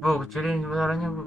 Bu, kecilin suaranya, Bu.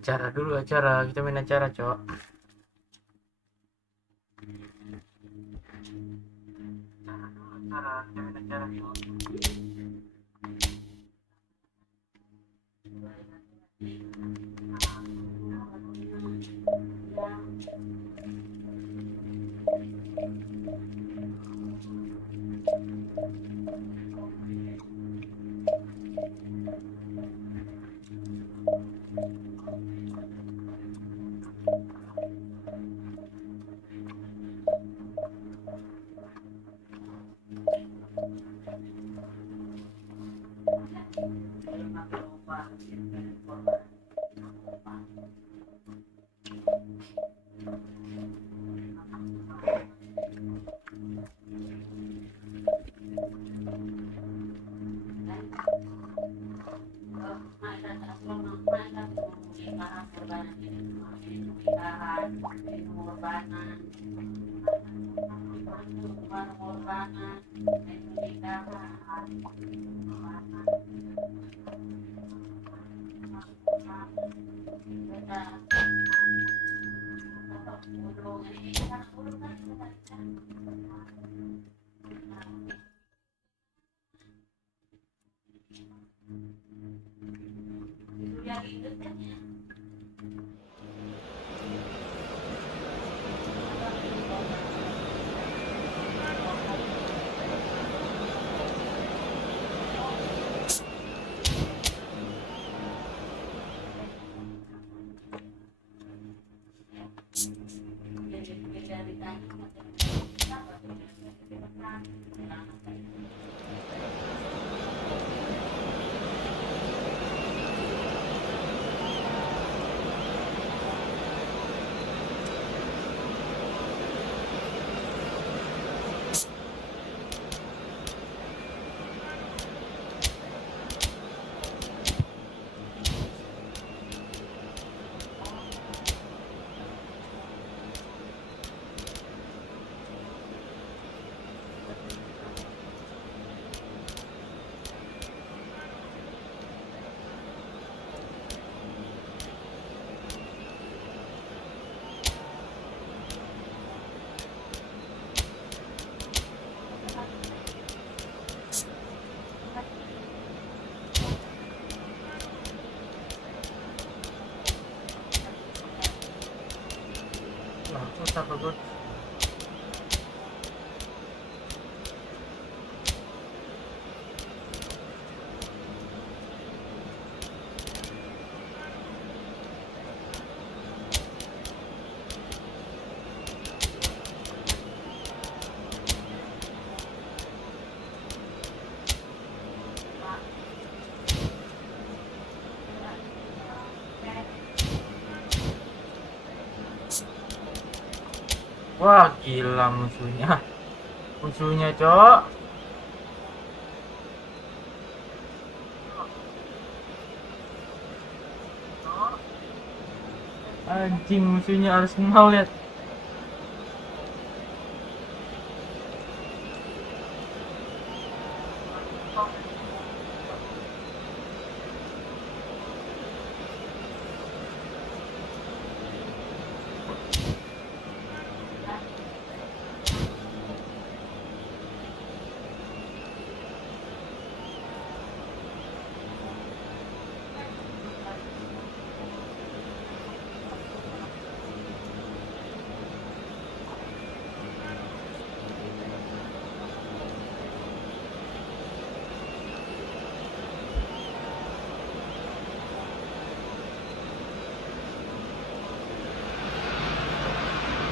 Acara dulu, acara. Kita main acara, Cok. Susah bagus. Wah, gila musuhnya. Musuhnya, Cok. Anjing, musuhnya Arsenal, lihat.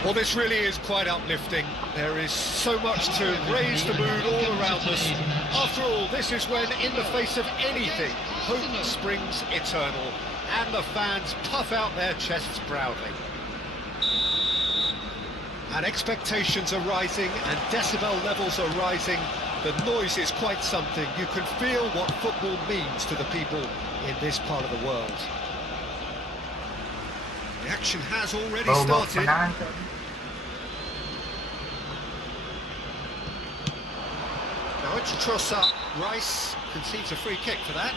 Well, this really is quite uplifting. There is so much to raise the mood all around us. After all, this is when, in the face of anything, hope springs eternal, and the fans puff out their chests proudly. And expectations are rising, and decibel levels are rising. The noise is quite something. You can feel what football means to the people in this part of the world. The action has already started. Now it's Trossard. Rice concedes a free kick for that.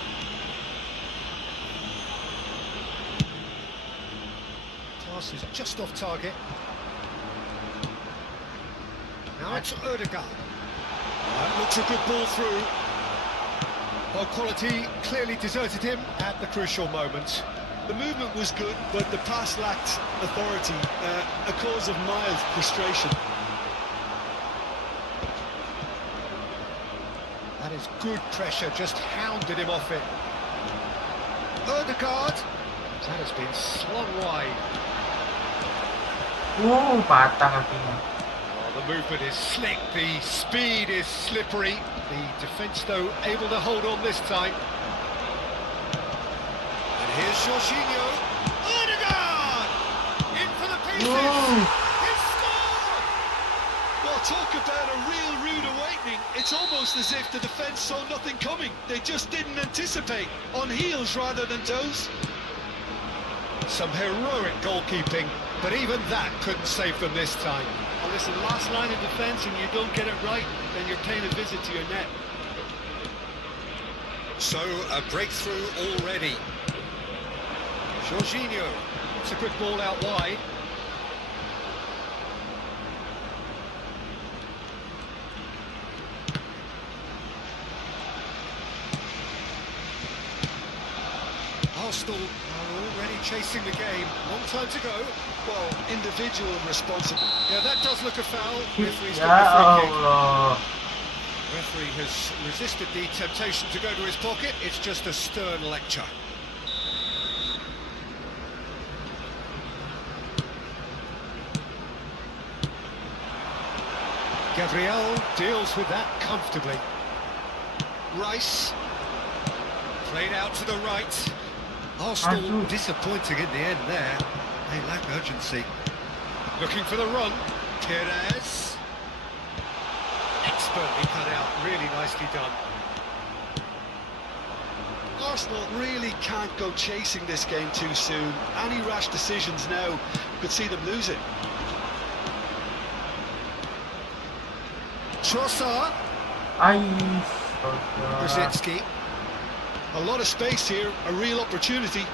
Pass is just off target. Now it's Odegaard. That looks a good ball through. Well, quality clearly deserted him at the crucial moment. The movement was good, but the pass lacked authority, a cause of mild frustration. That is good pressure, just hounded him off it. Odegaard. That has been slung wide. Patah kakinya. Oh, the movement is slick, the speed is slippery. The defence, though, able to hold on this time. And here's Jorginho. Odegaard! In for the pieces! He's scored! Well, talk about a real rude awakening. It's almost as if the defence saw nothing coming. They just didn't anticipate. On heels rather than toes. Some heroic goalkeeping, but even that couldn't save them this time. Well, listen, last line of defence and you don't get it right, then you're paying a visit to your net. So, a breakthrough already. Jorginho, it's a good ball out wide. Arsenal are already chasing the game. Long time to go. Well, individual and responsible. Yeah, that does look a foul. Referee's Ya got the free kick. Allah. Referee has resisted the temptation to go to his pocket. It's just a stern lecture. Gabriel deals with that comfortably. Rice played out to the right. Arsenal disappointing in the end there. They lack urgency. Looking for the run. Perez. Expertly cut out. Really nicely done. Arsenal really can't go chasing this game too soon. Any rash decisions now could see them lose it. Trossard. Brzezinski. A lot of space here, a real opportunity.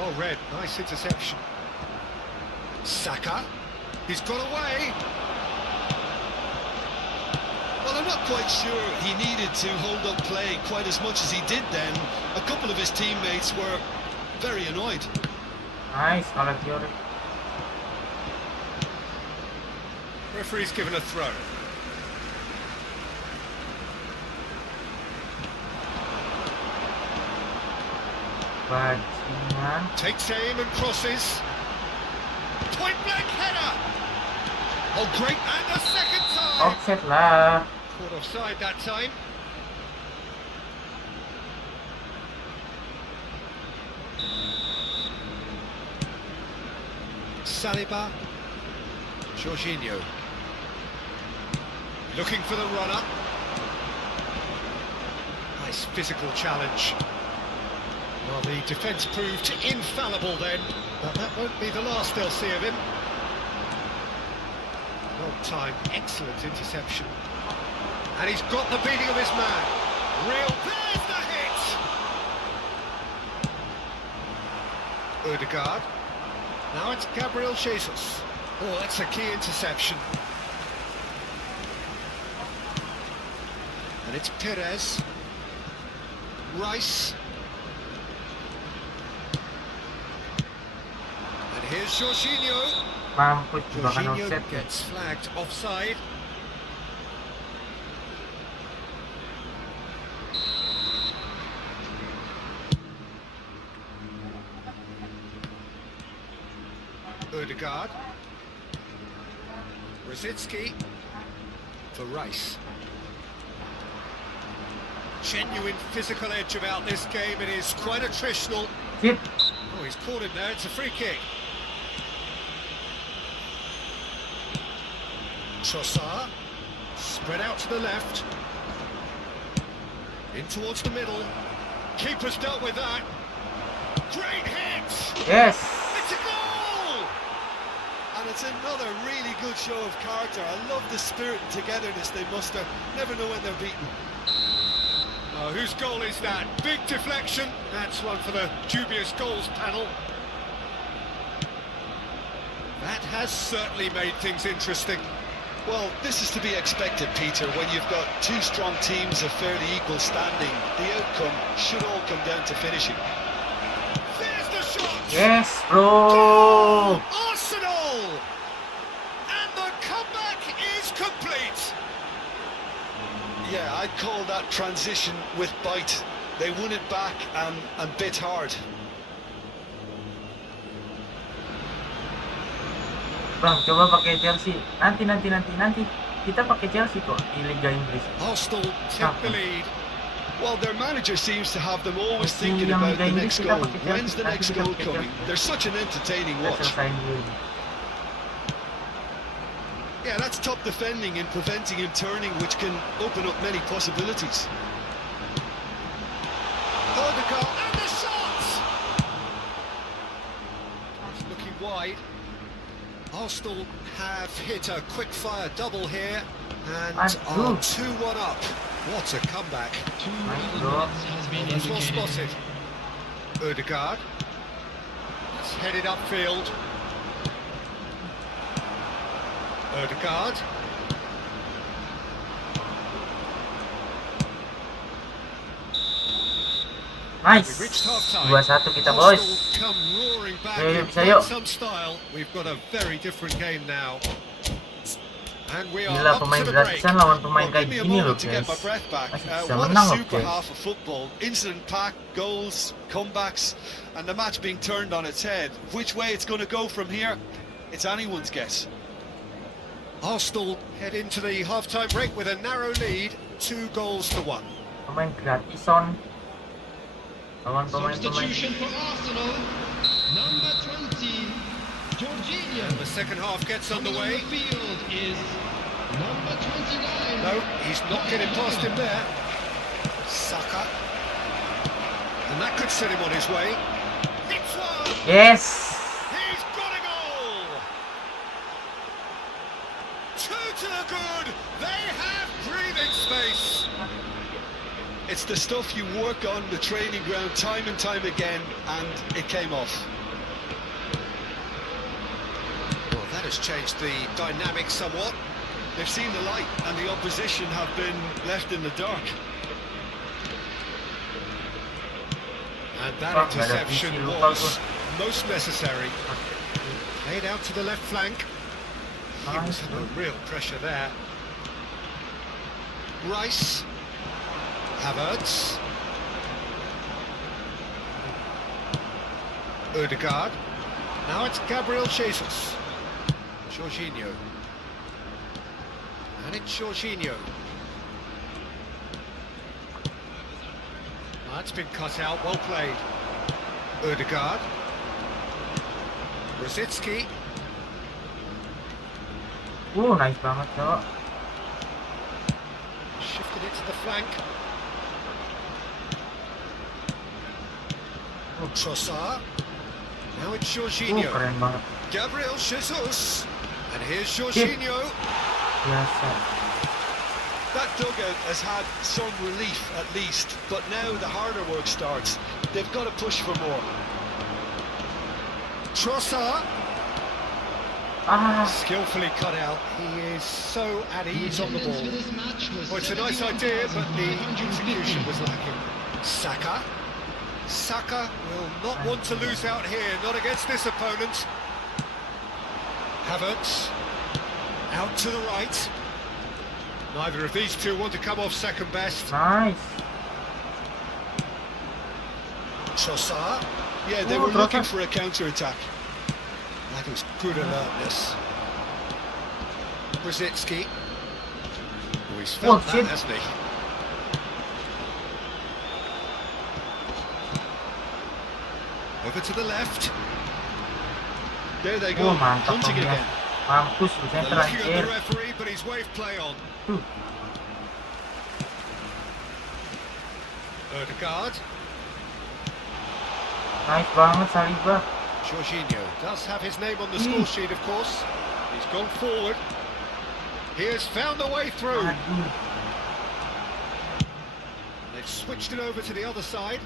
Oh, Red, nice interception. Saka, he's got away. Well, I'm not quite sure he needed to hold up play quite as much as he did then. A couple of his teammates were very annoyed. Nice, Calafiori. Referee's given a throw. Bajingan. Takes aim and crosses. Point blank header. Oh, great. And a second time. Offset lah. Caught offside that time. Saliba. Jorginho. Looking for the runner. Nice physical challenge. Well, the defence proved infallible then, but that won't be the last they'll see of him. Well timed, excellent interception. And he's got the beating of his man. There's the hit! Odegaard. Now it's Gabriel Jesus. Oh, that's a key interception. And it's Perez. Rice. Here's Jorginho. Mampus juga kan Jorginho offset. gets flagged offside. Odegaard. Rosicki for Rice. Genuine physical edge about this game. It is quite attritional. Shit. Oh, he's caught him there. It's a free kick. Trossard, spread out to the left. In towards the middle. Keeper's dealt with that. Great hit! Yes. It's a goal! And it's another really good show of character. I love the spirit and togetherness they muster. Never know when they're beaten. Oh, whose goal is that? Big deflection. That's one for the dubious goals panel. That has certainly made things interesting. Well, this is to be expected, Peter, when you've got two strong teams of fairly equal standing. The outcome should all come down to finishing. There's the shot! Yes, bro. Arsenal! And the comeback is complete! Yeah, I'd call that transition with bite. They won it back and bit hard. Bang, coba pakai Chelsea. Nanti kita pakai Chelsea kok di Liga Inggris. Arsenal take the lead. Well, their manager seems to have them always thinking about the next goal. When's the next goal coming? They're such an entertaining watch. Yeah, that's top defending and preventing him turning, which can open up many possibilities. Odegaard and the shot! It's looking wide. Arsenal have hit a quick-fire double here and are 2-1 up. What a comeback. That's well spotted. Odegaard. It's headed upfield. Odegaard. Nice. 2-1 kita, boys. Yuk, bisa yuk. We've got a very different game now. And we are Gila, up pemain to the break. gratisan lawan pemain kayak Give me a gini loh, moment to get guys. my breath back. Masih bisa What a menang loh, super guys. half of football. Incident packed, goals, comebacks, and the match being turned on its head. Which way it's going to go from here, it's anyone's guess. Arsenal head into the half-time break with a narrow lead, 2-1. Pemain gratisan lawan pemain-pemain. Substitution for Arsenal, number 20, Jorginho. And the second half gets underway. On the field is number 29. No, he's not getting past him there. Saka. And that could set him on his way. Hits one! Yes. He's got a goal! 2 to the good! They have breathing space! It's the stuff you work on the training ground time and time again, and it came off. Well, that has changed the dynamic somewhat. They've seen the light, and the opposition have been left in the dark. And that Oh, interception ada visi, was lupa most necessary. Laid out to the left flank. He was under real pressure there. Rice. Havertz. Odegaard. Now it's Gabriel Jesus. Jorginho. And it's Jorginho. That's been cut out, well played. Odegaard. Rosicki. Nice banget, Cok. Shifted it to the flank. Trossard. Now it's Jorginho. Keren banget. Gabriel Jesus. And here's Jorginho. Biasa. That dugout has had some relief at least, but now the harder work starts. They've got to push for more. Trossard. Ah, Skillfully cut out. He is so at ease on the ball. For this match was Well, it's a nice idea, but the execution was lacking. Saka. Saka will not want to lose out here, not against this opponent. Havertz. Out to the right. Neither of these two want to come off second best. nice. Trossard. Yeah, they Oh, were looking Trossard. for a counter-attack. That was good alertness. Brzezinski. Oh, he's Oh, felt that, shit. hasn't he? Over to the left. There they Oh, go, mantap hunting dong it ya. again. Mampus lu They're center looking at anjir. the referee, but he's waved play on. Ødegaard. Nice banget Saliba. Jorginho does have his name on the score sheet, of course. He's gone forward. He has found a way through. Aduh. They've switched it over to the other side.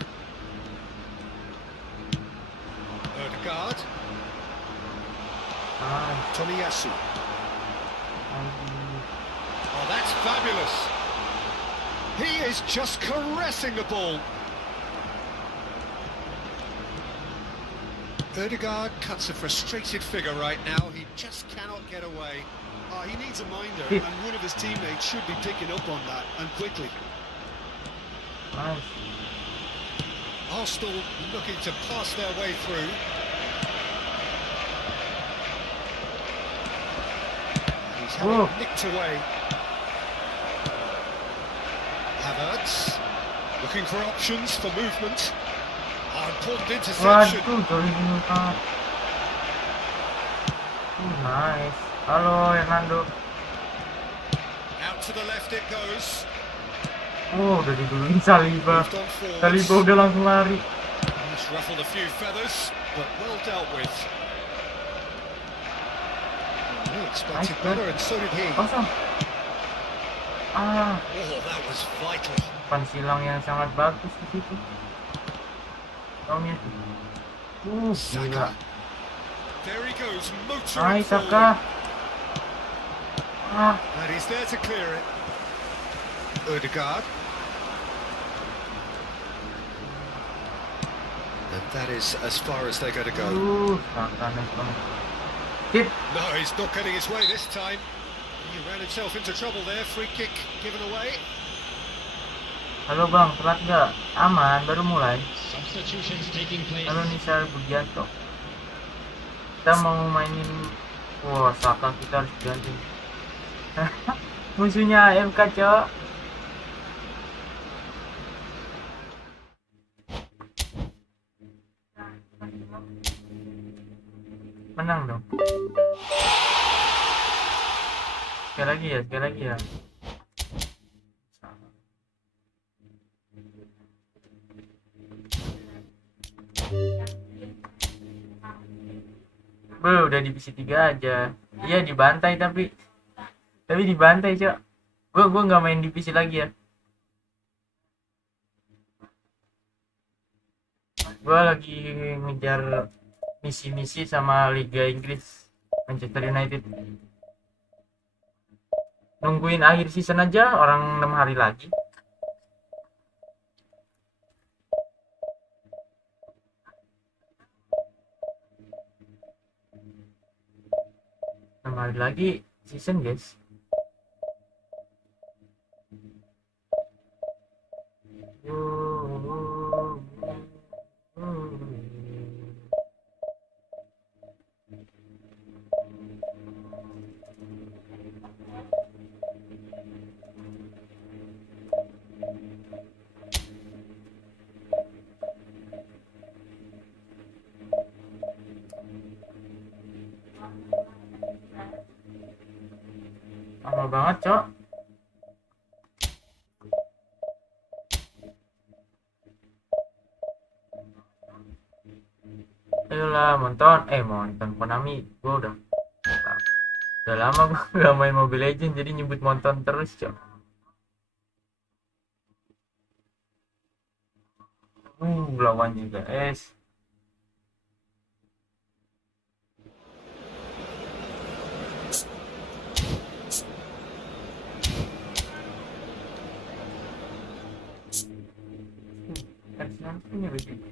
Ødegaard. Nice. Tomiyasu. Aduh. Oh, that's fabulous. He is just caressing the ball. Ødegaard cuts a frustrated figure right now. He just cannot get away. Oh, he needs a minder, Yeah. and one of his teammates should be picking up on that, and quickly. Nice. Arsenal looking to pass their way through. He's having Oh. nicked away. Havertz looking for options for movement. Oh, important interception. Waduh, Jorginho banget. Nice. Halo Hernando. Out to the left it goes. Oh, udah diduluin Saliba. Moved on forwards. Saliba udah langsung lari. He's ruffled a few feathers, but well dealt with. He expected Nice, better, and so did he. Kosong. Ah, Oh, that was vital. umpan silang yang sangat bagus di situ. Taunya. Gila. Saka. There he goes, motoring Nice, forward. Saka. Ah, And he's there to clear it. Ødegaard. And that is as far as they're going to go. Saka nice banget. Hit. No, he's not getting his way this time. He ran himself into trouble there. Free kick given away. Halo bang, telat gak? Aman, baru mulai. Substitutions taking place. Halo Nisa Budianto. Kita mau mainin. Wah, Saka kita harus ganti. Musuhnya AMK, cok. Menang dong. Sekali lagi ya, sekali lagi ya. Udah divisi 3 aja. Iya dibantai tapi dibantai, Cok. Gua nggak main divisi lagi ya. Gua lagi ngejar misi-misi sama Liga Inggris Manchester United. Nungguin akhir season aja, orang 6 hari lagi. Hari lagi season, guys. Lama banget, Cok. Ayolah, Monton Konami. Gua udah lama gua gak main Mobile Legends, jadi nyebut Monton terus, Cok. Lawan juga, punya begitu.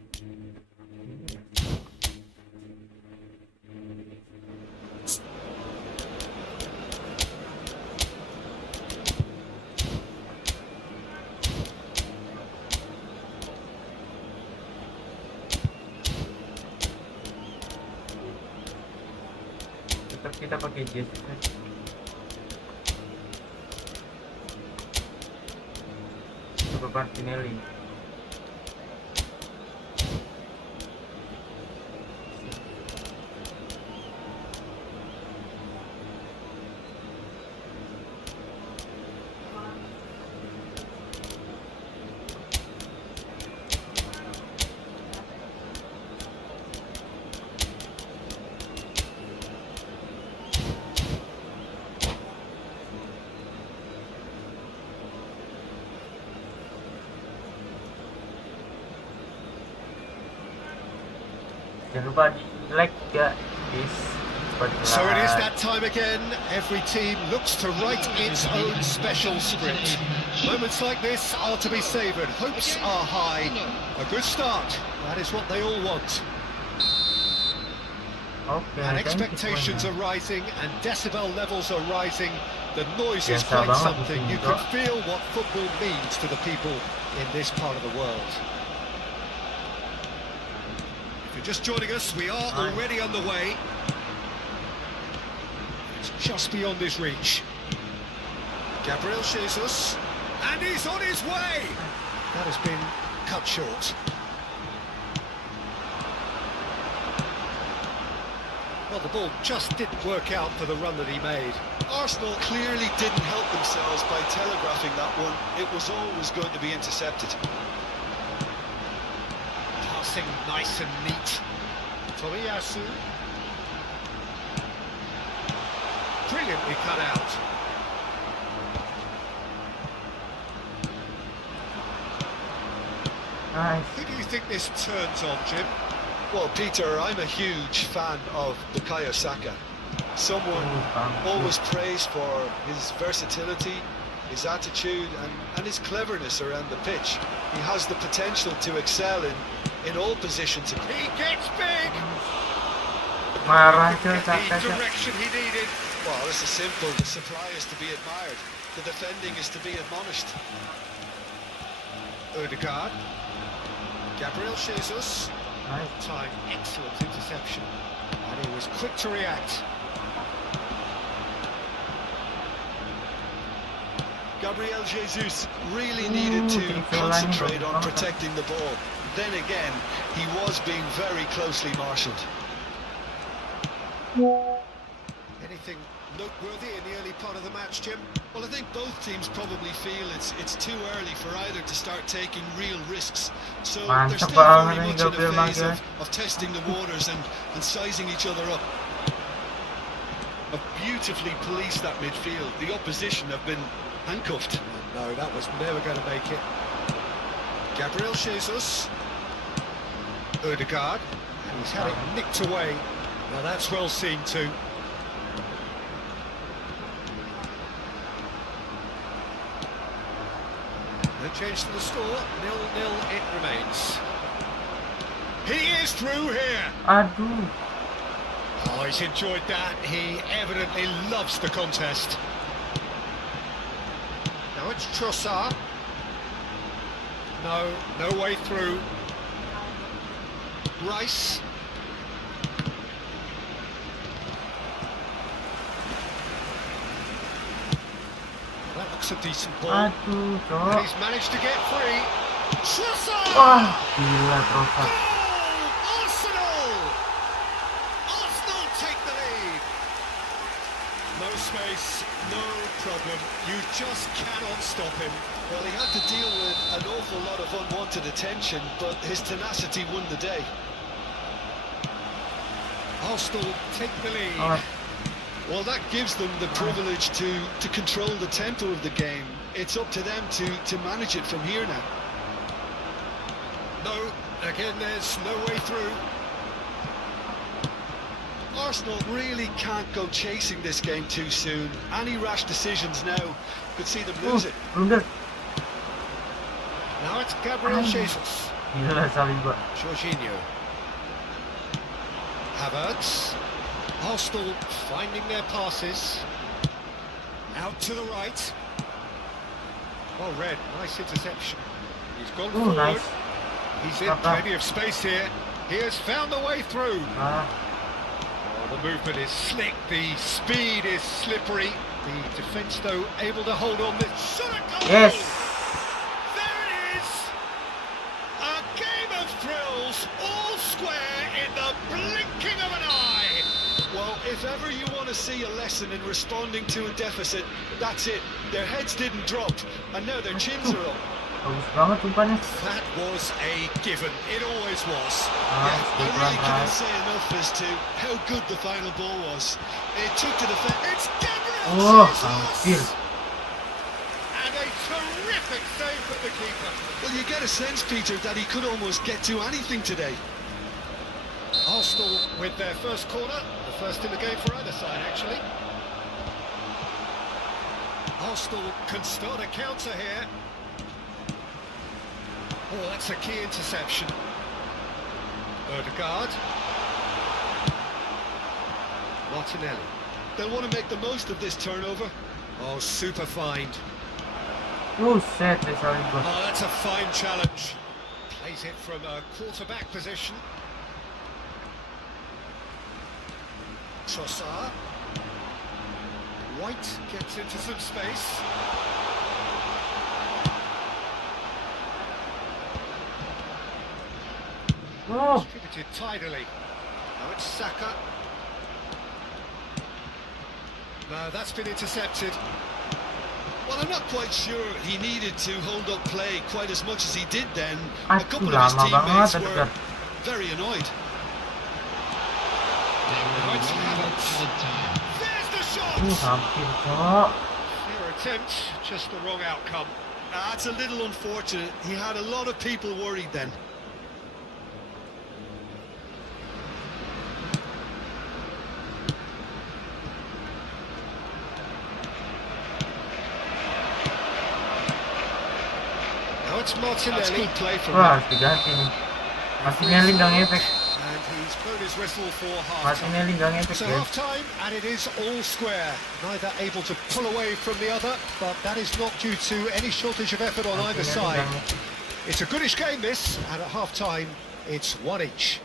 Tetap kita pakai jet. Martinelli. Jangan lupa di like ya guys. So it is that time again. Every team looks to write its own special script. Moments like this are to be savoured. Hopes are high. A good start. That is what they all want. Okay, And expectations are rising and decibel levels are rising. The noise is Biasa quite banget something. di sini, You can Bro. feel what football means to the people in this part of the world. If you're just joining us, we are already underway. It's just beyond his reach. Gabriel Jesus, and he's on his way. That has been cut short. Well, the ball just didn't work out for the run that he made. Arsenal clearly didn't help themselves by telegraphing that one. It was always going to be intercepted. Passing nice and neat. Tomiyasu. Brilliantly cut out. Nice. Who do you think this turns on, Jim? Well, Peter, I'm a huge fan of Bukayo Saka. Someone always praised for his versatility, his attitude and his cleverness around the pitch. He has the potential to excel in all positions. He gets big! Marah cuy Get Saka. the direction he needed. Well, this is simple. The supply is to be admired. The defending is to be admonished. Odegaard. Gabriel Jesus. Nice. Time, excellent interception. And he was quick to react. Gabriel Jesus really needed to concentrate on protecting the ball. Then again, he was being very closely marshalled. Anything noteworthy in the early part of the match, Jim? Well, I think both teams probably feel it's too early for either to start taking real risks. So they're Mantap still banget very nih much in Gabriel a phase Magalhaes. of testing the waters and sizing each other up. Have beautifully policed that midfield. The opposition have been handcuffed. No, that was never going to make it. Gabriel Jesus. Odegaard. And he's had it nicked away. Now that's well seen too. No change to the score. 0-0 it remains. He is through here. Aduh. Oh, he's enjoyed that. He evidently loves the contest. Now it's Trossard. No way through. Rice. That looks a decent ball. Aduh, And cok. he's managed to get free. Trossard! Wah, gila Trossard. Goal! Arsenal! Arsenal take the lead. No space, no problem. You just cannot stop him. Well, he had to deal with an awful lot of unwanted attention, but his tenacity won the day. Arsenal take the lead. Oh, Well, that gives them the privilege to control the tempo of the game. It's up to them to manage it from here now. No, again, there's no way through. Arsenal really can't go chasing this game too soon. Any rash decisions now could see them lose it. blunder. Now it's Gabriel Jesus. Gila Saliba. Jorginho. Havertz. Arsenal finding their passes. Out to the right. Well read, nice interception. He's gone Ooh, forward. nice. He's in Not bad. plenty of space here. He has found a way through. Ah, Oh, the movement is slick, the speed is slippery. The defence, though, able to hold on. This shot at goal! yes. There it If ever you want to see a lesson in responding to a deficit, that's it. Their heads didn't drop, and now their chins are up. Bagus banget umpannya. That was a given. It always was. I really Pelan-pelan. couldn't say enough as to how good the final ball was. It took to the It's Gabriel Oh, Jesus! hampir. And a terrific save from the keeper. Well, you get a sense, Peter, that he could almost get to anything today. Arsenal with their first corner, the first in the game for either side, actually. Arsenal can start a counter here. Oh, that's a key interception. Odegaard. Martinelli. They'll want to make the most of this turnover. Oh, super find. Buset, dia saling gol. Oh, that's a fine challenge. Plays it from a quarterback position. Trossard. White gets into some space. Oh, Distributed tidily. Now it's Saka. No, that's been intercepted. Well, I'm not quite sure he needed to hold up play quite as much as he did then. A aduh couple of his lama banget teammates tapi were very annoyed. Now it's Havertz. There's the shot! hampir kok. Fair attempt, just the wrong outcome. That's a little unfortunate. He had a lot of people worried then. Now it's That's Martinelli. good play from Wah, him. harus diganti nih. Martinelli nggak ngefek. And he's blown his whistle for half-time. Martinelli nggak ngefek So guys. half-time, and it is all square. Neither able to pull away from the other, but that is not due to any shortage of effort on either Martinelli side. nggak ngefek. It's a goodish game, this, and at half-time, it's one each.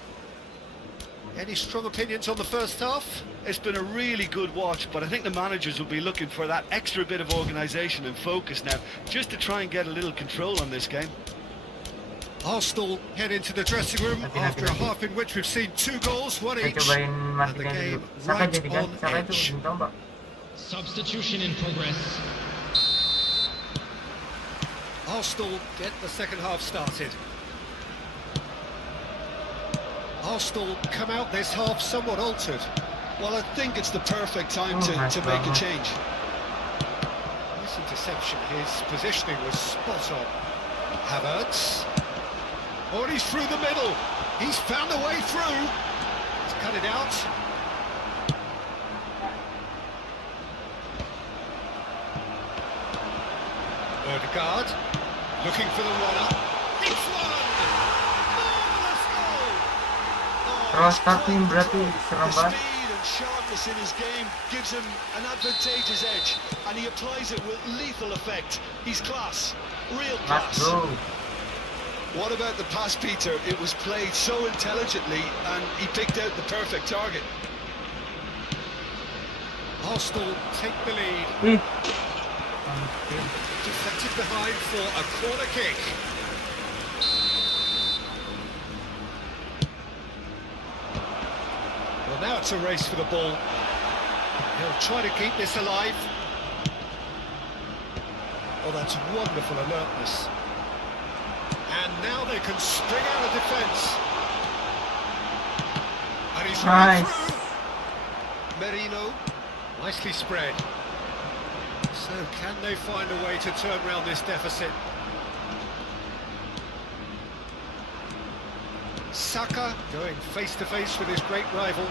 Any strong opinions on the first half? It's been a really good watch, but I think the managers will be looking for that extra bit of organisation and focus now, just to try and get a little control on this game. Arsenal head into the dressing room after a half in which we've seen 2 goals, one Saya each. cobain And the Martinelli game dulu. Saka right jadi on ganti. Saka itu edge. belum tahu mbak. Substitution in progress. Arsenal get the second half started. Arsenal come out this half somewhat altered. Well, I think it's the perfect time Oh, nice to make a run. change. This interception, his positioning was spot on. Havertz. Oh, and he's through the middle. He's found a way through. He's cut it out. Odegaard looking for the runner. It's one! Marvellous goal! Oh, Terus he's starting caught berarti control. serem The banget. speed and sharpness in his game gives him an advantageous edge, and he applies it with lethal effect. He's class, real Mas class. bro. What about the pass, Peter? It was played so intelligently, and he picked out the perfect target. Arsenal take the lead. Ih. Hampir. Deflected behind for a corner kick. Well, now it's a race for the ball. He'll try to keep this alive. Oh, that's wonderful alertness. And now they can string out a defence. And he's right Nice. through. Merino, nicely spread. So can they find a way to turn around this deficit? Saka going face to face with his great rival.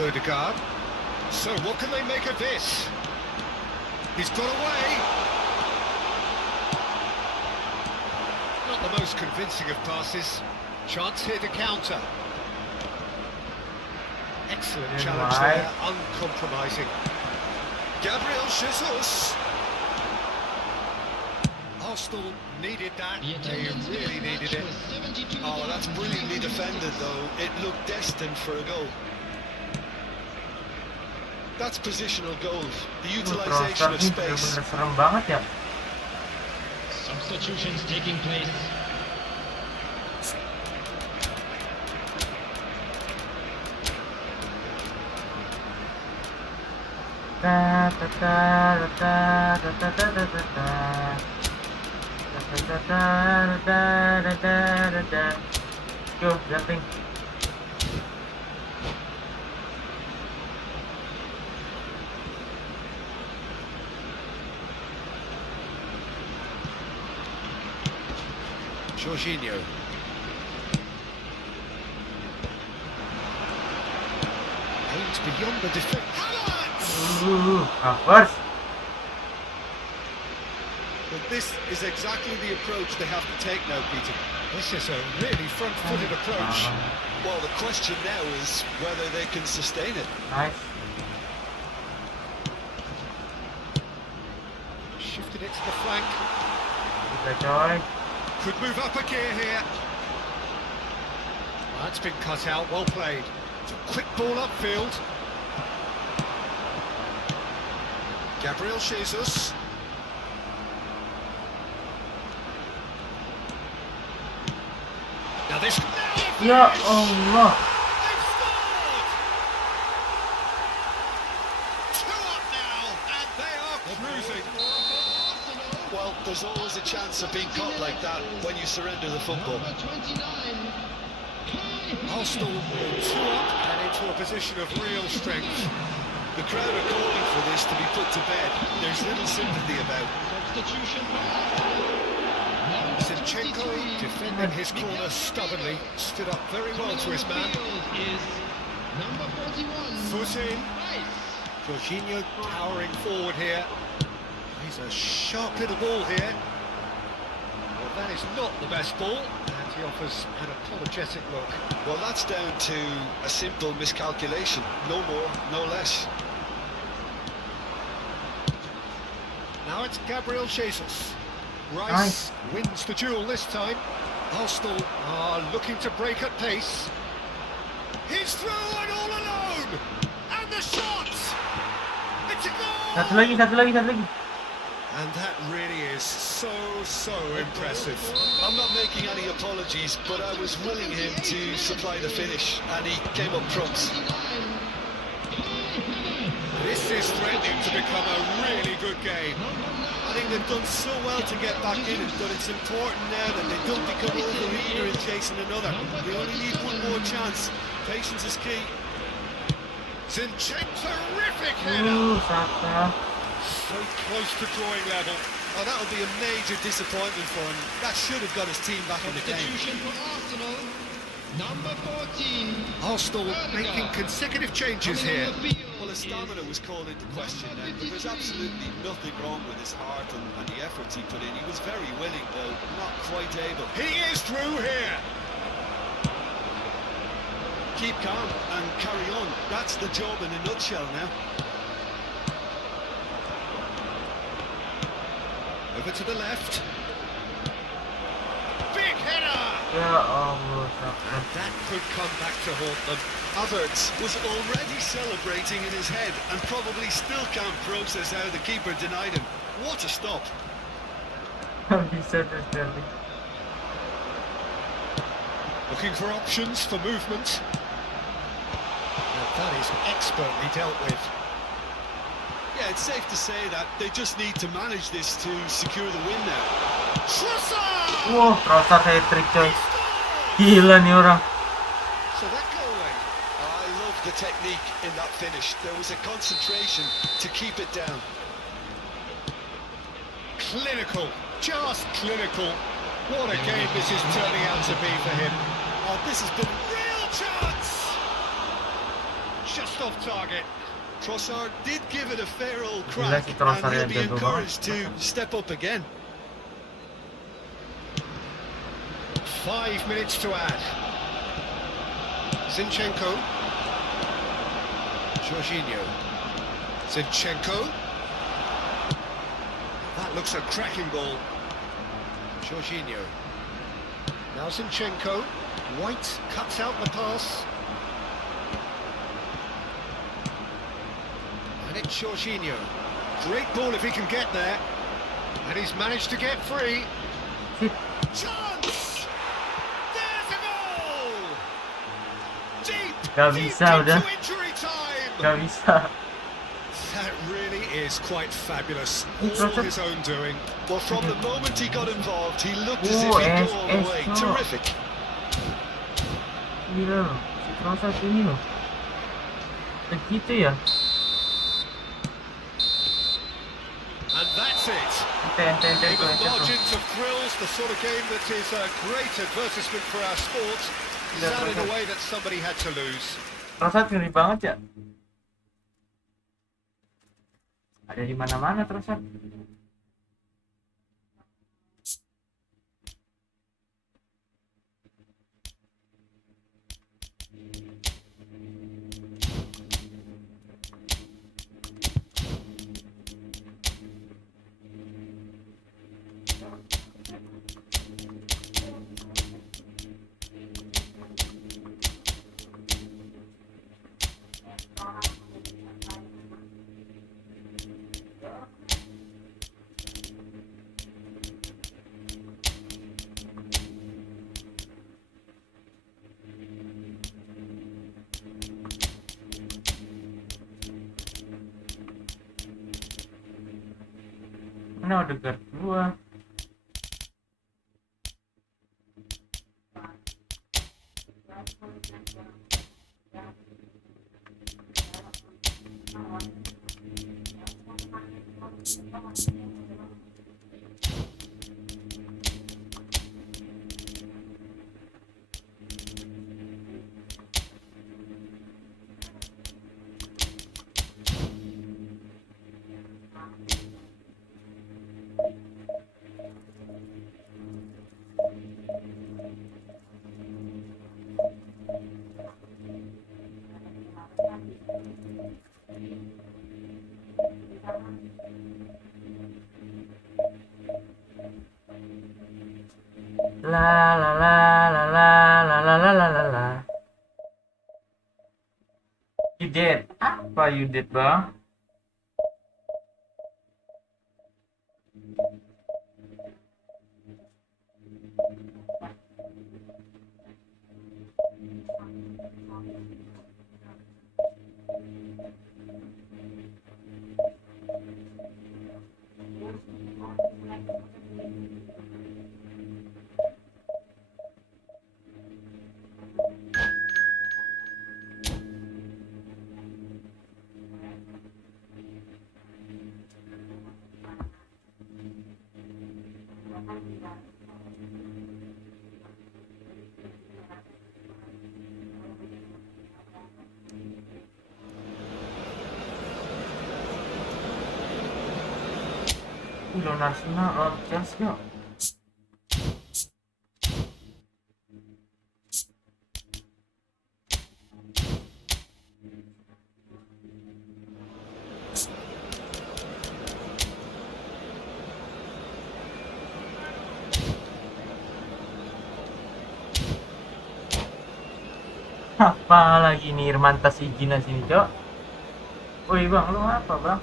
Odegaard. So what can they make of this? He's got away. Not the most convincing of passes. Chance here to counter. Excellent Good challenge night. there, uncompromising. Gabriel Jesus. Arsenal needed that. The They attendance for really this match needed it. was 72. Oh, that's brilliantly defended, though. It looked destined for a goal. That's positional goals. The utilisation Trossard of ini space. bener-bener serem banget ya. Substitutions taking place. Yo, jumping. Jorginho. Aimed beyond the defence. First. But this is exactly the approach they have to take now, Peter. This is a really front-footed approach. Well, the question now is whether they can sustain it. Nice. Shifted it to the flank. Good joy. Could move up a gear here. That's been cut out, well played. It's a quick ball upfield. Gabriel Jesus. Now this... Ya Allah. They've scored! 2 up now, and they are cruising. Well, there's always a chance of being caught like that when you surrender the football. Arsenal 2 up and into a position of real strength. The crowd are calling for this to be put to bed. There's little sympathy about. Zinchenko defending his corner stubbornly, stood up very well to his man. Foot in. Jorginho powering forward here. He's a sharp little ball here. Well, that is not the best ball, and he offers an apologetic look. Well, that's down to a simple miscalculation. No more, no less. Now it's Gabriel Jesus. Rice Nice. wins the duel this time. Arsenal are looking to break at pace. He's through and all alone! And the shot! It's a goal! Satu lagi. And that really is so impressive. I'm not making any apologies, but I was willing him to supply the finish, and he came up trumps. This is threatening to become a really good game. I think they've done so well to get back in it, but it's important now that they don't become over-eager in chasing another. They only need one more chance. Patience is key. Zinchenko, terrific header! Saka. So close to drawing level. Oh, that'll be a major disappointment for him. That should have got his team back in the game. Arsenal making consecutive changes here. Well, his stamina was called into question then, but there's absolutely nothing wrong with his heart and the efforts he put in. He was very willing, though not quite able. He is through here. Keep calm and carry on. That's the job in a nutshell now. Over to the left. Big header! Ya Allah, Saka. That could come back to haunt them. Havertz was already celebrating in his head and probably still can't process how the keeper denied him. What a stop. Bisa terjadi. Looking for options for movement. Now that is expertly dealt with. Yeah, it's safe to say that they just need to manage this to secure the win now. Trossard! Wah, Trossard hat-trick coy. Gila nih orang. So that goal away. I love the technique in that finish. There was a concentration to keep it down. Clinical, just clinical. What a game this is turning out to be for him. Oh, this has been Real chance! Just off target. Trossard did give it a fair old Gila crack, si Trossard and he'll be yang jago encouraged banget. to step up again. 5 minutes to add. Zinchenko. Jorginho. Zinchenko. That looks a cracking ball. Jorginho. Now Zinchenko. White cuts out the pass. And it's Jorginho. Great ball if he can get there. And he's managed to get free. Chance! There's a goal! Deep, Gak deep bisa udah. into injury time! Gak bisa. That really is quite fabulous. It's All such a- his own doing. Well, from the moment he got involved, he looked as if he'd go all the way. oh. Terrific. Gila loh, si Trossard ini loh. Begitu ya. And that's it. Ente. Game of margins of thrills, the sort of game that is a great advertisement for our sport. Sad in a way that somebody had to lose. Trossard ngeri banget ya. Ada di mana-mana Trossard. Mana Odegaard gua? La la la la la la la la la la la. You did? Apa you did bang? Lawan Arsenal, lawan Chelsea yuk. Apa lagi nih Irmantas Ijina sini, Cok? Woi, Bang, lu apa, Bang?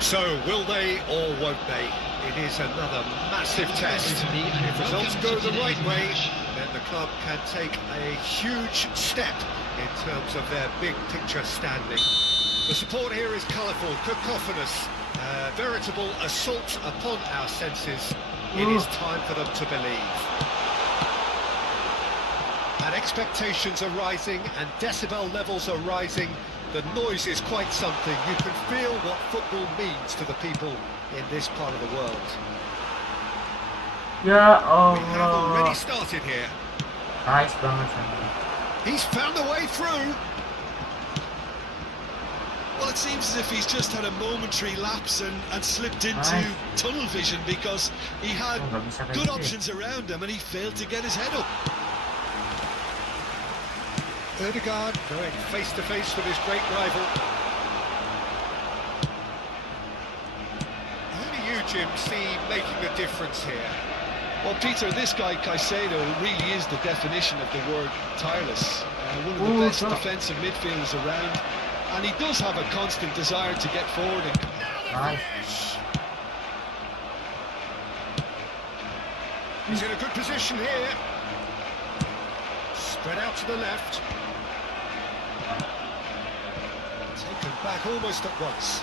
So, will they or won't they? It is another massive test. If results go the right way, then the club can take a huge step in terms of their big picture standing. The support here is colourful, cacophonous, a veritable assault upon our senses. It is time for them to believe. And expectations are rising and decibel levels are rising. The noise is quite something. You can feel what football means to the people in this part of the world. Ya We have already Allah. started here. Nice banget sih. He's found a way through. Well, it seems as if he's just had a momentary lapse and slipped into Nice. tunnel vision because he had Oh, nggak bisa kayak good gitu ya. options around him and he failed to get his head up. Ødegaard going face to face with his great rival. Who do you, Jim, see making the difference here? Well, Peter, this guy Caicedo really is the definition of the word tireless. One of the Ooh, best so- defensive midfielders around, and he does have a constant desire to get forward. And Now Nice. finish! He's in a good position here. Spread out to the left. Taken back almost at once.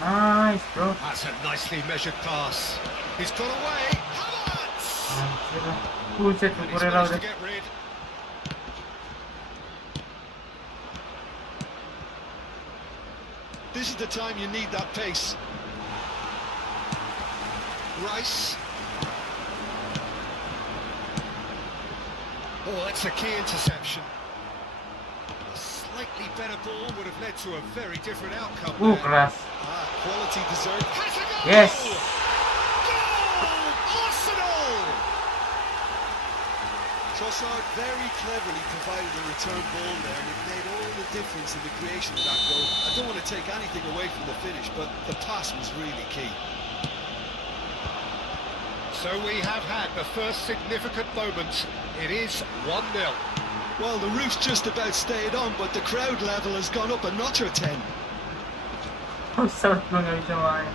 Nice, bro. That's a nicely measured pass. He's got away. Havertz! Anjir lah. Buset, And he's kukurnya managed to udah. get rid. This is the time you need that pace. Rice. Oh, that's a key interception. A slightly better ball would have led to a very different outcome there. Keras. Quality dessert. Has a goal! Yes. Goal! Arsenal! Trossard very cleverly provided a return ball there, and it made all the difference in the creation of that goal. I don't want to take anything away from the finish, but the pass was really key. So we have had the first significant moment. It is 1-0. Well, the roof's just about stayed on, but the crowd level has gone up a notch or 10. Pusat gua nggak bisa main.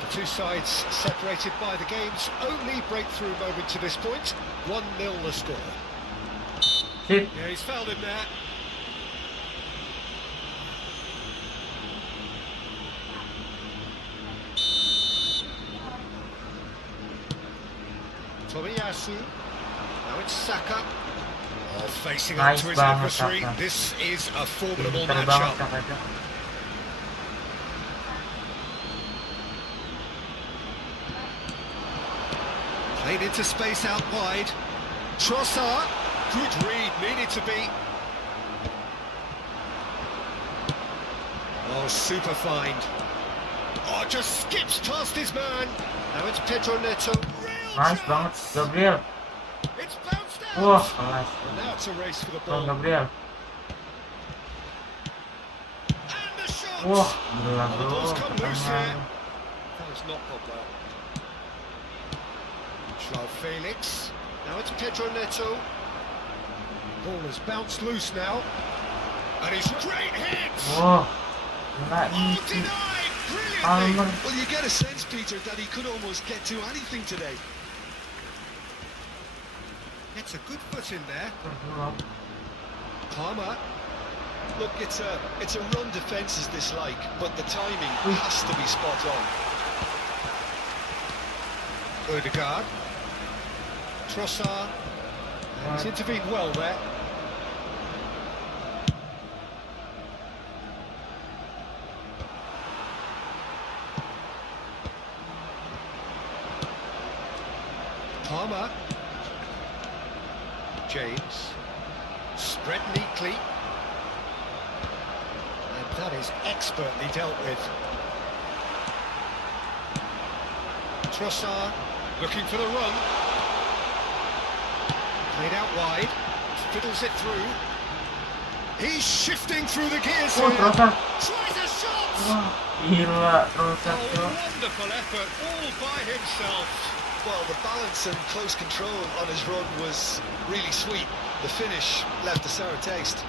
The two sides separated by the game's only breakthrough moment to this point. 1-0 the score. Shit. Yeah, he's fouled him there. Tomiyasu. Now it's Saka. Oh, facing up Nice to his banget, adversary. Saka. This is a formidable Pintar banget matchup. Saka. Played into space out wide. Trossard. Good read, needed to be. Oh, super find. Oh, just skips past his man. Now it's Pedro Neto. Real Nice chance. banget, Gabriel. It's bounced out. Wah, kelas. And now it's a race for the Bang ball. Gabriel. And the shot. Wah, gila Oh, the bro. ball's come loose here. Pertengahan. That was not got well. Joao Felix. Now it's Pedro Neto. Ball has bounced loose now. And he's great hit. Wah, gila Oh, ini. denied. Brilliantly. Palmer. Well, you get a sense, Peter, that he could almost get to anything today. Gets a good foot in there. Palmer. Look, it's a run defence is dislike, but the timing has to be spot on. Odegaard. Trossard. And he's intervened well there. Palmer. James. Spread neatly. And that is expertly dealt with. Trossard looking for the run. Played out wide. Fiddles it through. He's shifting through the gears Oh, here. Trossard. Tries a shot. Wah, gila Trossard, Oh, bro. wonderful effort all by himself. Well, the balance and close control on his run was really sweet. The finish left a sour taste.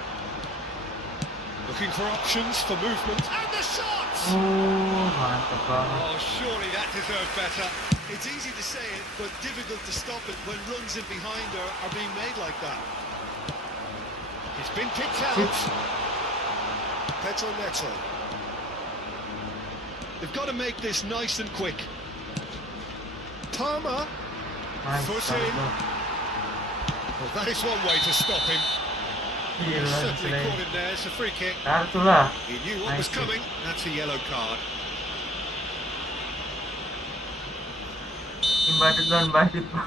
Looking for options for movement. And the shot! Oh, mantap banget. Oh, surely that deserved better. It's easy to say it, but difficult to stop it when runs in behind are being made like that. It's been picked out. Pedro Neto. They've got to make this nice and quick. Palmer. Nice Foot banget, in. bro. Well, that is one way to stop him. Gila, Certainly gila. caught him there. It's a free kick. Kartu lah. He knew what was Nice. coming. That's a yellow card. Ini badut lawan badut, bro.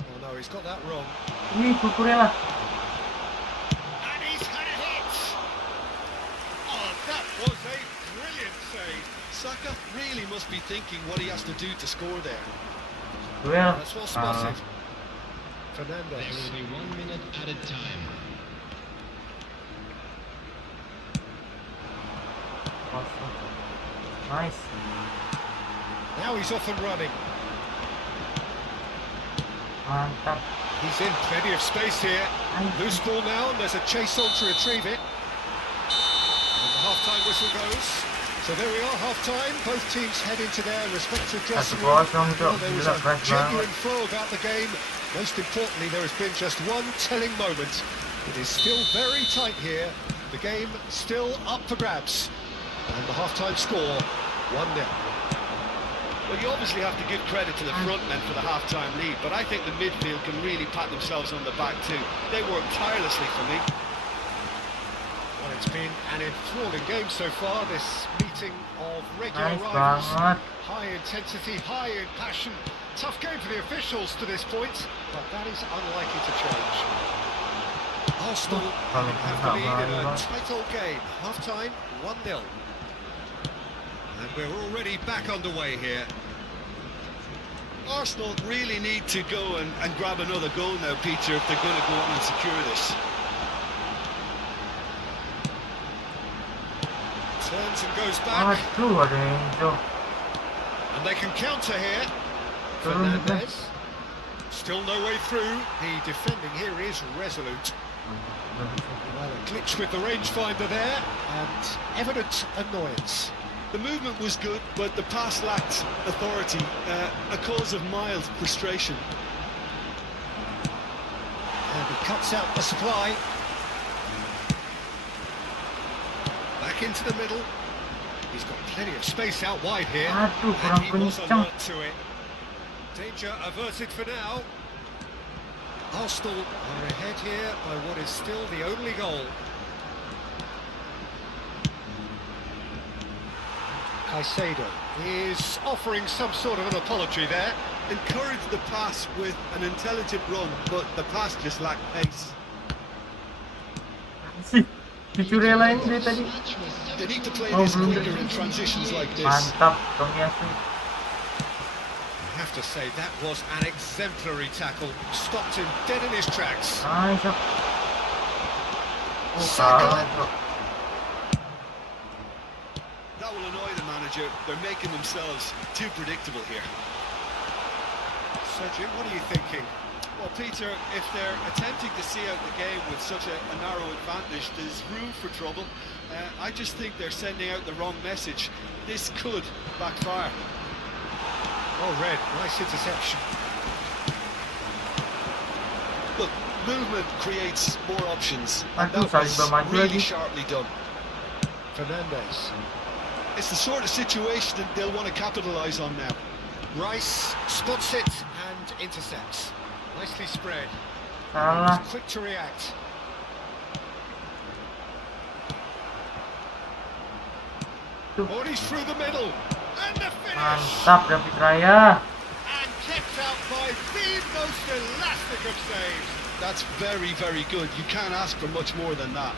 Oh no, he's got that wrong. Ih, kukurnya lah. And he's had a hit. Oh, that was a brilliant save. Saka really must be thinking what he has to do to score there. Duel. That's well Ah, spotted. There Fernandez. will be 1 minute added time. kosong. Nice. Now he's off and running. Mantap. He's in plenty of space here. Loose ball now, and there's a chase on to retrieve it. And the half-time whistle goes. So there we are, half-time. Both teams head into their respective dressing room. Well, there was a genuine flow about the game. Most importantly, there has been just one telling moment. It is still very tight here. The game still up for grabs. And the half-time score, 1-0. Well, you obviously have to give credit to the front men for the half-time lead, but I think the midfield can really pat themselves on the back too. They worked tirelessly for me. Well, it's been an enthralling game so far, this meeting of regular Nice rivals. banget. High intensity, high in passion. Tough game for the officials to this point, but that is unlikely to change. Arsenal have the lead in a tight old game. Half-time, 1-0. And we're already back underway here. Arsenal really need to go and grab another goal now, Peter, if they're going to go on and secure this. Turns and goes back. Aduh, ada yang hijau. And they can counter here. Fernandez. Still no way through. The defending here is resolute. Well, a glitch with the rangefinder there, and evident annoyance. The movement was good, but the pass lacked authority, a cause of mild frustration. And he cuts out the supply. Back into the middle. He's got plenty of space out wide here. Aduh, And he kurang was kencang. alert to it. Danger averted for now. Arsenal are ahead here by what is still the only goal. Caicedo is offering some sort of an apology there. Encouraged the pass with an intelligent run, but the pass just lacked pace. Sih, dicuri lain dari tadi. They need to play Oh, this belum quicker tadi. in transitions like this. Mantap, Donasi. I have to say that was an exemplary tackle. Stopped him dead in his tracks. Nice. Oh, Saka. kalah bro. That will annoy the manager. They're making themselves too predictable here. Sergio, what are you thinking? Well, Peter, if they're attempting to see out the game with such a narrow advantage, there's room for trouble. I just think they're sending out the wrong message. This could backfire. Oh, Red, nice interception. Look, movement creates more options, and Aduh, that Saliba was maju really lagi. sharply done. Fernandez. It's the sort of situation that they'll want to capitalise on now. Rice spots it and intercepts. Nicely spread. Salah. Quick to react. Bodies through the middle. And the finish. Mantap, David Raya. And kept out by the most elastic of saves. That's very, very good. You can't ask for much more than that.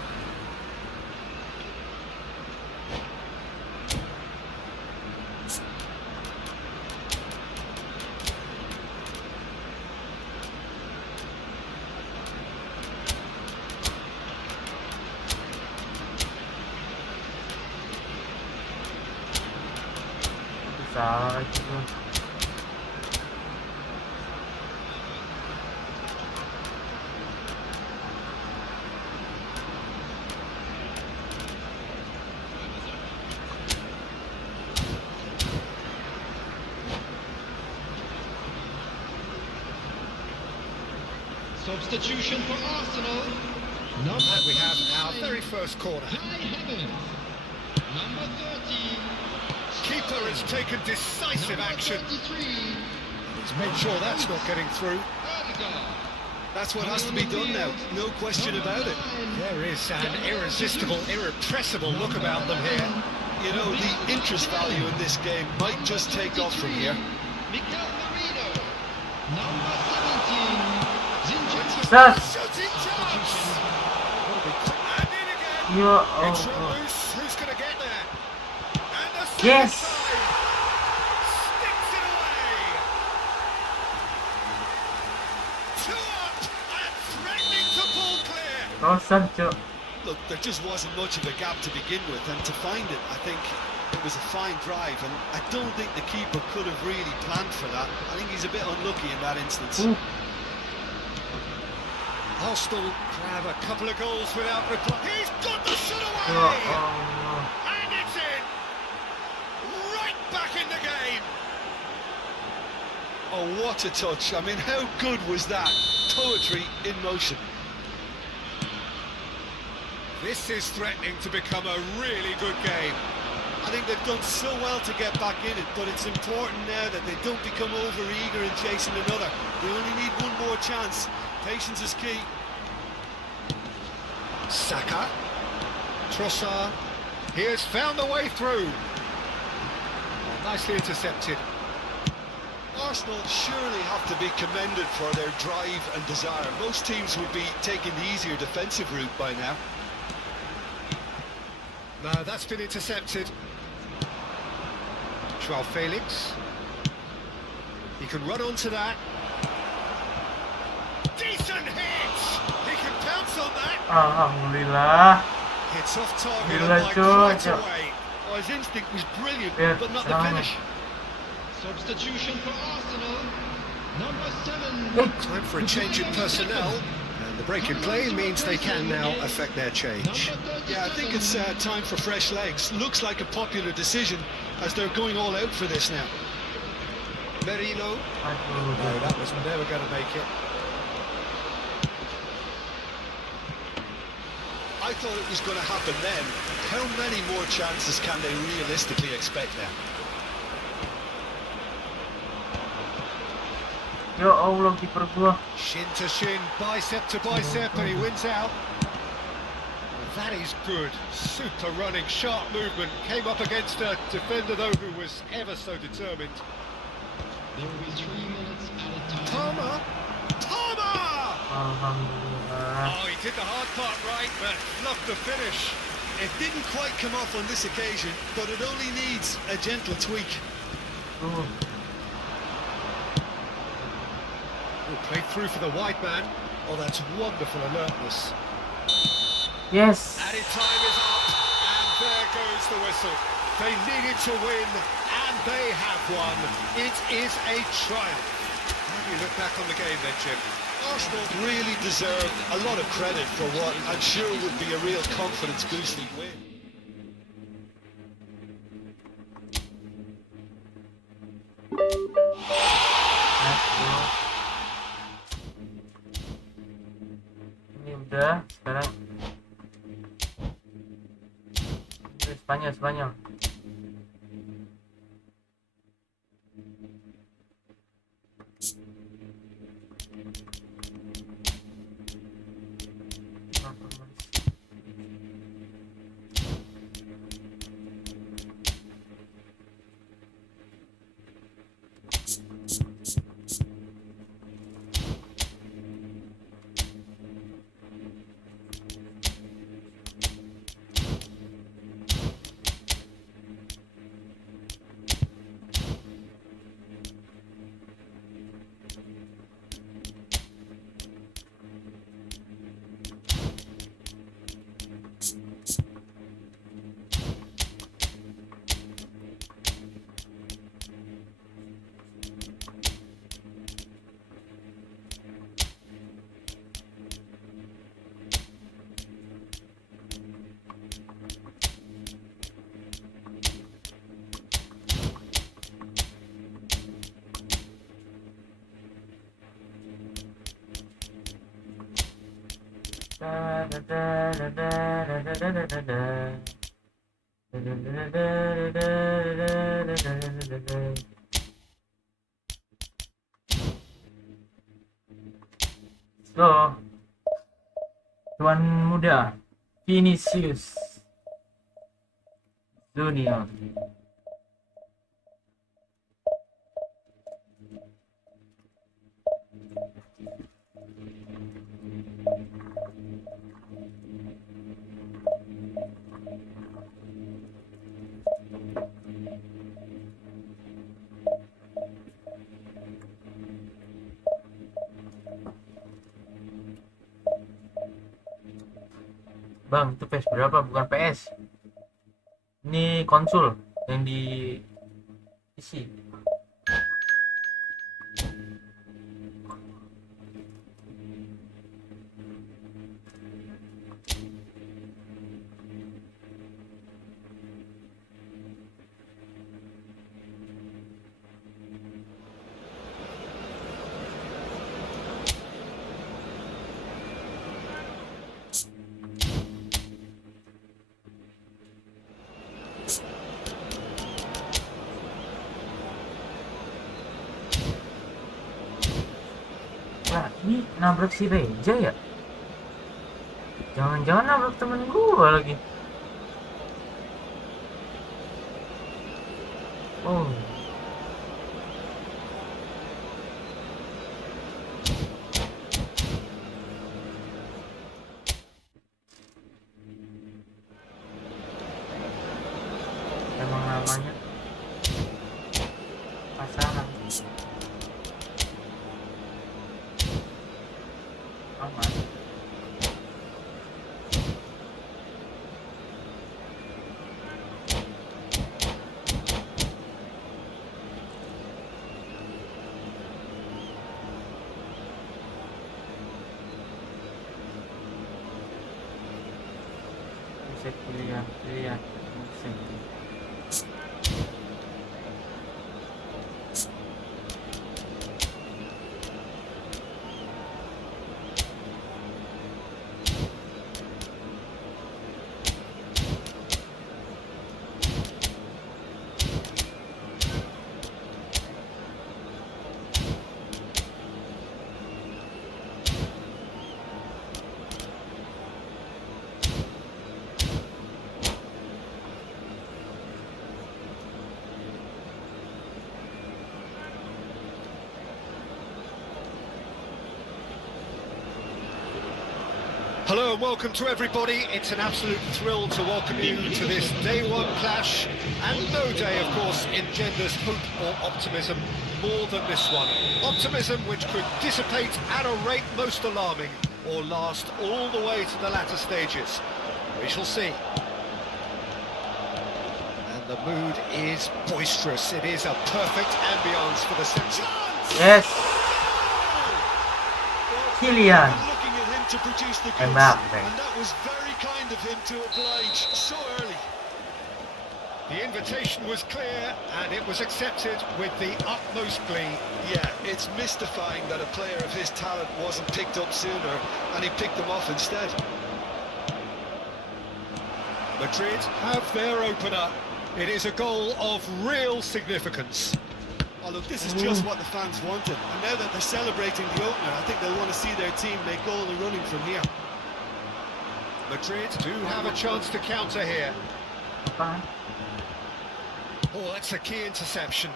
Salah lagi bro. Substitution for Arsenal. Number And we have our 39, very first corner. Kai Havertz. Number 30. Keeper has taken decisive Number action. 33. He's made sure that's not getting through. Odegaard. That's what has to be done now. No question about it. There is an irresistible, irrepressible look about them here. You know, the interest value in this game might just take off from here. Mikel Merino. Number 17. Zinchenko. Das. Shooting chance! And in again! Yo, It's oh, run loose. Who's going to get there? And the second Yes. time! Sticks it away! Two up and threatening to pull clear! Rosan cok. Look, there just wasn't much of a gap to begin with, and to find it, I think it was a fine drive, and I don't think the keeper could have really planned for that. I think he's a bit unlucky in that instance. Arsenal grab a couple of goals without reply. He's got the shot Ya away! Allah. And it's in! Right back in the game! Oh, what a touch. I mean, how good was that? Poetry in motion. This is threatening to become a really good game. I think they've done so well to get back in it, but it's important now that they don't become over-eager in chasing another. They only need one more chance. Patience is key. Saka. Trossard. He has found the way through. Nicely intercepted. Arsenal surely have to be commended for their drive and desire. Most teams would be taking the easier defensive route by now. No, that's been intercepted. Joao Felix. He can run onto that. Decent hit! He can pounce on that. Alhamdulillah. Hits off target Gila, and like cuy. right away. Oh, his instinct was brilliant, Yeah, but not the no. finish. Substitution for Arsenal. Number 7. Time for a change in personnel. And the break in play means they can now affect their change. Yeah, I think it's time for fresh legs. Looks like a popular decision as they're going all out for this now. Merino. Aduh. No, that was never going to make it. I thought it was going to happen then. How many more chances can they realistically expect now? Ya Allah, kiper gua. Shin to shin, bicep to bicep, and he wins out. Well, that is good. Super running, sharp movement. Came up against a defender, though, who was ever so determined. There will be 3 minutes added time. Palmer! Palmer! Alhamdulillah. Oh, he did the hard part right, but fluffed the finish. It didn't quite come off on this occasion, but it only needs a gentle tweak. Tuh. Oh, played through for the wide man. Oh, that's wonderful alertness. Yes. Added time is up, and there goes the whistle. They needed to win, and they have won. It is a triumph. How do you look back on the game then, Jim? Arsenal really deserve a lot of credit for what I'm sure would be a real confidence-boosting win. Ini udah, sekarang ini Spanyol, Spanyol. So, tuan muda Vinicius Junior. Bang, itu PS berapa? Bukan PS. Ini konsul yang di PC. Ini nabrak si Reja ya? Jangan-jangan nabrak temen gua lagi. Oh. Emang namanya pasangan. Aman. Bisa pilihan musim. Hello and welcome to everybody. It's an absolute thrill to welcome you to this day one clash. And no day, of course, engenders hope or optimism more than this one. Optimism which could dissipate at a rate most alarming or last all the way to the latter stages. We shall see. And the mood is boisterous. It is a perfect ambience for the centre. Yes. Kylian. To produce the goods, Mbappe. and that was very kind of him to oblige so early. The invitation was clear and it was accepted with the utmost glee. Yeah, it's mystifying that a player of his talent wasn't picked up sooner, and he picked them off instead. Madrid have their opener. It is a goal of real significance. Oh look, this is just what the fans wanted, and now that they're celebrating the opener, I think they'll want to see their team make all the running from here. Madrid do have a chance to counter here. Fine. Oh, that's a key interception.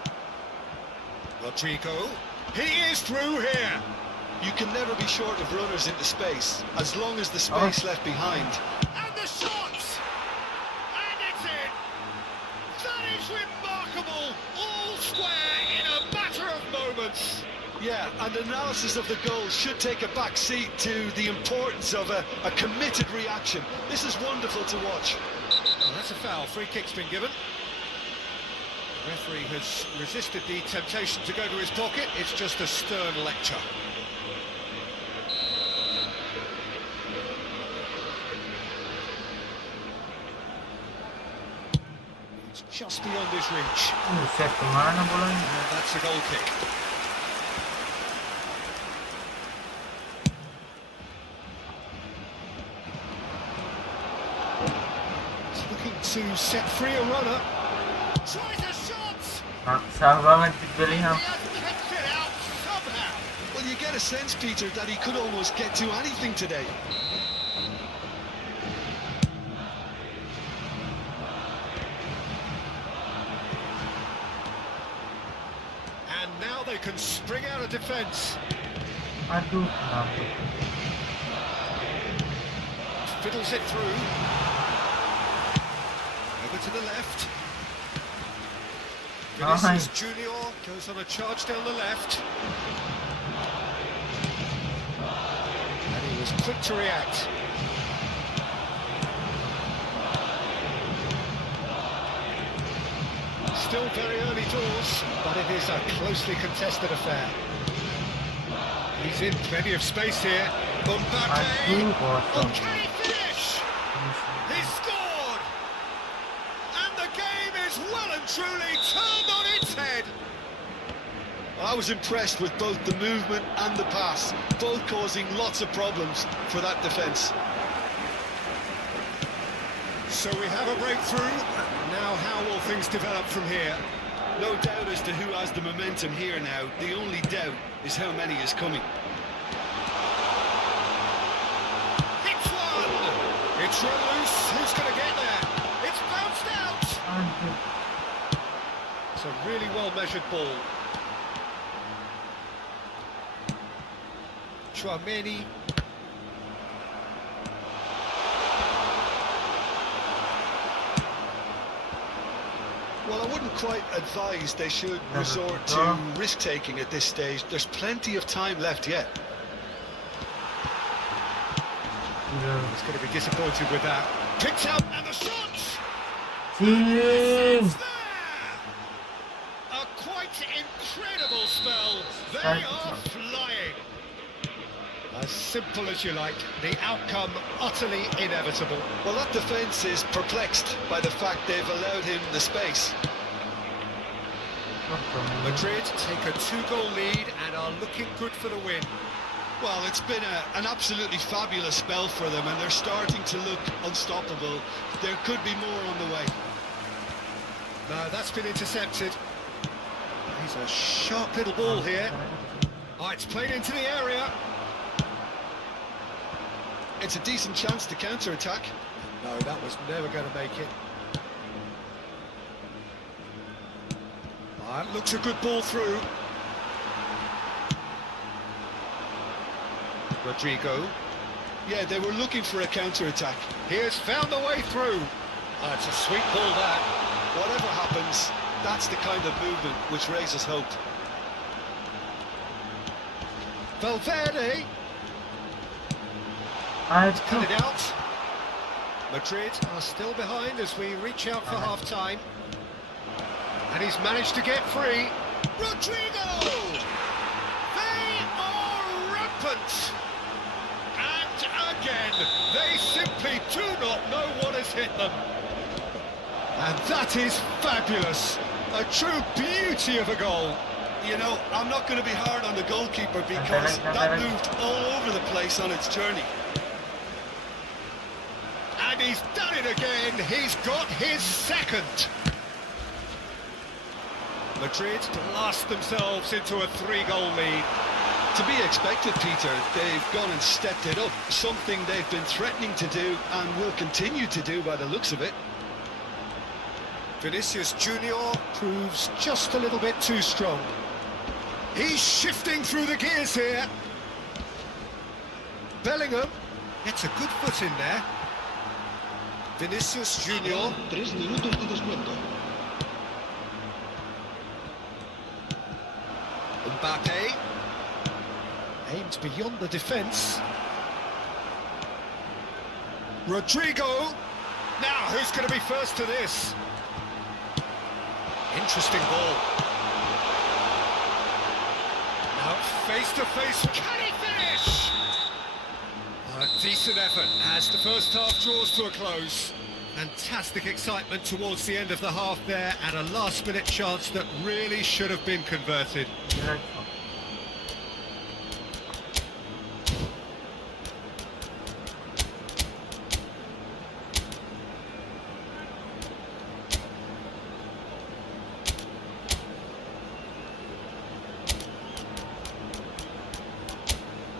Rodrigo, he is through here. You can never be short of runners into space, as long as the space left behind. And the shot! And it's in! That is remarkable! All square in a matter of moments. Yeah, and analysis of the goal should take a back seat to the importance of a committed reaction. This is wonderful to watch. Oh, that's a foul. Free kick's been given. The referee has resisted the temptation to go to his pocket. It's just a stern lecture. It's just beyond his reach. Set kemana bolanya? And that's a goal kick. He's looking to set free a runner. Tries a shot! Maksa banget di Bellingham. He has kept it out somehow. Well, you get a sense, Peter, that he could almost get to anything today. And now they can spring out of defence. Aduh, kenapa? Fiddles it through. Over to the left. Vinicius Nice. Junior goes on a charge down the left. And he was quick to react. Still very early doors, but it is a closely contested affair. He's in plenty of space here. Mbappe! Aduh, Oh, kosong. can he finish? He scored! And the game is well and truly turned on its head. I was impressed with both the movement and the pass, both causing lots of problems for that defence. So we have a breakthrough. Now how will things develop from here? No doubt as to who has the momentum here now. The only doubt is how many is coming. It's run loose. Who's going to get there? It's bounced out. Aduh. It's a really well-measured ball. Chouameni. Well, I wouldn't quite advise they should resort to risk-taking at this stage. There's plenty of time left yet. Gila. He's going to be disappointed with that. Picked out and the shot! Cing. It's there! A quite incredible spell. They are flying. As simple as you like, the outcome utterly inevitable. Well, that defence is perplexed by the fact they've allowed him the space. Madrid take a 2-goal lead and are looking good for the win. Well, it's been an absolutely fabulous spell for them, and they're starting to look unstoppable. There could be more on the way. No, that's been intercepted. He's a sharp little ball here. Oh, it's played into the area. It's a decent chance to counter-attack. No, that was never going to make it. Oh, it looks a good ball through. Rodrigo. Yeah, they were looking for a counter-attack. He has found the way through. Oh, it's a sweet ball, that. Whatever happens, that's the kind of movement which raises hope. Valverde. Aduh. Cut it out. Madrid are still behind as we reach out for half-time. And he's managed to get free. Rodrigo! They are rampant! And again, they simply do not know what has hit them. And that is fabulous. A true beauty of a goal. You know, I'm not going to be hard on the goalkeeper because that moved all over the place on its journey. And he's done it again. He's got his second. Madrid blast themselves into a 3-goal lead. To be expected, Peter. They've gone and stepped it up. Something they've been threatening to do and will continue to do by the looks of it. Vinicius Junior proves just a little bit too strong. He's shifting through the gears here. Bellingham gets a good foot in there. Vinicius Junior. 3 minutos de descuento. Mbappe aims beyond the defence. Rodrigo. Now, who's going to be first to this? Interesting ball. Now, face to face. Can he finish? A decent effort as the first half draws to a close. Fantastic excitement towards the end of the half there, and a last-minute chance that really should have been converted. Gila.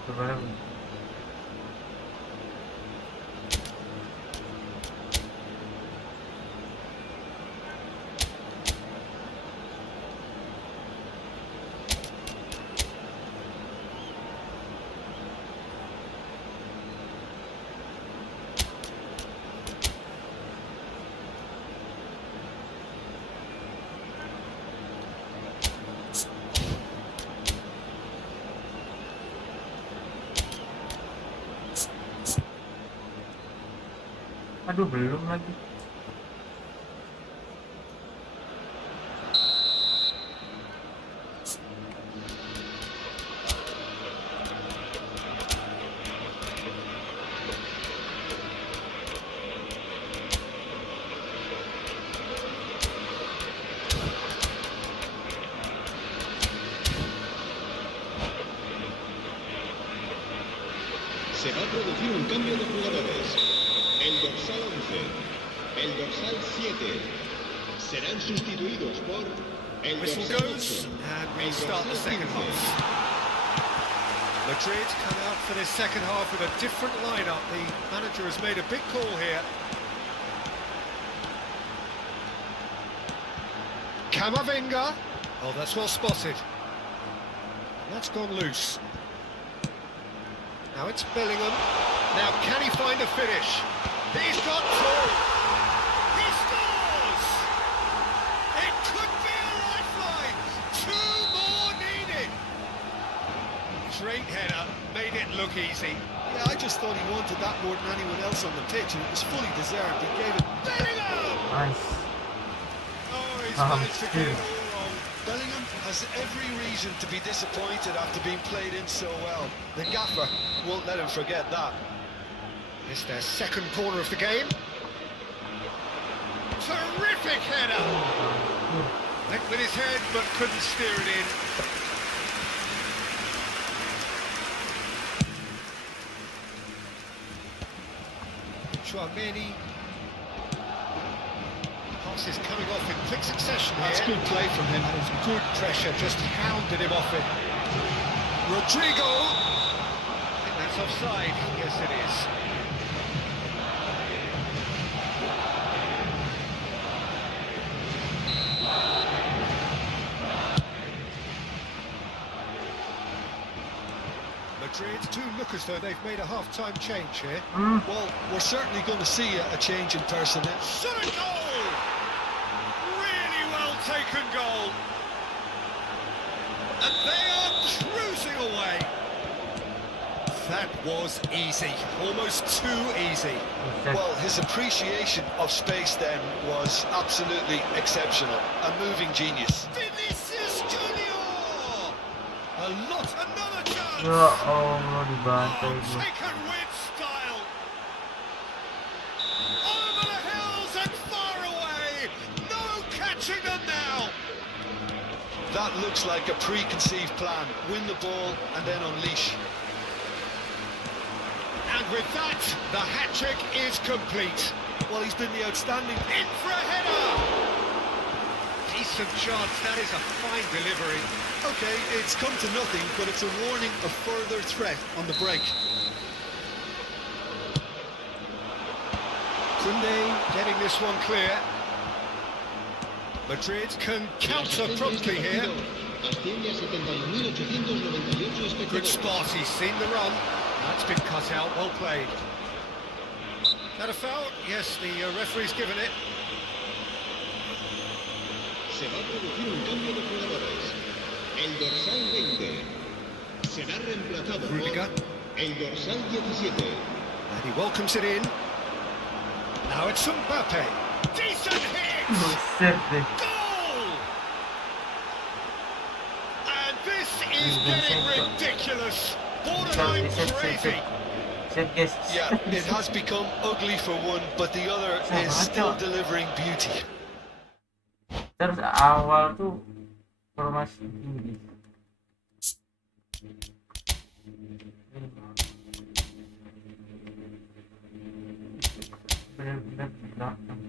Sebenarnya aduh, belum lagi. Se va a producir un cambio de jugadores. El dorsal 11, el dorsal 7 serán sustituidos por el Whistle dorsal goes, 8, and we el start the dorsal second 15. half. Madrid come out for this second half with a different lineup. The manager has made a big call here. Camavinga. Oh, that's well spotted. That's gone loose. Now it's Bellingham. Now can he find a finish? He's got two. He scores! It could be a lifeline. Two more needed. Great header, made it look easy. Yeah, I just thought he wanted that more than anyone else on the pitch, and it was fully deserved. He gave it. Bellingham! Nice. Oh, he's managed to get it all wrong. Bellingham has every reason to be disappointed after being played in so well. The gaffer won't let him forget that. It's their second corner of the game. Terrific header! Went with his head, but couldn't steer it in. Chouameni. Passes coming off in quick succession here. That's good play from him. And it's good pressure, just hounded him off it. Rodrigo! I think that's offside. Yes, it is. Madrid do look as though they've made a half-time change here. Well, we're certainly going to see a change in personnel. Shot a goal! Really well taken goal. And they are cruising away. That was easy, almost too easy. Well, his appreciation of space then was absolutely exceptional. A moving genius. Vinicius Junior! Another chance! Ya Allah, dibantai Oh, gue. taken with style. Over the hills and far away. No catching them now. That looks like a preconceived plan. Win the ball and then unleash. And with that, the hat-trick is complete. Well, he's been the outstanding. In for a header. Decent chance, that is a fine delivery. Okay, it's come to nothing, but it's a warning of further threat on the break. Koundé getting this one clear. Madrid can counter promptly here. Asciende a 71.898 espectadores. Good spot, he's seen the run. That's been cut out, well played. That a foul? Yes, the referee's given it. Se va a producir un cambio de jugadores. El dorsal 20 será reemplazado Rudiger. por el dorsal 17. And he welcomes it in. Now it's Mbappe. Decent hit! Buset deh. Goal! And this is getting ridiculous. Borderline crazy. Set guys. Yeah, it has become ugly for one, but the other is still delivering beauty. Terus awal tuh formasi ini. Benar-benar di belakang.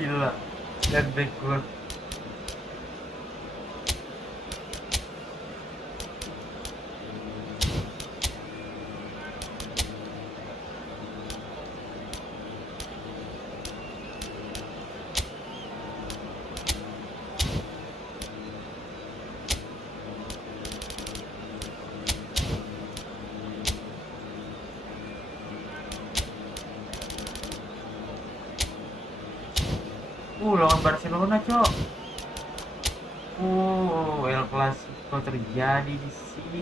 Gila. Lihat back gue. Lawan Barcelona, Cok. El Clasico terjadi di sini.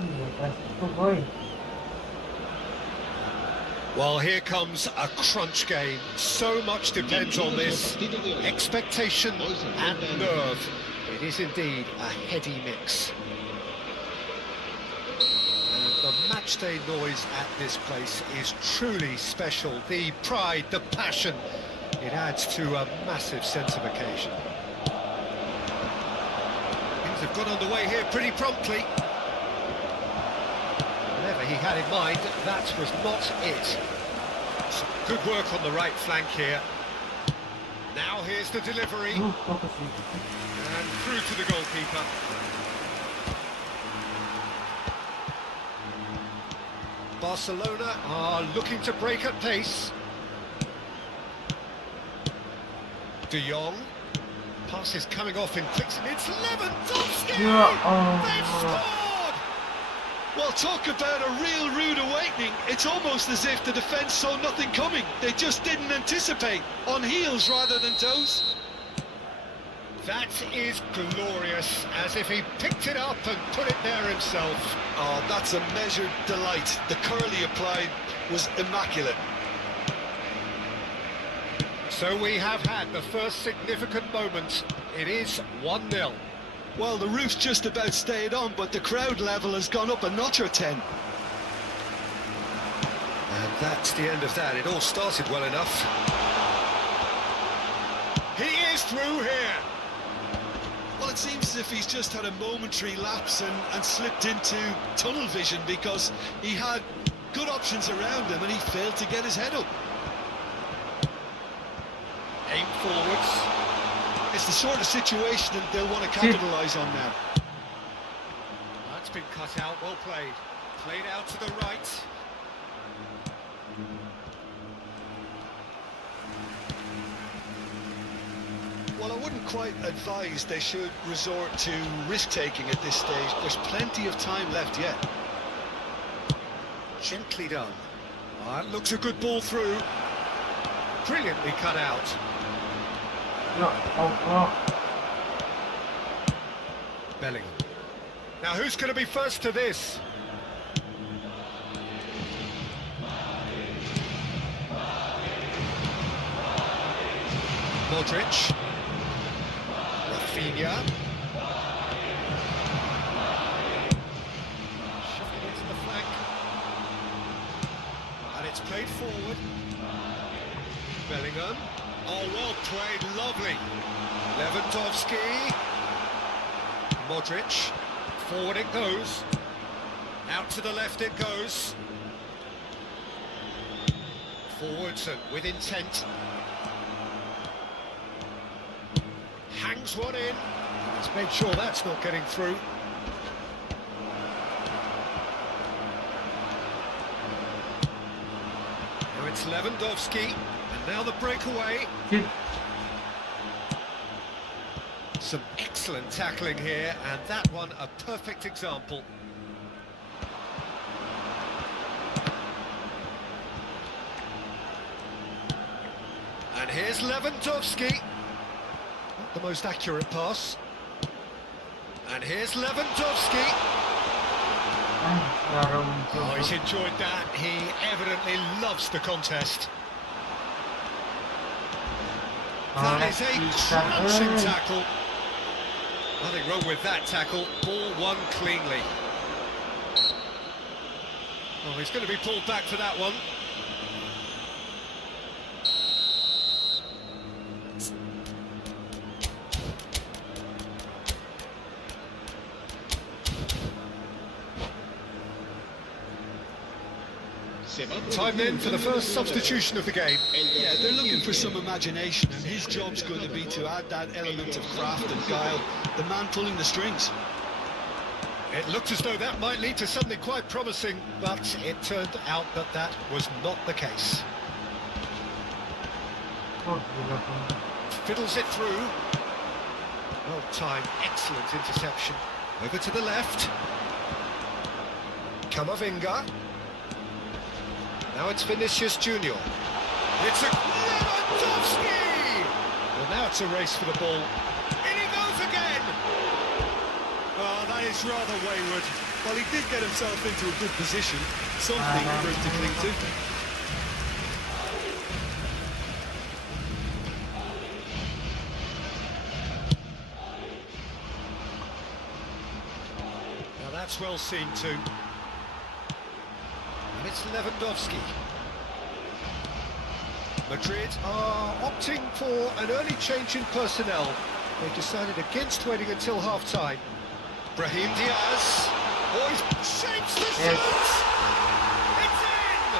El Clasico, boy. Well, here comes a crunch game. So much depends on this. Expectation and nerve. It is indeed a heady mix. And the matchday noise at this place is truly special. The pride, the passion, it adds to a massive sense of occasion. Things have got underway here pretty promptly. Whatever he had in mind, that was not it. Some good work on the right flank here. Now here's the delivery. And through to the goalkeeper. Barcelona are looking to break at pace. De Jong. Pass is coming off in clicks and it's Lewandowski! They've scored! Well, talk about a real rude awakening. It's almost as if the defence saw nothing coming. They just didn't anticipate. On heels rather than toes. That is glorious, as if he picked it up and put it there himself. Oh, that's a measured delight. The curl he applied was immaculate. So we have had the first significant moment. It is 1-0. Well, the roof's just about stayed on, but the crowd level has gone up a notch or 10. And that's the end of that. It all started well enough. He is through here. Well, it seems as if he's just had a momentary lapse and slipped into tunnel vision because he had good options around him and he failed to get his head up. Aim forwards. It's the sort of situation that they'll want to capitalise on now. That's been cut out, well played. Played out to the right. Well, I wouldn't quite advise they should resort to risk-taking at this stage. There's plenty of time left yet. Gently done. That looks a good ball through. Brilliantly cut out. Bellingham. Now who's going to be first to this? Modric. Rafinha. Shuffled into the flank. And it's played forward. Bellingham. Oh, well played, lovely. Lewandowski. Modric. Forward it goes. Out to the left it goes. Forwards and with intent. Hangs one in. Let's make sure that's not getting through. Now it's Lewandowski. And now the breakaway. Some excellent tackling here, and that one a perfect example. And here's Lewandowski. Not the most accurate pass. And here's Lewandowski. Oh, he's enjoyed that. He evidently loves the contest. That is a crunching tackle. Nothing wrong with that tackle. Ball won cleanly. Oh, he's going to be pulled back for that one. Se va a Time then for the first substitution of the game. Yeah, they're looking for some imagination, and his job's going to be to add that element of craft and guile, the man pulling the strings. It looked as though that might lead to something quite promising, but it turned out that that was not the case. Oh, gila tuh. Fiddles it through. Well timed, excellent interception. Over to the left. Camavinga. Now it's Vinicius Junior. It's a Lewandowski! Well, now it's a race for the ball. In he goes again! Oh, that is rather wayward. Well, he did get himself into a good position, something for him to cling to. Now that's well seen too. And it's Lewandowski. Madrid are opting for an early change in personnel. They decided against waiting until half-time. Brahim Diaz. Oh, he shapes the shot! It's in!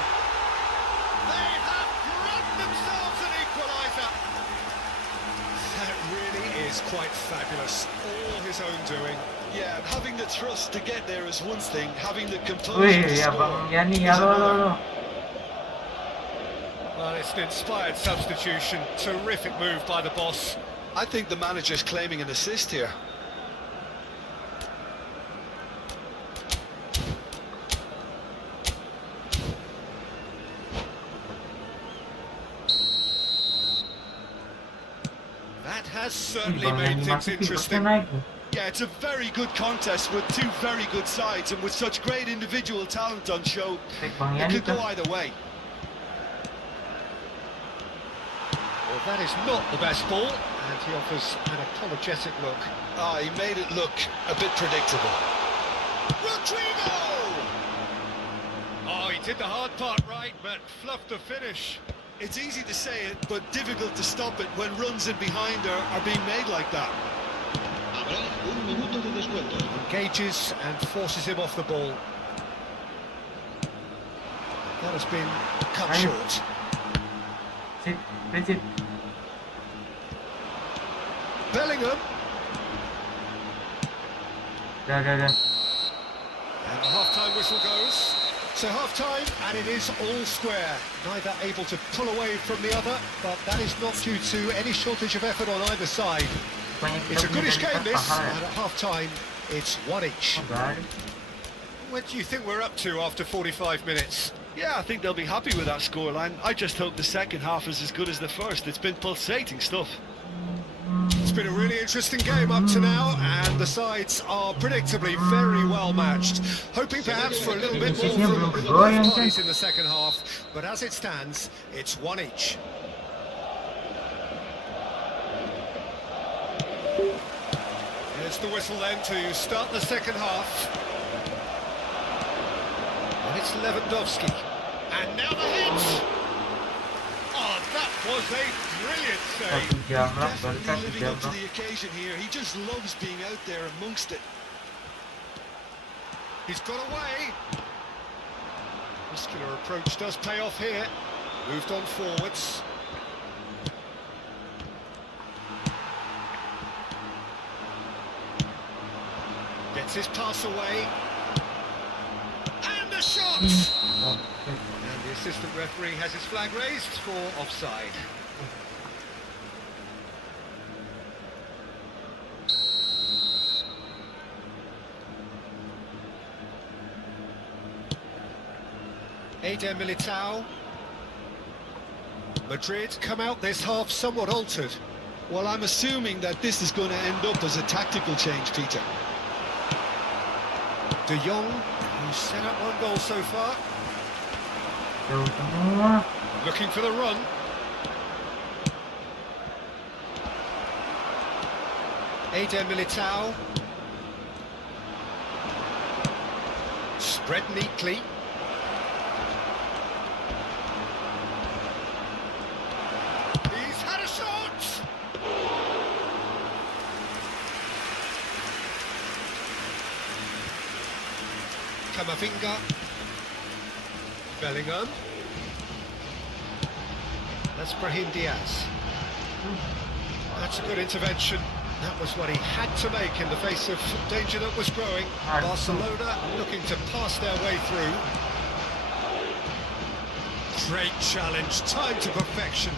They have grabbed themselves an equaliser. That really is quite fabulous. All his own doing. Yeah, having the thrust to get there is one thing, having the composure Wih, to ya score Bang Yani, is halo, halo, another. halo. Well, it's an inspired substitution. Terrific move by the boss. I think the manager's claiming an assist here. That has Ih, certainly Bang made Yani things masuk kipernya interesting. naik tuh. Yeah, it's a very good contest with two very good sides, and with such great individual talent on show, Cek Bang it Yani could go tuh. either way. Well, that is not the best ball, and he offers an apologetic look. Ah, he made it look a bit predictable. Rodrigo! Oh, he did the hard part right, but fluffed the finish. It's easy to say it, but difficult to stop it when runs in behind are being made like that. Habrá un minuto de descuento. Engages and forces him off the ball. That has been cut Ayo. short. Sit, sit. Bellingham, Dah, dah, dah. and the half-time whistle goes. So half-time, and it is all square. Neither able to pull away from the other, but that is not due to any shortage of effort on either side. Pokoknya kita It's a punya goodish dari game, this, pahala and ya. at half-time, it's one each. Oh, nggak ada. What do you think we're up to after 45 minutes? Yeah, I think they'll be happy with that scoreline. I just hope the second half is as good as the first. It's been pulsating stuff. It's been a really interesting game up to now, and the sides are predictably very well matched. Hoping perhaps for a little bit more Sisinya belum from bergoyang, both kan? parties in the second half, but as it stands, it's one each. There's the whistle then to start the second half. And it's Lewandowski. And now the hit! Oh, that was a brilliant save. 1 jam lah, baru Definitely 1 living jam up to lah. the occasion here. He just loves being out there amongst it. He's got away. Muscular approach does pay off here. Moved on forwards. Gets his pass away. And the shot! Oh, shit. And the assistant referee has his flag raised for offside. Eder Militao. Madrid come out this half somewhat altered. Well, I'm assuming that this is going to end up as a tactical change, Peter. De Jong, who's set up one goal so far, Jauh semua. looking for the run. Eder Militao. Spread neatly. He's had a shot! Camavinga. Bellingham. That's Brahim Diaz. That's a good intervention. That was what he had to make in the face of danger that was growing. Barcelona looking to pass their way through. Great challenge, time to perfection.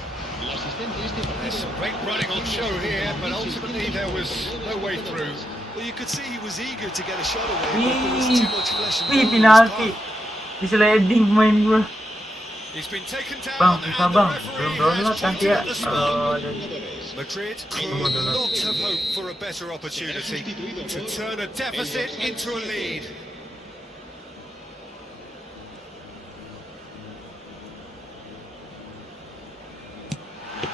There's some great running on show here, but ultimately there was no way through. Well, you could see he was eager to get a shot away, but there was too much flesh and Wih, bone in his penalti. path. Di sliding main gue. He's been taken down, Bang, bisa and the bang. referee Belum has download nanti pointed ya. at the spot. Kalau ada Madrid could not have hoped for a better opportunity to turn a deficit into a lead.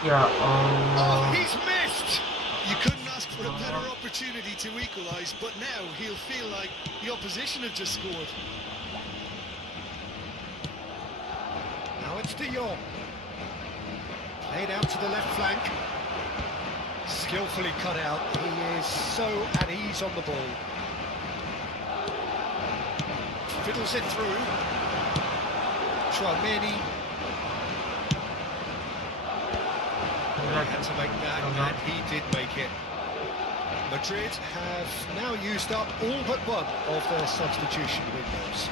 ya Oh, Allah. he's missed! You couldn't ask for a better opportunity to equalise, but now he'll feel like the opposition have just scored. Now it's De Jong. Played out to the left flank. Skillfully cut out. He is so at ease on the ball. Fiddles it through. Tchouaméni. Had to make that, and he did make it. Madrid have now used up all but one of their substitution windows.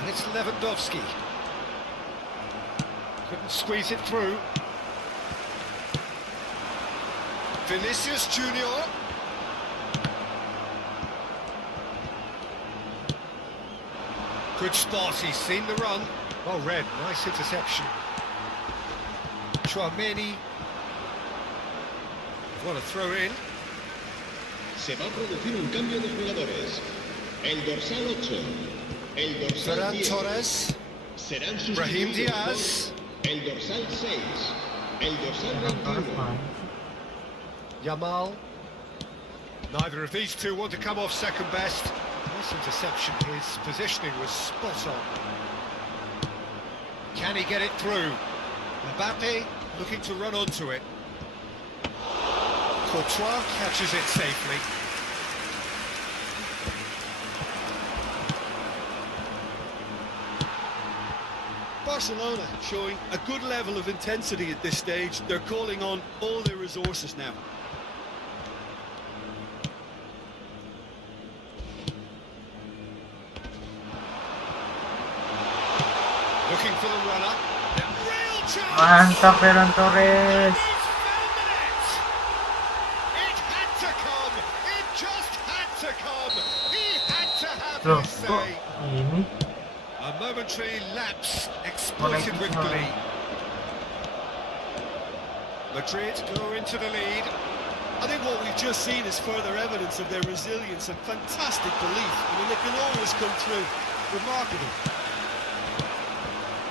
And it's Lewandowski. Couldn't squeeze it through. Vinicius Junior. Good spot, he's seen the run. Well read, nice interception. Tchouaméni. What a throw in. Se va a producir un cambio de jugadores. El dorsal 8, el dorsal Ferran 10 Torres. serán Brahim sustituidos Diaz. por el dorsal 6, el dorsal Harus 21. main. Yamal. Neither of these two want to come off second best. Nice interception, his positioning was spot on. Can he get it through? Mbappe looking to run onto it. Courtois catches it safely. Barcelona showing a good level of intensity at this stage. They're calling on all their resources now. Looking for the runner. Real chance! Mantap Ferran Torres. He's found the net! It had to come! It just had to come! He had to have Loh, this kok say! ini? A momentary lapse exploited with glee. Madrid go into the lead. I think what we've just seen is further evidence of their resilience and fantastic belief. I mean, they can always come through. Remarkable.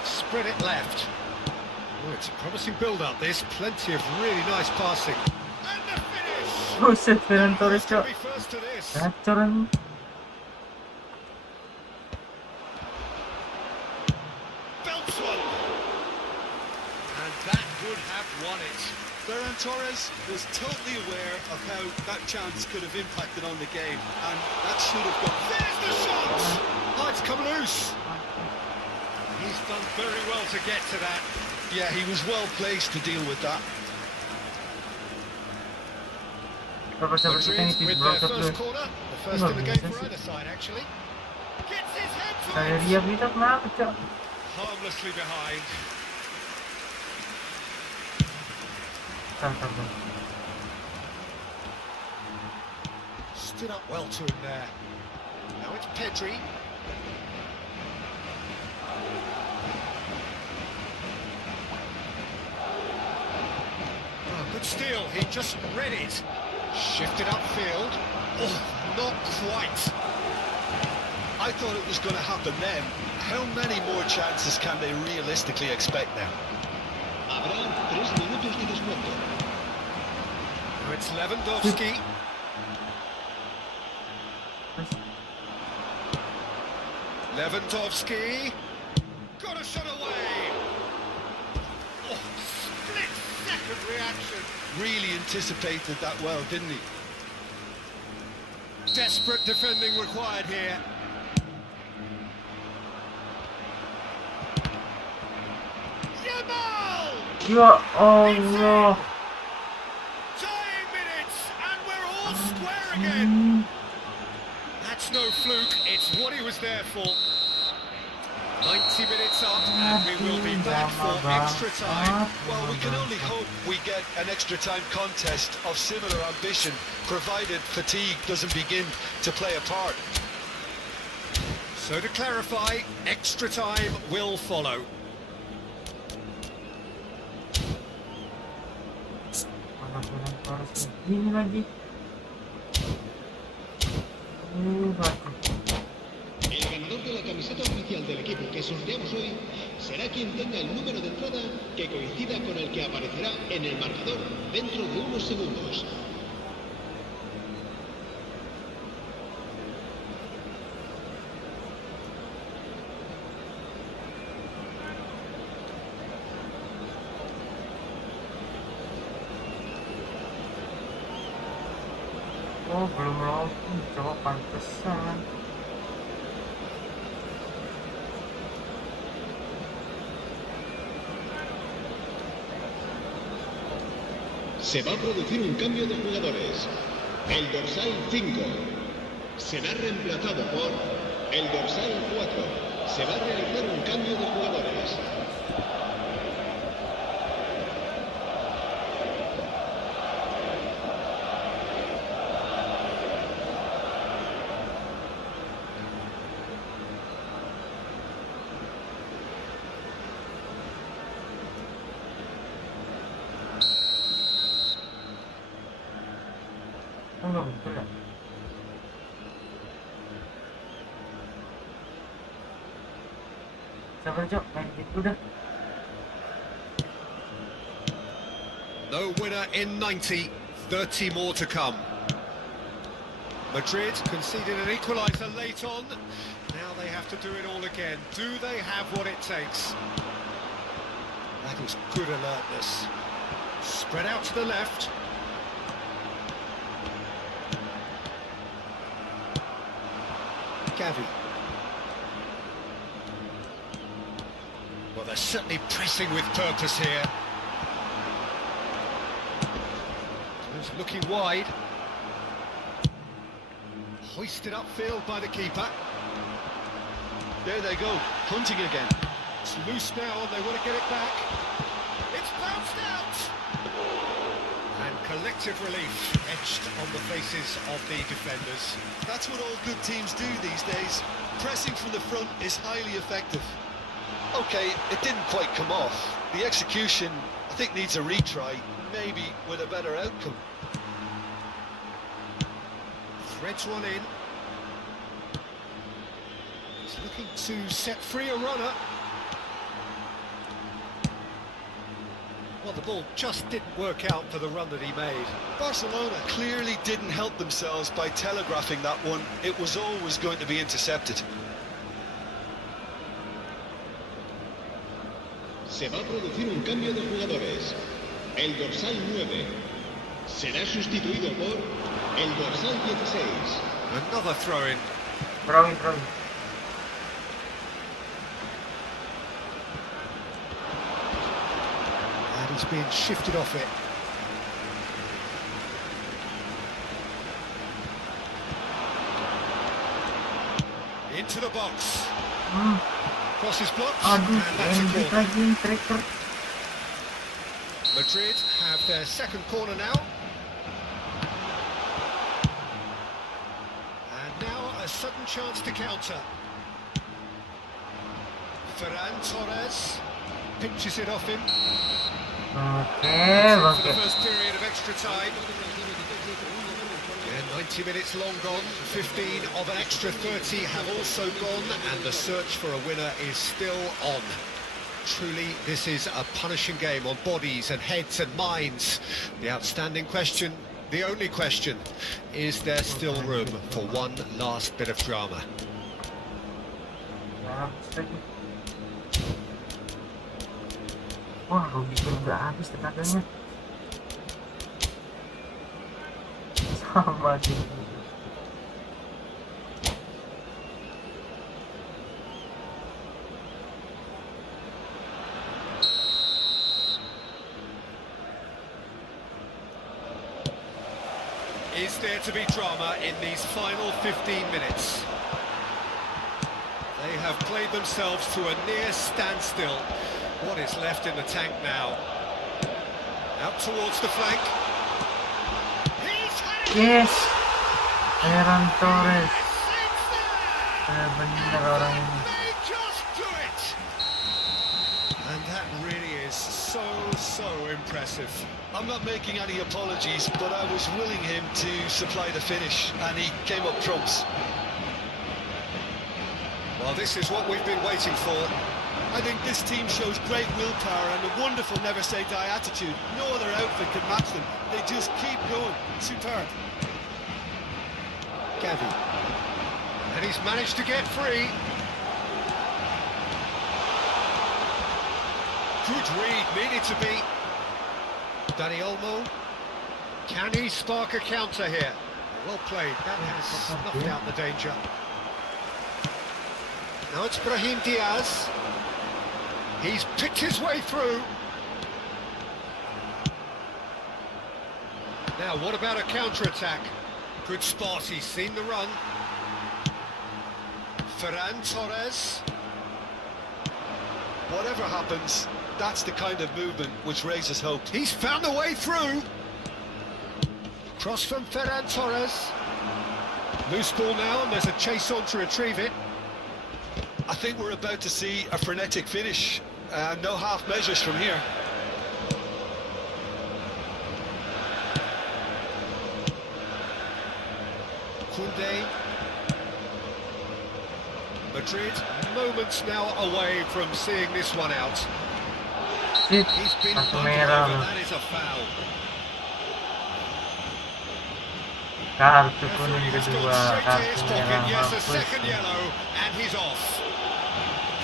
Spread it left. Oh, it's a promising build-up, this. Plenty of really nice passing. And the finish! Buset Ferran Torres, Who's going cok. to be first to this? Gacor ini. Belts one. And that would have won it. Ferran Torres was totally aware of how that chance could have impacted on the game, and that should have gone. There's the shot! Oh, it's come loose. He's done very well to get to that. Yeah, he was well placed to deal with that. Berapa seperti ini Madrid di with their broadcast dulu. first corner. The first in the game for either side, actually. Gets his head to Saya it. dia bisa kenapa, cok? Harmlessly behind. Sabar. Stood up well to him there. Now it's Pedri. Oh, good steal. He just read it. Shifted upfield. Oh, not quite. I thought it was going to happen then. How many more chances can they realistically expect now? Habrá 3 minutos de descuento. Now it's Lewandowski. Lewandowski. Got a shot away. Oh, split-second reaction. Really anticipated that well, didn't he? Desperate defending required here. Ya Allah. Dying minutes, and we're all square again. That's no fluke, it's what he was there for. 90 minutes up, and we will be back for extra time. Well, we can only hope we get an extra time contest of similar ambition, provided fatigue doesn't begin to play a part. So to clarify, extra time will follow. Ini lagi. El ganador de la camiseta oficial del equipo que sorteamos hoy será quien tenga el número de entrada que coincida con el que aparecerá en el marcador dentro de unos segundos. Oh, belum login, coba pantesan. Se va a producir un cambio de jugadores. El dorsal 5 será reemplazado por el dorsal 4. Se va a realizar un cambio de jugadores. Enggak betul ya. Sabar Cok, main gitu dah. No winner in 90, 30 more to come. Madrid conceded an equaliser late on. Now they have to do it all again. Do they have what it takes? That is good alertness. Spread out to the left. Gavi. Well, they're certainly pressing with purpose here. He's looking wide. Hoisted upfield by the keeper. There they go, hunting again. It's loose now and they want to get it back. It's bounced out! And collective relief etched on the faces of the defenders. That's what all good teams do these days. Pressing from the front is highly effective. Okay, it didn't quite come off. The execution, I think, needs a retry, maybe with a better outcome. Threads one in. He's looking to set free a runner. Well, the ball just didn't work out for the run that he made. Barcelona clearly didn't help themselves by telegraphing that one. It was always going to be intercepted. Se va a producir un cambio de jugadores. El dorsal 9 será sustituido por el dorsal 16. Another throw-in. Throwing. And he's being shifted off it. Into the box. Crosses blocked. Aduh, And that's a ended corner. lagi yang tracker. Madrid have their second corner now. And now a sudden chance to counter. Ferran Torres pinches it off him. Oke, For the oke. first period of extra time. And 90 minutes long gone, 15 of an extra 30 have also gone, and the search for a winner is still on. Truly, this is a punishing game on bodies and heads and minds. The outstanding question, the only question, is there still room for one last bit of drama? Ya, habis lagi. Wah, Rudiger udah habis tenaganya. Sama sih. there to be drama in these final 15 minutes? They have played themselves to a near standstill. What is left in the tank now? Out towards the flank. He's had it! Yes, Ferran Torres. Benar orang ini. They just do it! And that really is so impressive. I'm not making any apologies, but I was willing him to supply the finish, and he came up trumps. Well, this is what we've been waiting for. I think this team shows great willpower and a wonderful never-say-die attitude. No other outfit can match them. They just keep going. Superb. Gavi. And he's managed to get free. Good read, needed to be. Dani Olmo. Can he spark a counter here? Well played, that has snuffed out the danger. Now it's Brahim Diaz. He's picked his way through. Now, what about a counter-attack? Good spot, he's seen the run. Ferran Torres. Whatever happens, that's the kind of movement which raises hope. He's found a way through. Cross from Ferran Torres. Loose ball now, and there's a chase on to retrieve it. I think we're about to see a frenetic finish. No half measures from here. Koundé. Madrid, moments now away from seeing this one out. Shit, He's been kartu bundled merah over, loh. that is a foul. Kartu Referee kuning has kedua, gone straight to kartu his merah pocket, yes, a hapus. second yellow, and he's off.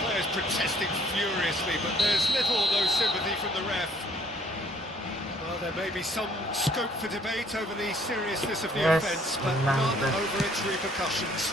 Players protesting furiously, but there's little or no sympathy from the ref. Well, there may be some scope for debate over the seriousness of the Yes, offence, but menang none dah. over its repercussions.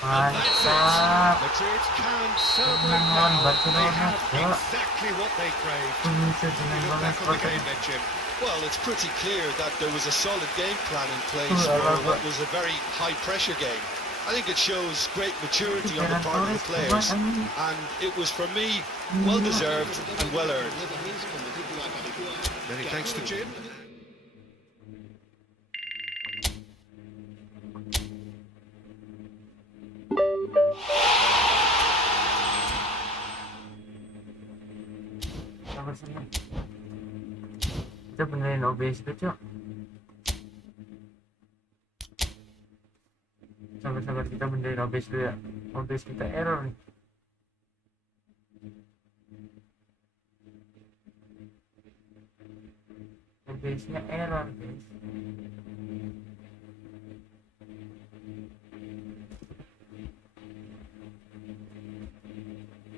And that's it. Mantap. Madrid can celebrate Menang lawan now. They Barcelona, have Bro. exactly what they craved. Bisa You senang look banget back on the foto. game then, Jim. Well, it's pretty clear that there was a solid game plan in place I for love what it. was a very high-pressure game. I think it shows great maturity on the Ferran part of the Torres kuat players, anjing. and it was, for me, well-deserved and well-earned. Many thanks to Jim. Sabar senang. Kita benerin OBS itu, Cok. Sabar kita benerin OBS dulu ya. OBS kita error nih. OBS-nya error, guys.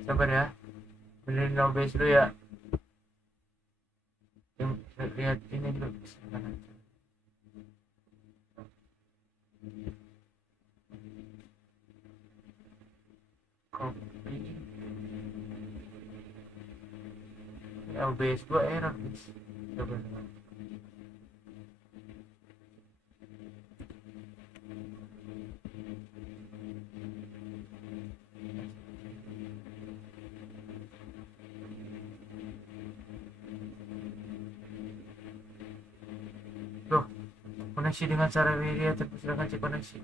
Sabar ya. Benerin OBS dulu ya. Lihat ini dulu. Sebentar aja. Copy. OBS gua error, guys. Coba. Loh, koneksi dengan cara media terpersilakan cek koneksi.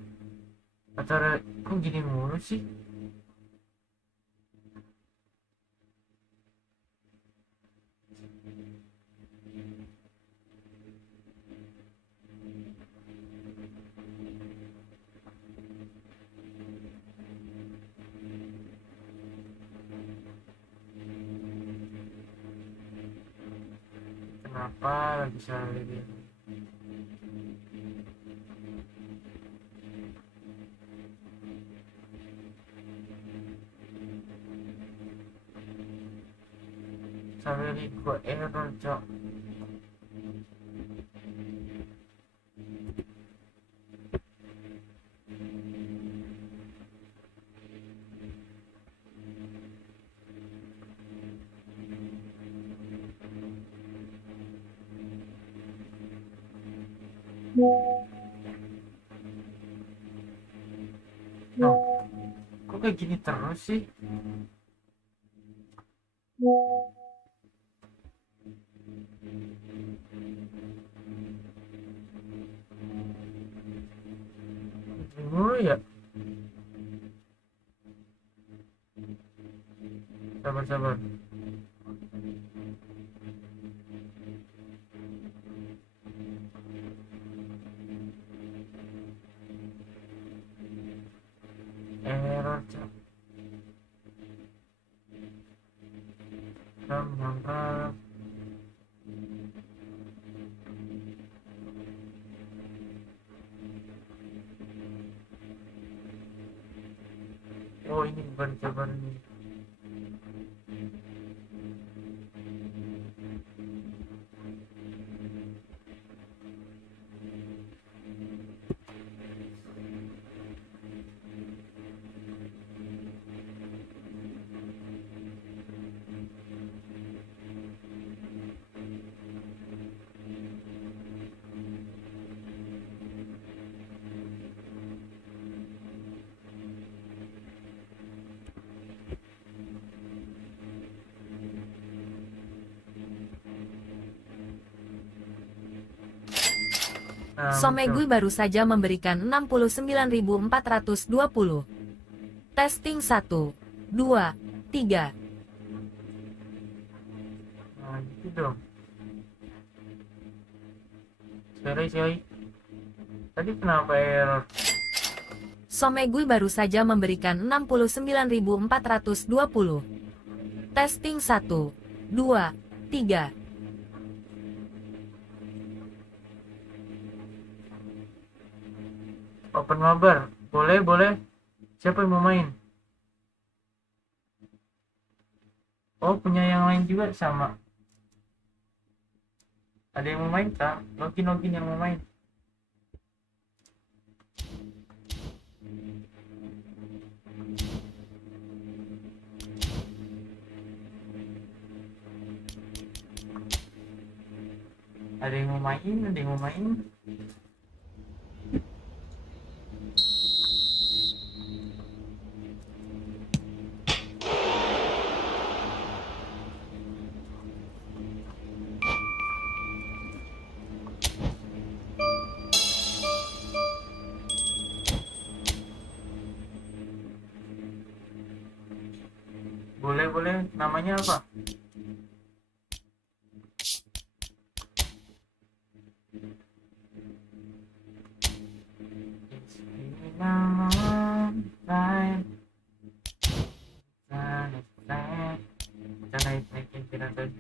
Acara kok gini mulu sih? Kenapa lagi salah media? Sampai gua error, Cok. Loh, kok kayak gini terus sih? Dulu ya. Sabar. Error cak. Nyangka. Oh ini bukan sabar nih. Nah, Somegui betul. baru saja memberikan 69.420. Testing 1, 2, 3. Nah, gitu dong. Sorry. Tadi kenapa error? Somegui baru saja memberikan 69.420. Testing 1, 2, 3. Open mabar. Boleh. Siapa yang mau main? Oh, punya yang lain juga sama. Ada yang mau main, Kak? Login yang mau main. Ada yang mau main. Boleh. Namanya apa? Kita naikin Tyrannosaurus.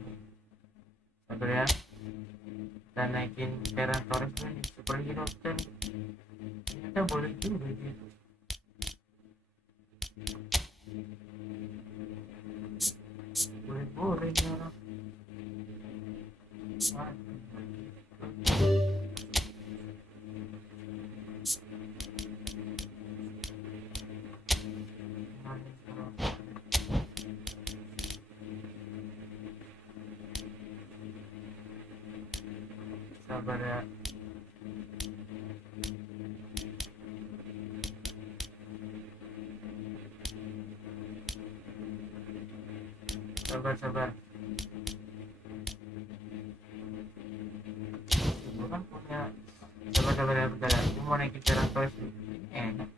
Sabar ya. Kita naikin Tyrannosaurus ini superhero kan. Kita boleh juga gitu. Boleh nih orang. Sabar ya. Sabar. Gue kan punya. Sabar ya, bentar ya. Gue mau naikin Tyrannosaurus dulu. Enak.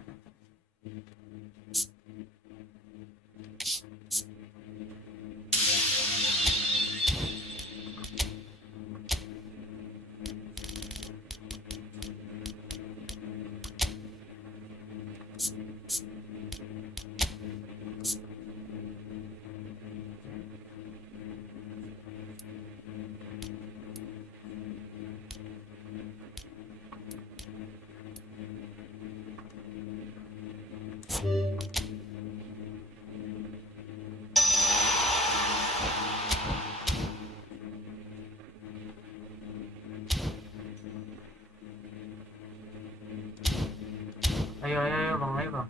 Ayo bang.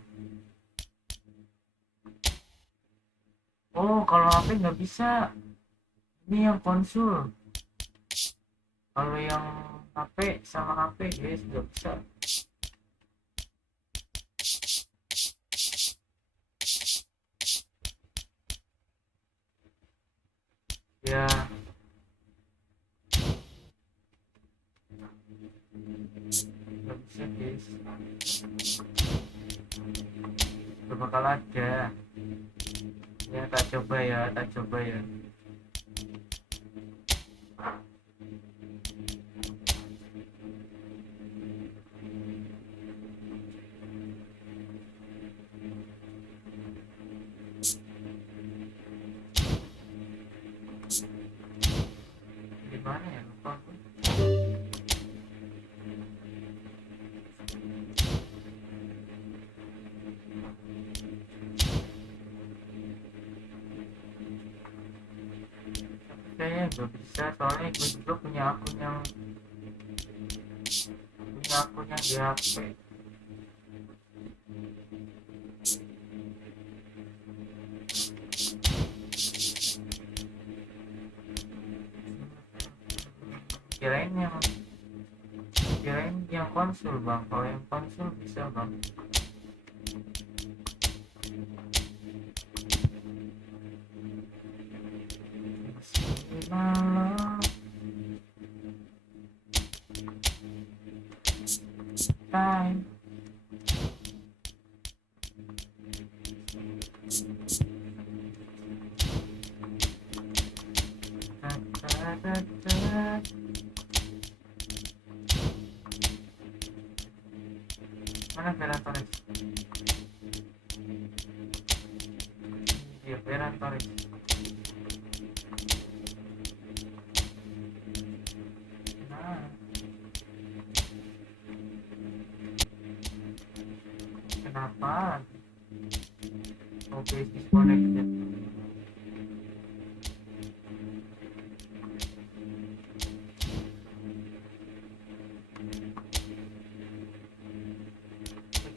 Oh, kalau HP nggak bisa. Ini yang konsul. Kalau yang HP sama HP guys nggak bisa. Ya, nggak bisa guys, gak bakal ada. Ya tak coba ya, tak coba ya. Gimana ya, lupa aku. Kayaknya gak bisa, soalnya gue juga punya akun yang di HP. Kirain yang konsul bang, kalau yang konsul bisa bang. Malam time. Mana Ferran Torres? Iya, Ferran Torres. Nah, kenapa? OBS disconnected.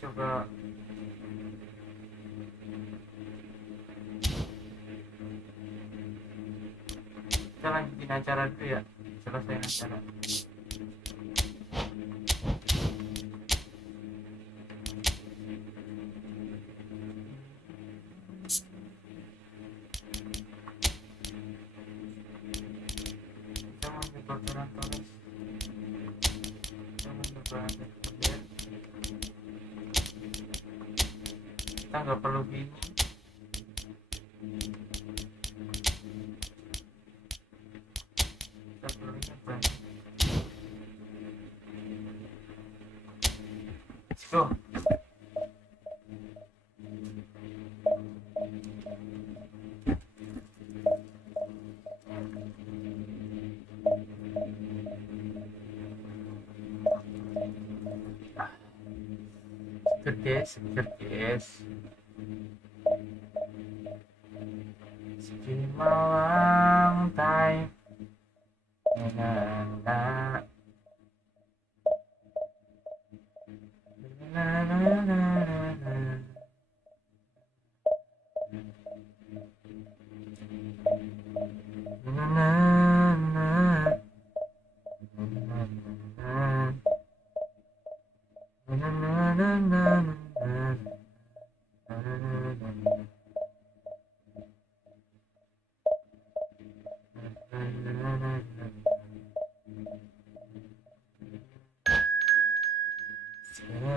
Coba kita lanjutin acara dulu ya, selesai acara. Kita mau nyoba Ferran Torres, kita mau nyoba Efootball. Kita nggak perlu bingung. Kita perlu nyoba. Let's go. Good guys, good guys. It's been a long time. Na na na na na na. Na na na. Na na na na.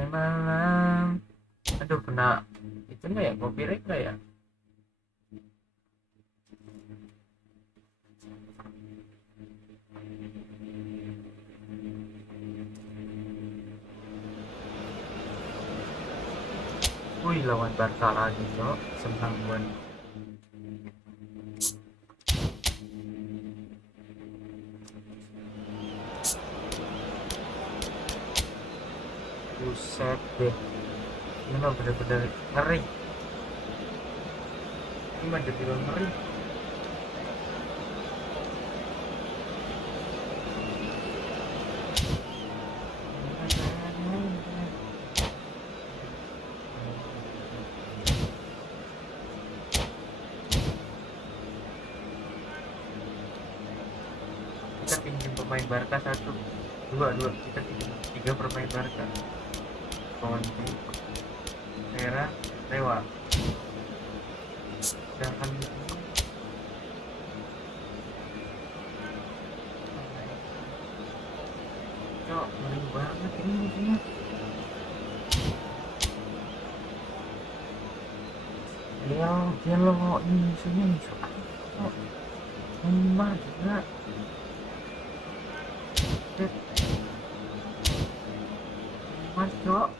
Malam, aduh kena itu nggak ya, copyright nggak ya? Wih, lawan Barca lagi cok, senang gue. Buset deh, ini mah bener-bener ngeri. Ini mah jadi ngeri. Kita pinjam pemain Barca satu, dua, kita pinjam 3 pemain Barca. Conti, Vera, Lewa. Sedangkan banget ini musuhnya. Gelo ini musuhnya musuh apa? Neymar juga. Neymar cok.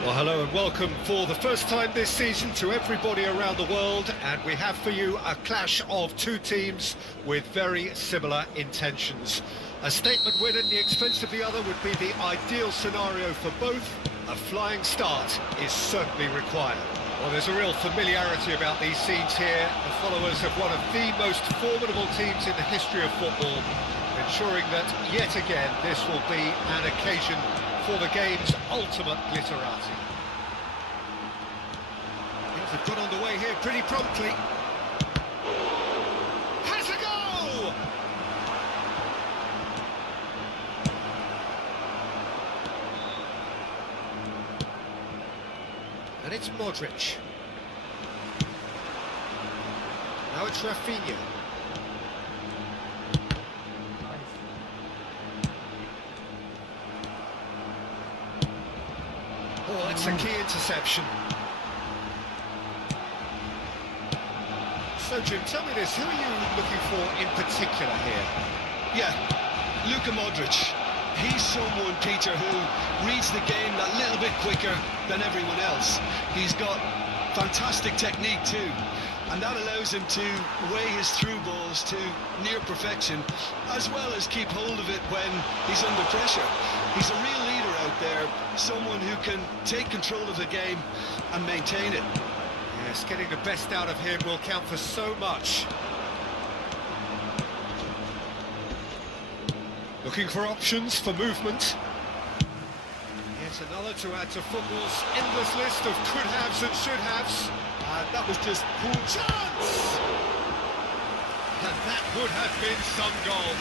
Well, hello and welcome for the first time this season to everybody around the world, and we have for you a clash of two teams with very similar intentions. A statement win at the expense of the other would be the ideal scenario for both. A flying start is certainly required. Well, there's a real familiarity about these scenes here. The followers of one of the most formidable teams in the history of football, ensuring that yet again this will be an occasion for the game's ultimate glitterati. Things have got underway here pretty promptly. Has a go! And it's Modric. Now it's Rafinha. Oh, that's a key interception. So, Jim, tell me this, who are you looking for in particular here? Yeah, Luka Modric. He's someone, Peter, who reads the game that little bit quicker than everyone else. He's got fantastic technique too, and that allows him to weigh his through balls to near perfection, as well as keep hold of it when he's under pressure. He's a real leader out there, someone who can take control of the game and maintain it. Yes, getting the best out of him will count for so much. Looking for options for movement. Yet another to add to football's endless list of could-haves and should-haves. And that was just poor Chance! And that would have been some goal.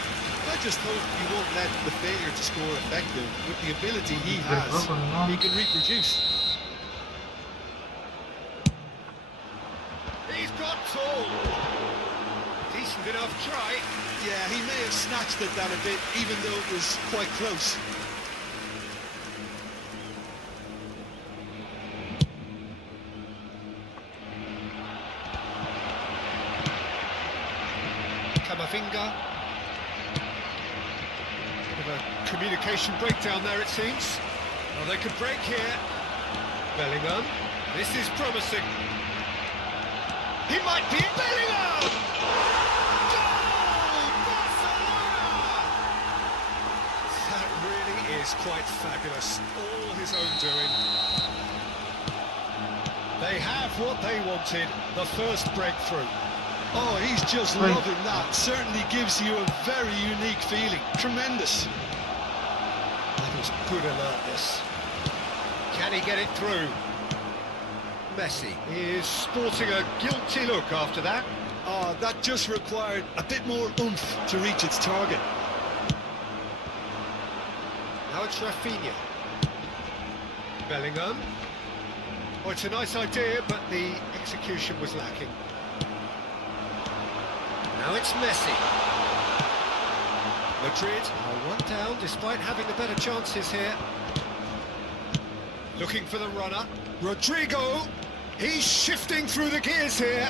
I just hope he won't let the failure to score effective. With the ability he has, he can reproduce. He's got tall. Decent enough try. Yeah, he may have snatched at that a bit, even though it was quite close. Camavinga. Bit of a communication breakdown there, it seems. Well, they could break here. Bellingham. This is promising. He might be Bellingham! Goal! Barcelona! That really is quite fabulous. All his own doing. They have what they wanted, the first breakthrough. Oh, he's just loving that. Certainly gives you a very unique feeling. Tremendous. That was good alertness. Can he get it through? Messi is sporting a guilty look after that. Oh, that just required a bit more oomph to reach its target. Now it's Rafinha. Bellingham. Oh, it's a nice idea, but the execution was lacking. Now it's Messi. Madrid are one down despite having the better chances here. Looking for the runner. Rodrigo. He's shifting through the gears here.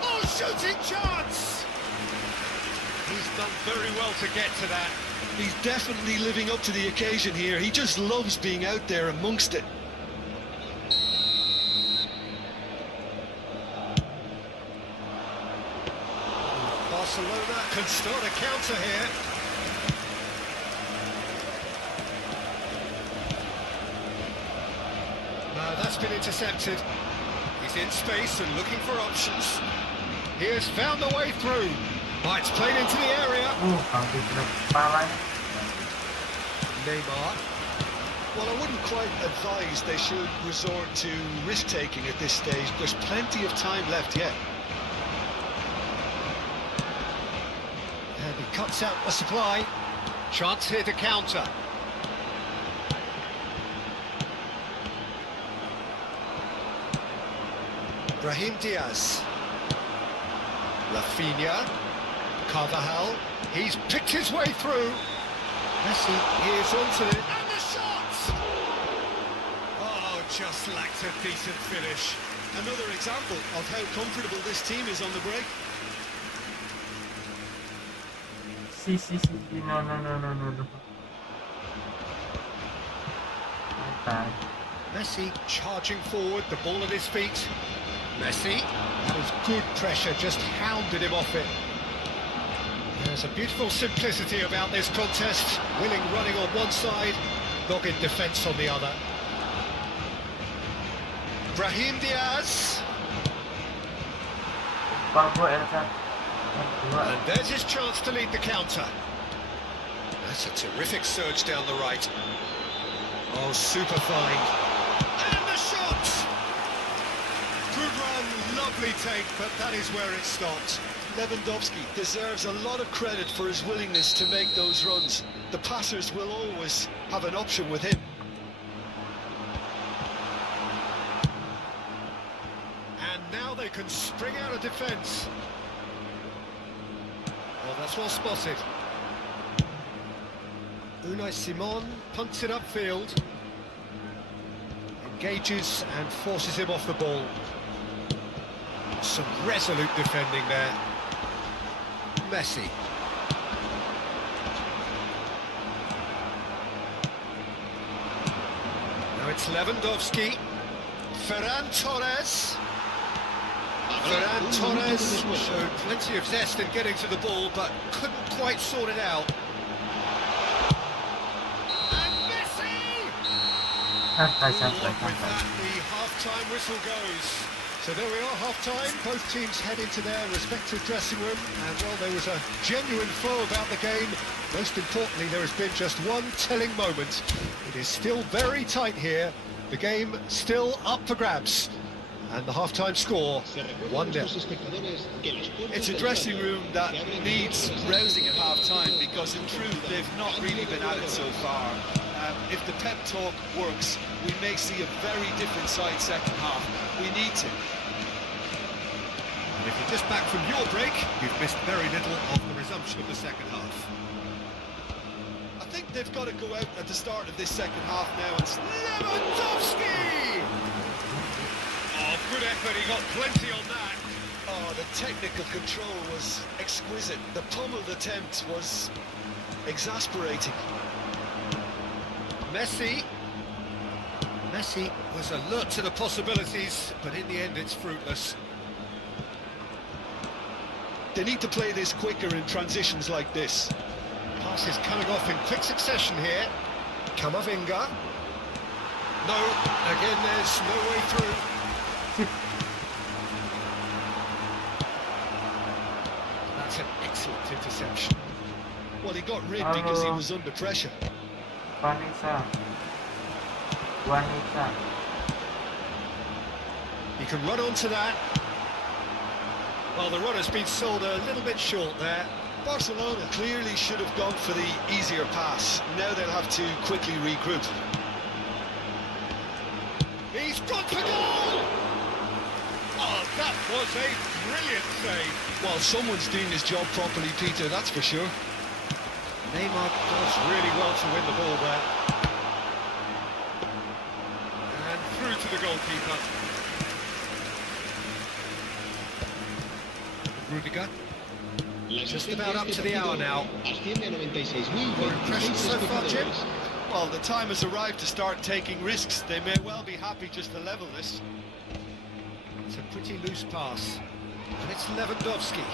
Oh, shooting chance! He's done very well to get to that. He's definitely living up to the occasion here. He just loves being out there amongst it. Barcelona can start a counter here. No, that's been intercepted. He's in space and looking for options. He has found the way through. Oh, it's played into the area. Hampir kena kepala. Neymar. Well, I wouldn't quite advise they should resort to risk-taking at this stage. There's plenty of time left yet. And he cuts out the supply. Chance here to counter. Brahim Diaz. Rafinha. Carvajal. He's picked his way through. Messi is onto it. And the shot! Oh, just lacked a decent finish. Another example of how comfortable this team is on the break. Sí, no. Bye. Messi charging forward, the ball at his feet. Messi, that was good pressure, just hounded him off it. There's a beautiful simplicity about this contest. Willing running on one side, dogged defence on the other. Brahim Diaz. Bang gua Elsa. And there's his chance to lead the counter. That's a terrific surge down the right. Oh, super fine. And the shot! Good run, lovely take, but that is where it stopped. Lewandowski deserves a lot of credit for his willingness to make those runs. The passers will always have an option with him. And now they can spring out of defence. Well, that's well spotted. Unai Simon punts it upfield. Engages and forces him off the ball. Some resolute defending there. Messi. Now it's Lewandowski. Ferran Torres. Ferran Torres showed plenty of zest in getting to the ball, but couldn't quite sort it out. And Messi! With that, the half-time whistle goes. So there we are, half-time. Both teams head into their respective dressing room, and well, there was a genuine flow about the game. Most importantly, there has been just one telling moment. It is still very tight here. The game still up for grabs. And the half-time score, 1-0. It's a dressing room that needs rousing at half-time because in truth they've not really been at it so far. If the pep talk works, we may see a very different side second half. We need to. And if you're just back from your break, you've missed very little of the resumption of the second half. I think they've got to go out at the start of this second half now and Lewandowski! Oh, good effort, he got plenty on that. Oh, the technical control was exquisite. The pummeled attempt was exasperating. Messi was alert to the possibilities, but in the end it's fruitless. They need to play this quicker in transitions like this. Passes coming off in quick succession here. Camavinga. No, again there's no way through. That's an excellent interception. Well, he got rid because he was under pressure. Vanessa. He can run onto that. Well, the runner's been sold a little bit short there. Barcelona clearly should have gone for the easier pass. Now they'll have to quickly regroup. He's gone for goal! Oh, that was a brilliant save. Well, someone's doing his job properly, Peter, that's for sure. Neymar does really well to win the ball there. And through to the goalkeeper. Rudiger. Just about up to the hour now. Your impressions so far, Jim? Well, the time has arrived to start taking risks. They may well be happy just to level this. It's a pretty loose pass. And it's Lewandowski.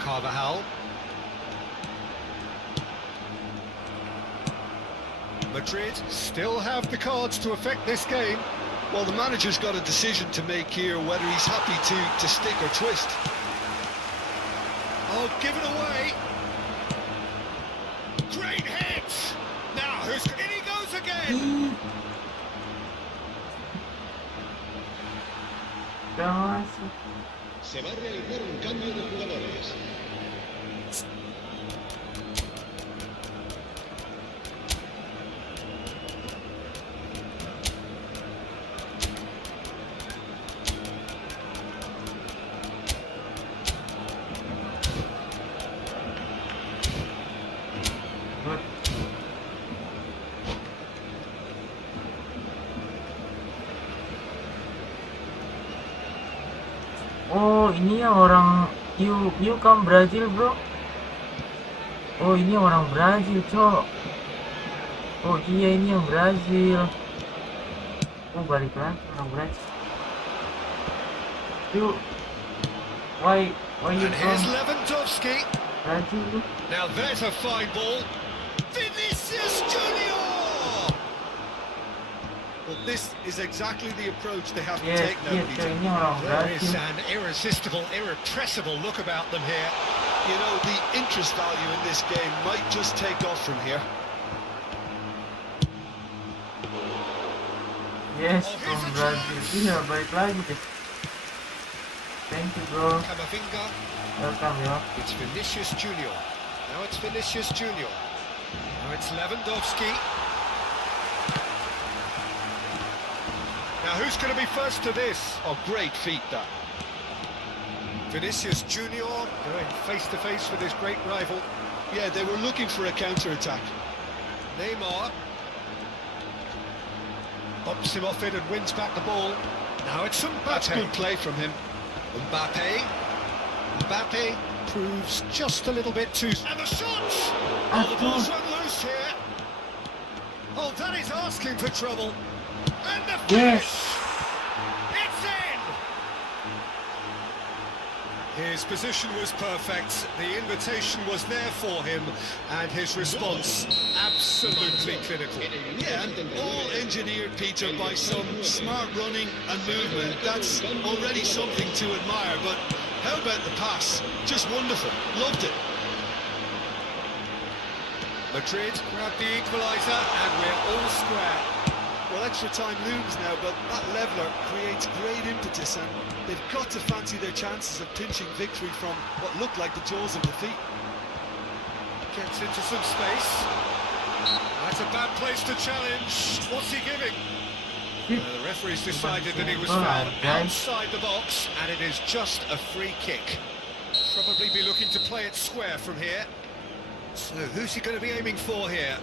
Carvajal. Madrid still have the cards to affect this game. Well, the manager's got a decision to make here, whether he's happy to stick or twist. Oh, give it away. Great hit. Now, in he goes again. Se va a realizar un cambio de jugadores. Oh ini ya orang you come Brazil bro. Oh ini orang Brazil cok. Oh iya ini yang Brazil. Oh balik lagi orang Brazil. You why you And here's from Lewandowski. Brazil lu? Now there's a fine ball. Vinicius Junior! Well, this is exactly the approach they have to Yes, take now, yes, Peter. ini orang There is Brazil. an irresistible, irrepressible look about them here. You know, the interest value in this game might just take off from here. Yes, from Brazil. Iya, balik lagi deh. Thank you bro. Camavinga. Welcome ya. It's Vinicius Junior. Now it's Vinicius Junior. Now it's Lewandowski. Now who's going to be first to this? Oh, great feat that. Vinicius Junior going face to face with his great rival. Yeah, they were looking for a counter-attack. Neymar bops him off it and wins back the ball. Now it's That's Mbappe. good play from him. Mbappe proves just a little bit too... And the shot! Oh, the ball's run loose here. Oh, that is asking for trouble. And the finish! Yes. It's in! His position was perfect, the invitation was there for him, and his response absolutely clinical. Yeah, all engineered, Peter, by some smart running and movement. That's already something to admire, but how about the pass? Just wonderful. Loved it. Madrid grabbed the equaliser, and we're all square. Well, extra time looms now, but that leveller creates great impetus, and they've got to fancy their chances of pinching victory from what looked like the jaws of defeat. Gets into some space. That's a bad place to challenge. What's he giving? The referee's decided that he was fouled outside the box, and it is just a free kick. Probably be looking to play it square from here. So who's he going to be aiming for here?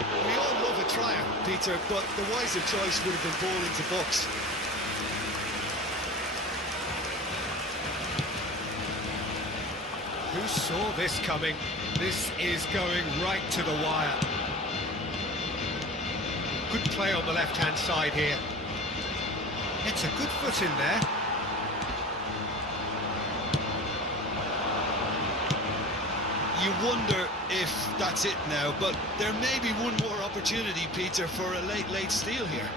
We all love a triumph, Peter, but the wiser choice would have been ball into box. Who saw this coming? This is going right to the wire. Good play on the left-hand side here. It's a good foot in there. You wonder if that's it now, but there may be one more opportunity, Peter, for a late steal here.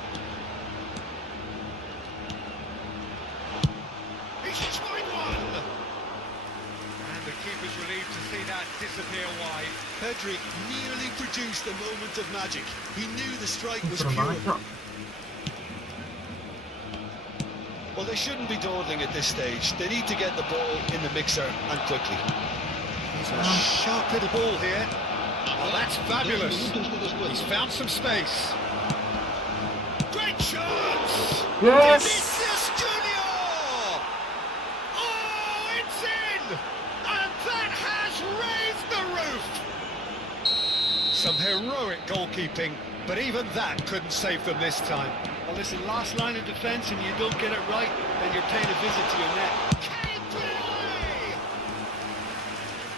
He's tried one! And the keeper's relieved to see that disappear wide. Pedri nearly produced a moment of magic. He knew the strike was Serem banget pure. cok. Well, they shouldn't be dawdling at this stage. They need to get the ball in the mixer and quickly. It's a sharp little ball here. Oh, that's fabulous. He's found some space. Great chance! Yes. Vinicius Junior! Oh, it's in! And that has raised the roof! Some heroic goalkeeping, but even that couldn't save them this time. Well, listen, last line of defence and you don't get it right, then you're paying a visit to your net.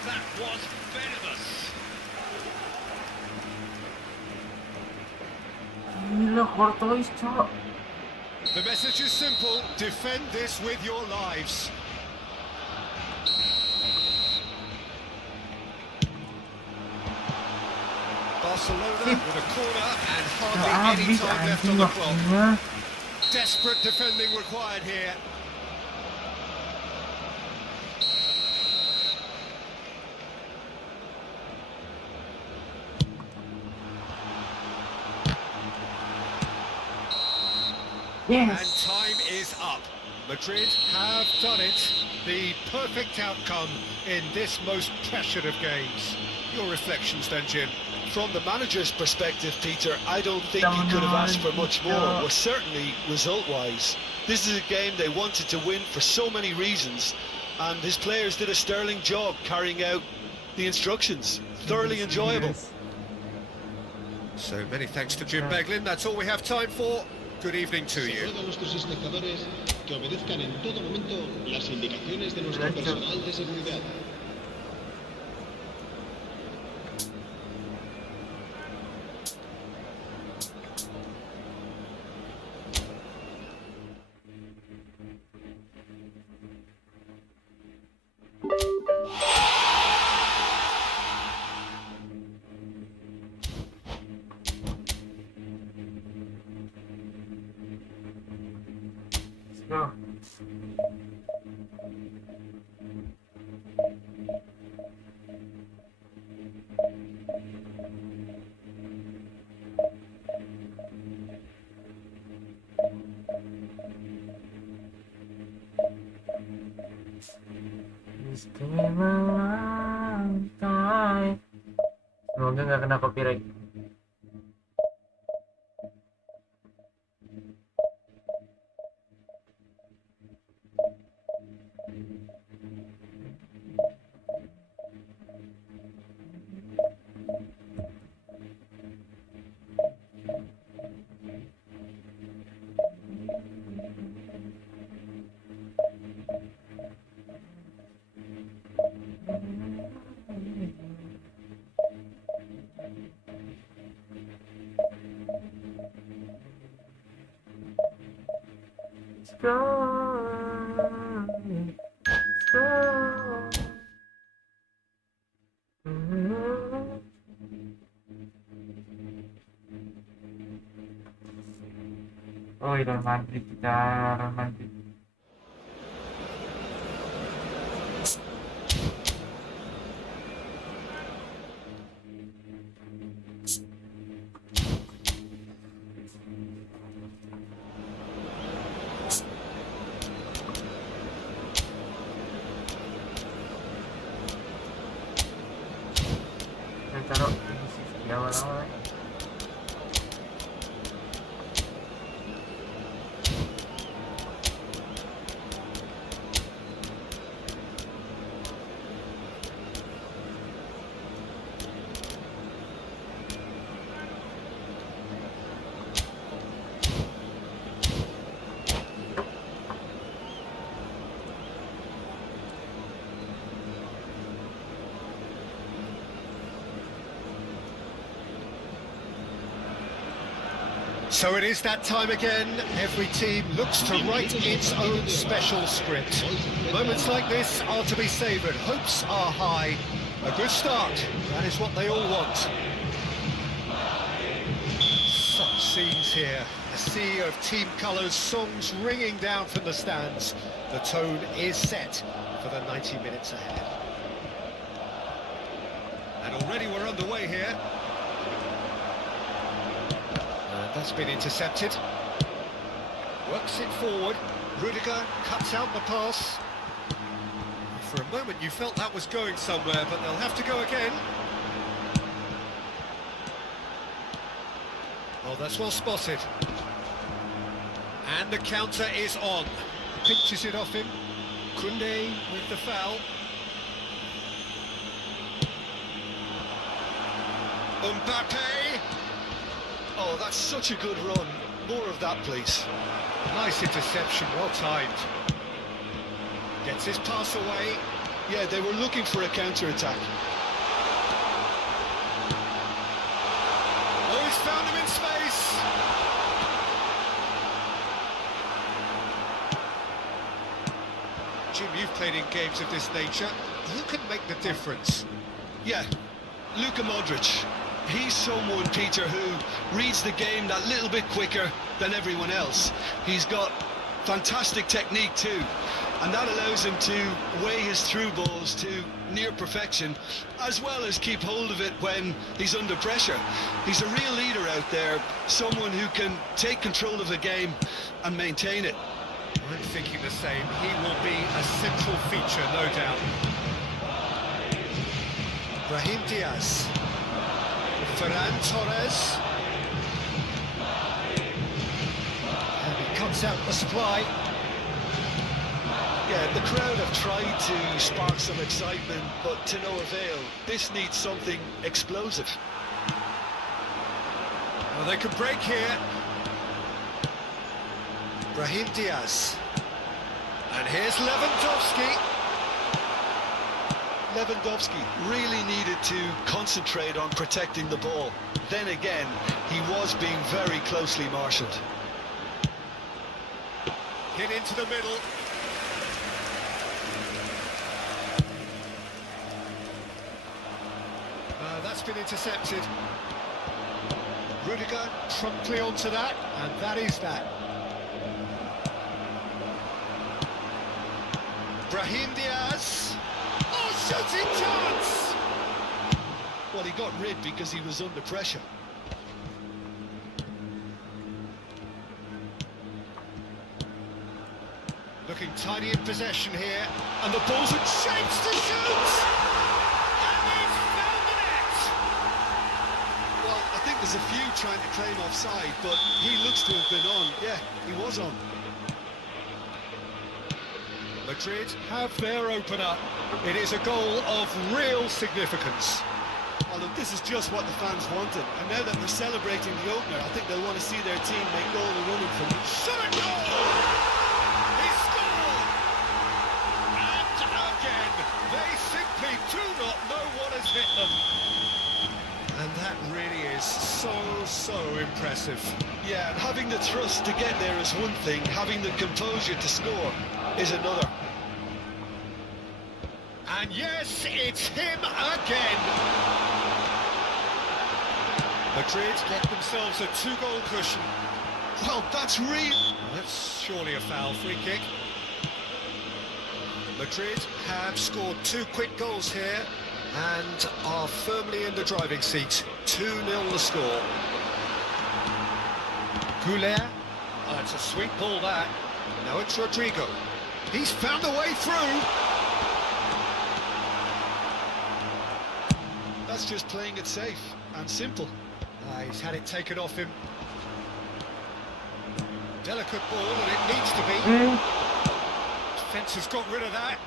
That was venomous. Gila Courtois cok. The message is simple: defend this with your lives. Barcelona with a corner and hardly any Habis time left on anjing the clock. waktunya. Desperate defending required here. And Yes. time is up. Madrid have done it. The perfect outcome in this most pressured of games. Your reflections then, Jim? From the manager's perspective, Peter, I don't think he could have asked for much more. Well, certainly result-wise. This is a game they wanted to win for so many reasons, and his players did a sterling job carrying out the instructions. Thoroughly enjoyable. Yes. So many thanks to Jim Beglin. That's all we have time for. Good evening to Se you. ruega a nuestros espectadores que obedezcan en todo momento las indicaciones de nuestro personal de seguridad. Go. Istimewa lantai. Semoga nggak kena copyright. Let's go. Let's go. Oh, Real Madrid kita, Real Madrid. Saya taruh di awal-awal. So it is that time again. Every team looks to write its own special script. Moments like this are to be savoured. Hopes are high. A good start. That is what they all want. Such scenes here. A sea of team colours, songs ringing down from the stands. The tone is set for the 90 minutes ahead. And already we're underway here. That's been intercepted. Works it forward. Rudiger cuts out the pass. For a moment you felt that was going somewhere, but they'll have to go again. Oh, that's well spotted. And the counter is on. Pinches it off him. Koundé with the foul. Mbappe. Oh, that's such a good run. More of that, please. Nice interception, well timed. Gets his pass away. Yeah, they were looking for a counter-attack. Oh, he's found him in space. Jim, you've played in games of this nature. Who can make the difference? Yeah, Luka Modric. He's someone, Peter, who reads the game that little bit quicker than everyone else. He's got fantastic technique too, and that allows him to weigh his through balls to near perfection, as well as keep hold of it when he's under pressure. He's a real leader out there, someone who can take control of a game and maintain it. I'm thinking the same. He will be a central feature, no doubt. Brahim Diaz. Ferran Torres. And he cuts out the supply. Yeah, the crowd have tried to spark some excitement, but to no avail. This needs something explosive. Well, they could break here. Brahim Diaz. And here's Lewandowski. Lewandowski really needed to concentrate on protecting the ball. Then again, he was being very closely marshalled. Hit into the middle. That's been intercepted. Rudiger promptly onto that, and that is that. Brahim Diaz. Oh, shooting chance! Well, he got rid because he was under pressure. Looking tidy in possession here, and the ball's in shapes to shoot! And he's found the net! Well, I think there's a few trying to claim offside, but he looks to have been on. Yeah, he was on. Madrid have their opener. It is a goal of real significance. Oh, look, this is just what the fans wanted. And now that they're celebrating the opener, I think they'll want to see their team make all the running from it. Shot a goal! He scored! And again, they simply do not know what has hit them. And that really is so impressive. Yeah, and having the thrust to get there is one thing. Having the composure to score is another. And yes, it's him again. Madrid get themselves a 2-goal cushion. Well, that's real. That's surely a foul. Free kick. Madrid have scored 2 quick goals here and are firmly in the driving seat. 2-0 the score. Goulet. Oh, it's a sweet ball, that. Now it's Rodrigo. He's found a way through. That's just playing it safe and simple. He's had it taken off him. Delicate ball, and it needs to be. Defence has got rid of that.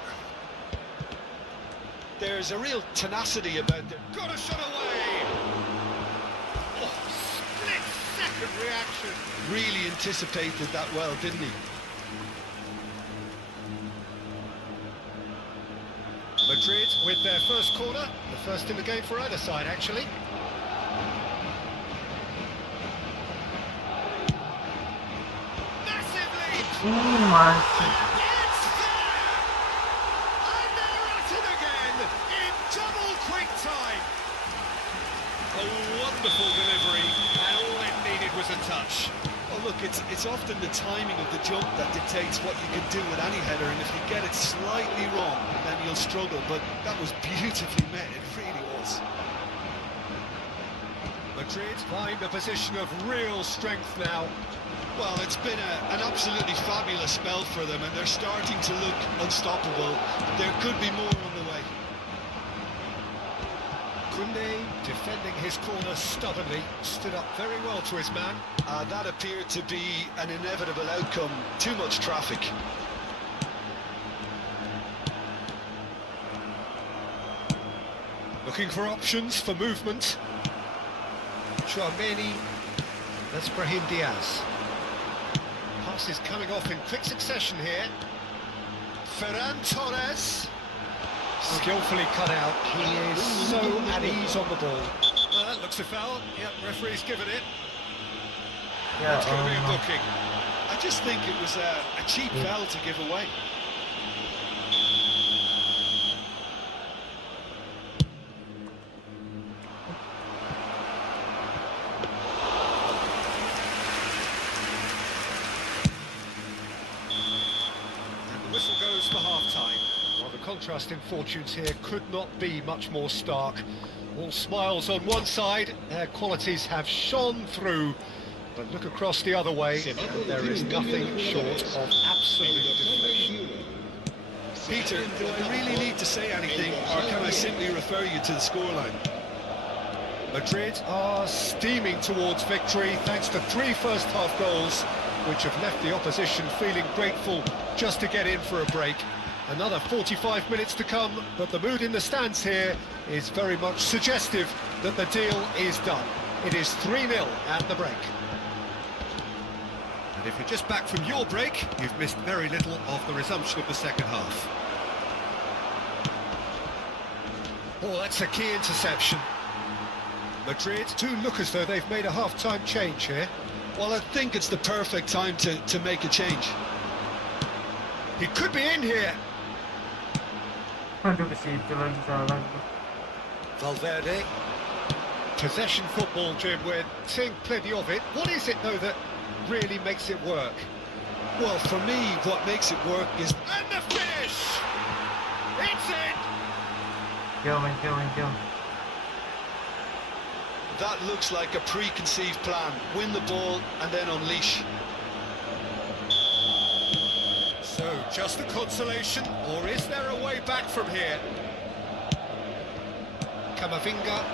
There's a real tenacity about it. Got a shot away! Oh, split-second reaction. Really anticipated that well, didn't he? Madrid with their first corner, the first in the game for either side, actually. Massive lead! It's there! And they're at it again in double quick time. A wonderful delivery, and all it needed was a touch. Oh, look, it's often the timing of the jump that dictates what you can do with any header, and if you get it slightly wrong, then you'll struggle, but that was beautifully met, it really was. Madrid find a position of real strength now. Well, it's been an absolutely fabulous spell for them, and they're starting to look unstoppable. There could be more on the way. Koundé, defending his corner stubbornly, stood up very well to his man. That appeared to be an inevitable outcome. Too much traffic. Looking for options for movement. Chouameni, that's Brahim Diaz. Pass is coming off in quick succession here. Ferran Torres. Skillfully cut out. He is so at ease on the ball. Well, that looks a foul. Yep, referee's given it. That's going to be a booking. I just think it was a cheap foul to give away. And the whistle goes for half-time. Well, the contrast in fortunes here could not be much more stark. All smiles on one side, their qualities have shone through. But look across the other way, and there is nothing short of absolute deflation. Peter, do I really need to say anything, or can I simply refer you to the scoreline? Madrid are steaming towards victory thanks to 3 first-half goals, which have left the opposition feeling grateful just to get in for a break. Another 45 minutes to come, but the mood in the stands here is very much suggestive that the deal is done. It is 3-0 at the break. And if you're just back from your break, you've missed very little of the resumption of the second half. Oh, that's a key interception. Madrid do look as though they've made a half-time change here. Well, I think it's the perfect time to make a change. He could be in here. Aduh, ke situ lagi salah. Valverde. Possession football, Jim, we're seeing plenty of it. What is it, though, that really makes it work? Well, for me, what makes it work is... And the finish! It's in! Jauh. That looks like a preconceived plan. Win the ball and then unleash. So, just a consolation, or is there a way back from here? Camavinga.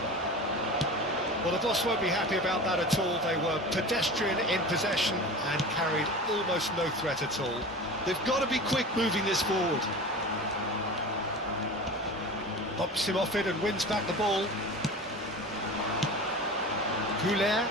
Well, the boss won't be happy about that at all. They were pedestrian in possession and carried almost no threat at all. They've got to be quick moving this forward. Pops him off it and wins back the ball. Goulet.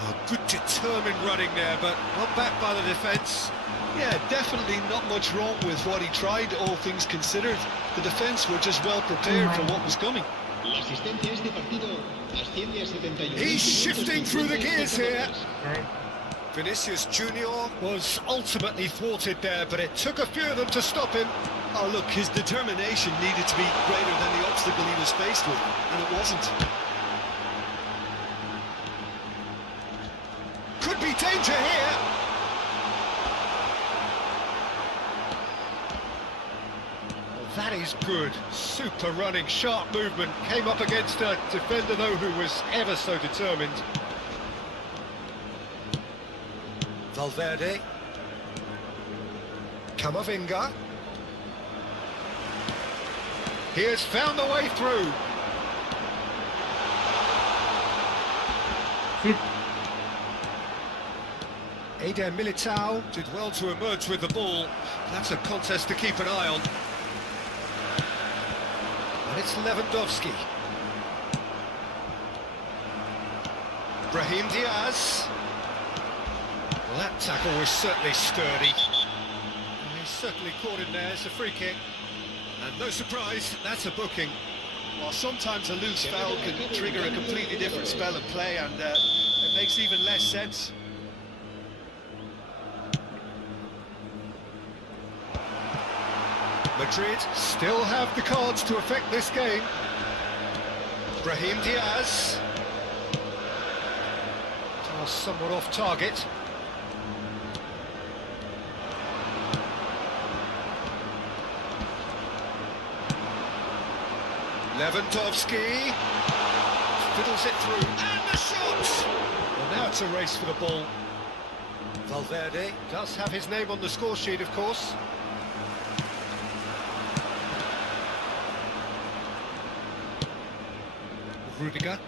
Oh, good determined running there, but not backed by the defence. Yeah, definitely not much wrong with what he tried, all things considered. The defence were just well prepared for what was coming. La asistencia a este partido asciende a 71. He's shifting through the gears here. Okay. Vinicius Junior was ultimately thwarted there, but it took a few of them to stop him. Oh, look, his determination needed to be greater than the obstacle he was faced with, and it wasn't. Could be danger here. Well, that is good. Super running, sharp movement. Came up against a defender, though, who was ever so determined. Valverde. Camavinga. He has found the way through. Sit. Eder Militao did well to emerge with the ball. That's a contest to keep an eye on. And it's Lewandowski. Brahim Diaz. Well, that tackle was certainly sturdy. And he's certainly caught in there. It's a free kick. And no surprise, that's a booking. Well, sometimes a loose foul can trigger a completely different spell of play, and it makes even less sense. Madrid still have the cards to affect this game. Brahim Diaz. Somewhat off target. Lewandowski fiddles it through, and the shot! Well, now it's a race for the ball. Valverde does have his name on the score sheet, of course. Rudiger.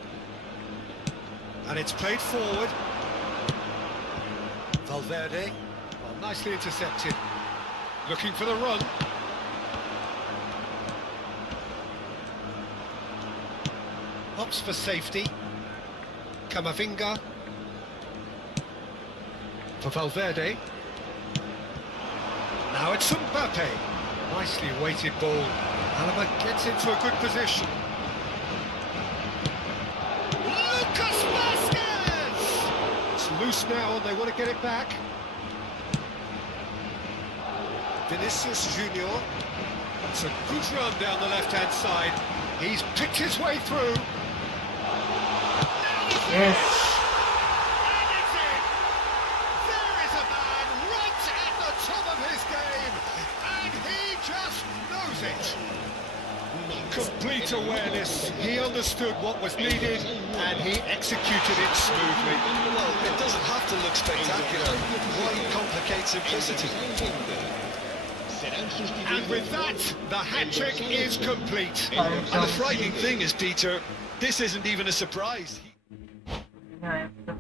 And it's played forward. Valverde. Well, nicely intercepted. Looking for the run. Opts for safety. Camavinga. For Valverde. Now it's Mbappe. Nicely weighted ball. Alaba gets into a good position. Lucas Vasquez! It's loose now and they want to get it back. Vinicius Junior. It's a good run down the left-hand side. He's picked his way through. Yes. And it's in! There is a man right at the top of his game, and he just knows it. Complete awareness. He understood what was needed, and he executed it smoothly. Well, it doesn't have to look spectacular. Why complicate simplicity? And with that, the hat-trick is complete. And the frightening thing is, Peter, this isn't even a surprise. Yeah, yeah.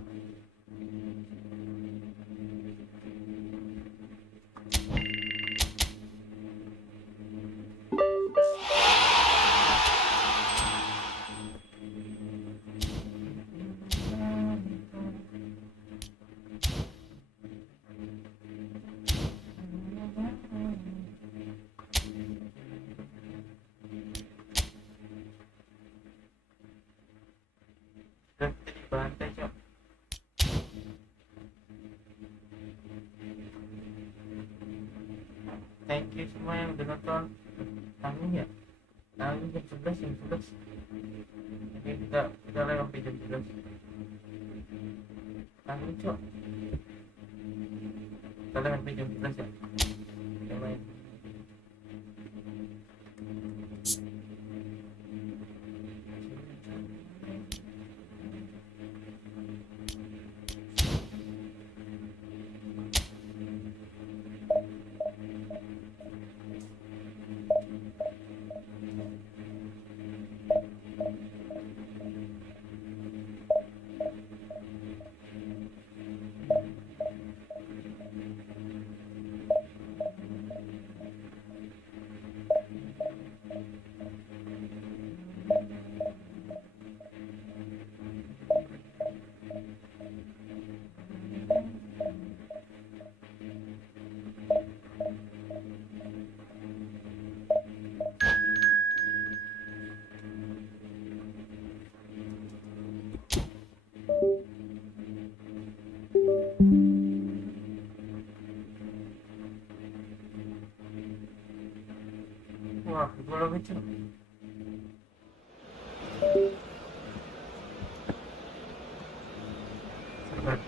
thank you semua yang udah nonton. Tanggung ya, tanggung jam 11. Jadi kita live sampai jam 11. Tanggung cok. Kita live sampai jam 11 ya. Kita main. Wah, bola kecil. Serbat.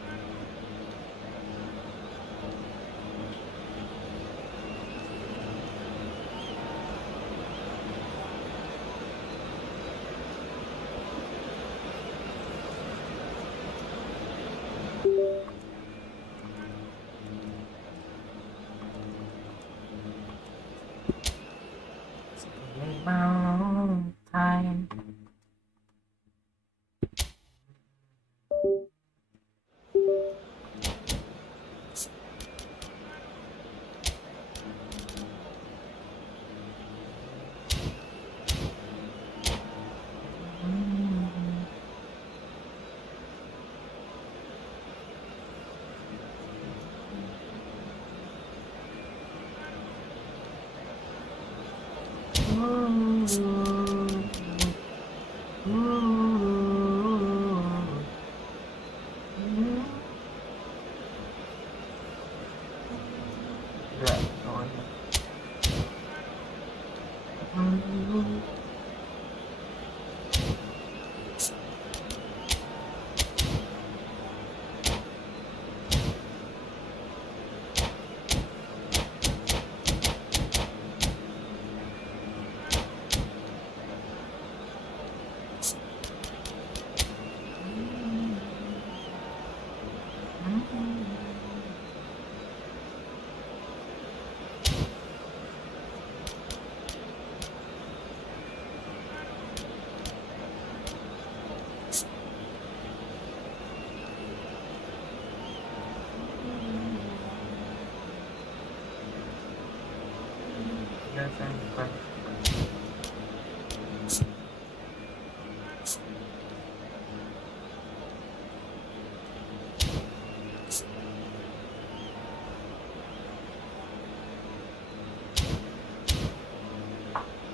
Long time.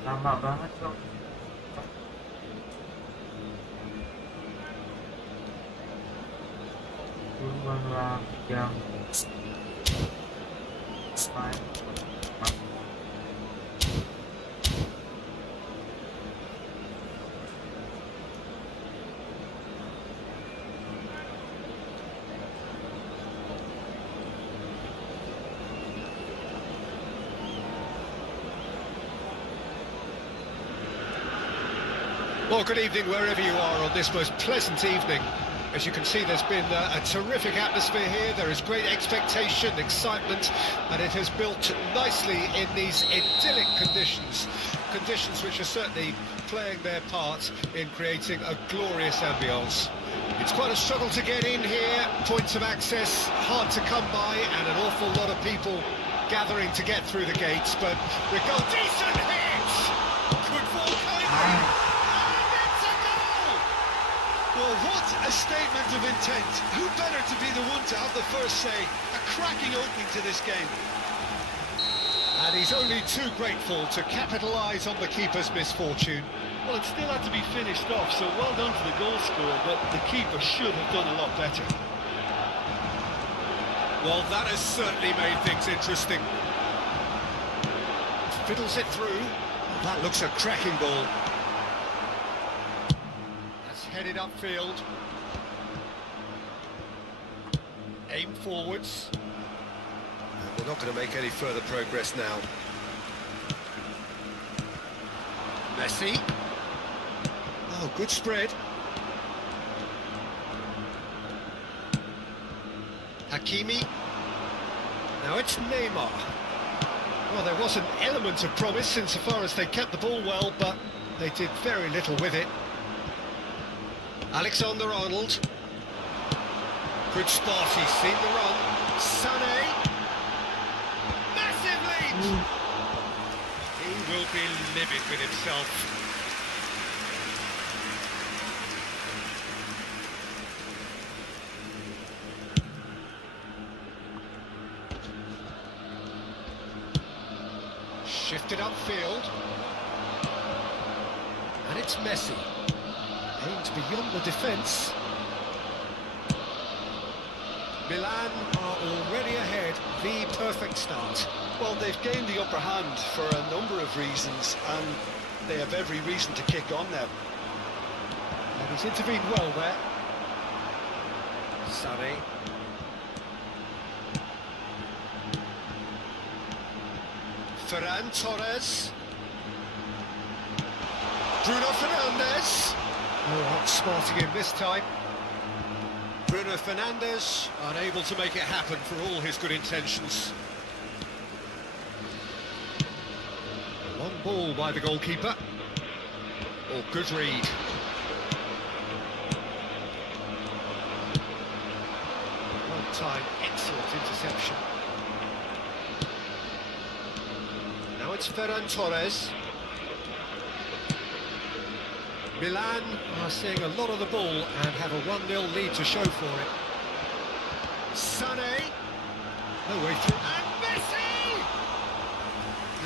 Lama banget loh. Duluan jam main. Well, good evening wherever you are on this most pleasant evening. As you can see, there's been a terrific atmosphere here. There is great expectation, excitement, and it has built nicely in these idyllic conditions. Conditions which are certainly playing their part in creating a glorious ambience. It's quite a struggle to get in here, points of access hard to come by, and an awful lot of people gathering to get through the gates, but we go decent hits! Good ball coming in! Well, what a statement of intent. Who better to be the one to have the first say? A cracking opening to this game. And he's only too grateful to capitalise on the keeper's misfortune. Well, it still had to be finished off, so well done to the goal scorer, but the keeper should have done a lot better. Well, that has certainly made things interesting. fiddles it through. That looks a cracking ball. That's headed upfield. Aim forwards. And they're not going to make any further progress now. Messi. Oh, good spread. Hakimi. Now it's Neymar. Well, there was an element of promise insofar as they kept the ball well, but they did very little with it. Alexander-Arnold. Good spot, he's seen the run. Sané. Massive lead! He will be livid with himself. Shifted upfield. And it's Messi. Aimed beyond the defence. Milan are already ahead. The perfect start. Well, they've gained the upper hand for a number of reasons, and they have every reason to kick on now. And he's intervened well there. Sané. Ferran Torres. Bruno Fernandes. Oh, outsmarting him this time. Bruno Fernandes unable to make it happen for all his good intentions. Long ball by the goalkeeper. Oh, good read. Well timed, excellent interception. Now it's Ferran Torres. Milan are seeing a lot of the ball and have a 1-0 lead to show for it. Sané. No way through. And Messi!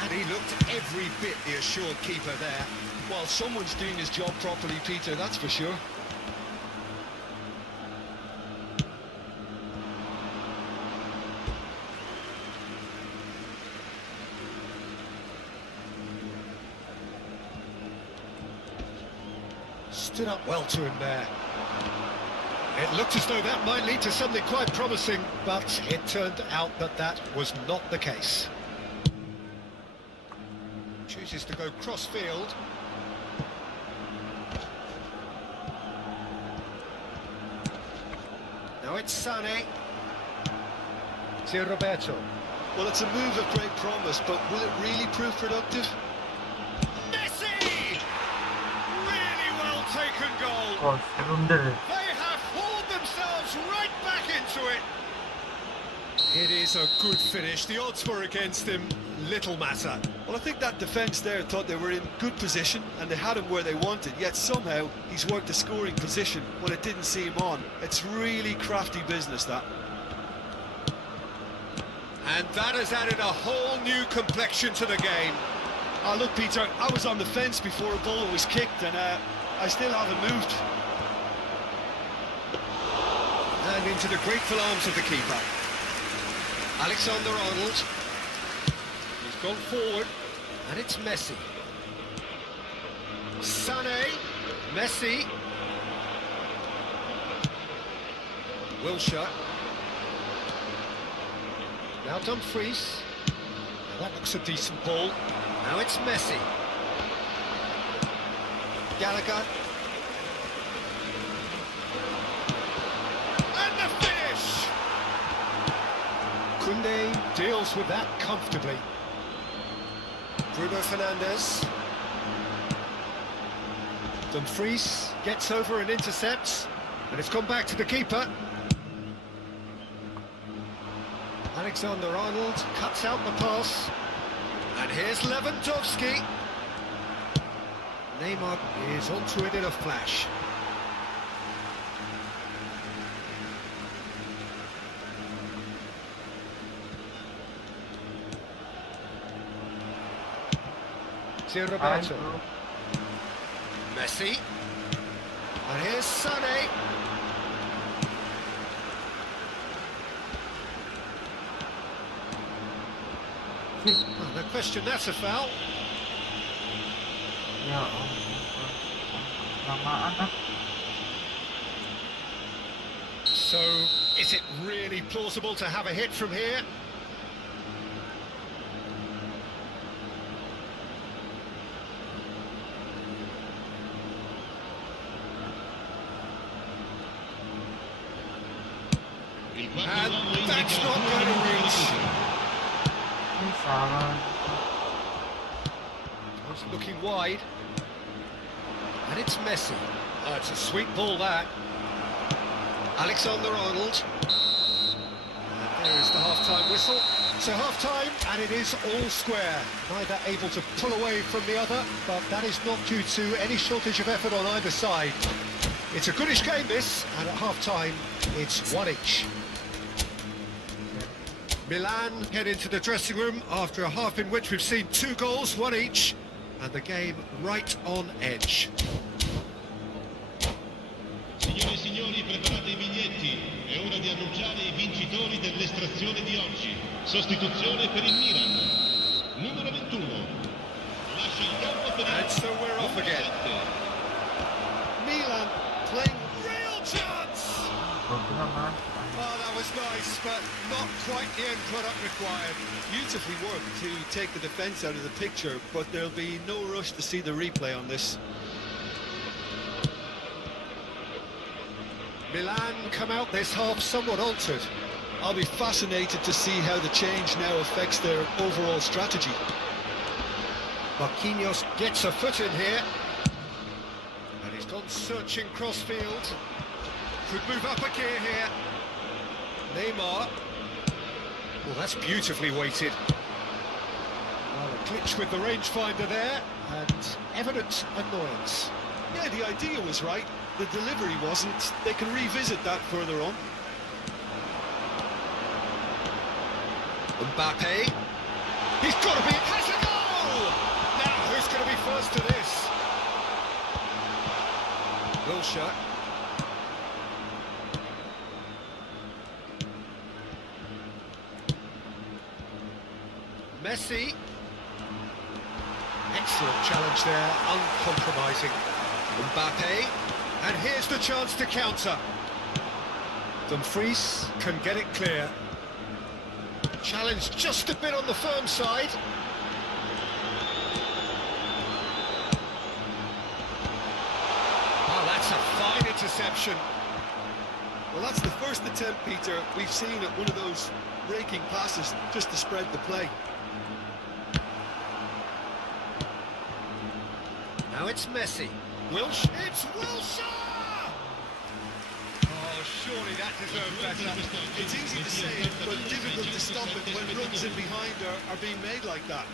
And he looked every bit the assured keeper there. Well, someone's doing his job properly, Peter, that's for sure. Stood up well to him there. It looked as though that might lead to something quite promising, but it turned out that that was not the case. Chooses to go cross-field. Now it's Sané. It's Roberto. Well, it's a move of great promise, but will it really prove productive? Messi! Really well taken goal. Oh, blunder. They have hauled themselves right back into it. It is a good finish. The odds were against him. Little matter. Well, I think that defence there thought they were in good position and they had him where they wanted, yet somehow he's worked the scoring position when it didn't seem on. It's really crafty business, that. And that has added a whole new complexion to the game. Look, Peter, I was on the fence before a ball was kicked and I still haven't moved. And into the grateful arms of the keeper. Alexander-Arnold. He's gone forward. And it's Messi. Sané. Messi. Wilshere. Now Dumfries. Now that looks a decent ball. Now it's Messi. Gallagher. And the finish! Koundé deals with that comfortably. Bruno Fernandes. Dumfries gets over and intercepts. And it's gone back to the keeper. Alexander-Arnold cuts out the pass. And here's Lewandowski. Neymar is onto it in a flash. It's Roberto. Messi. And here's Sané. Oh, no question, that's a foul. Ya ampun, lamaan ah. So, is it really plausible to have a hit from here? And that's not going to reach. Ini salah. It's looking wide. And it's Messi. Oh, it's a sweet ball, that. Alexander-Arnold. And there is the half-time whistle. So half-time, and it is all square. Neither able to pull away from the other, but that is not due to any shortage of effort on either side. It's a goodish game, this, and at half-time, it's one each. Milan head into the dressing room after a half in which we've seen 2 goals, one each, and the game right on edge. Signore e signori, preparate I biglietti. È ora di annunciare I vincitori dell'estrazione di oggi. Sostituzione per il Milan. Numero 21. Lascia il campo per il... And so we're off numero again. 7. Milan playing real chance! Bagus. Oh, that was nice, but not quite the end product required. Beautifully worked to take the defence out of the picture, but there'll be no rush to see the replay on this. Milan come out this half somewhat altered. I'll be fascinated to see how the change now affects their overall strategy. Marquinhos gets a foot in here. And he's gone searching crossfield. Could move up a gear here. Neymar. Well, that's beautifully weighted. Well, a glitch with the rangefinder there, and evident annoyance. Yeah, the idea was right. The delivery wasn't. They can revisit that further on. Mbappe. He's got to be... Has a goal! Now, who's going to be first to this? Wilshere. Messi. Excellent challenge there, uncompromising. Mbappe. And here's the chance to counter. Dumfries can get it clear. Challenge just a bit on the firm side. Oh, that's a fine interception. Well, that's the first attempt, Peter, we've seen at one of those raking passes just to spread the play. Now it's Messi. Wilshere. It's Wilshere! Oh, surely that deserved better. It's easy to say it, but difficult to stop it when runs in behind are being made like that.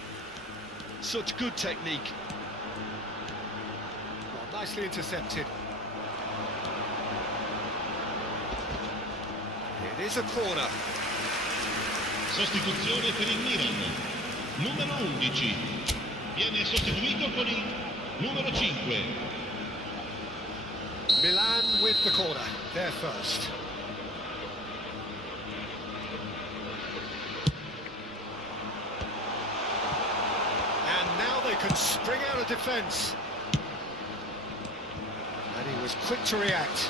Such good technique. Well, nicely intercepted. It is a corner. Sostituzione per il Milan. Numero 11. Viene sostituito con il numero 5. Milan with the corner. They're first. And now they can spring out of defence. And he was quick to react.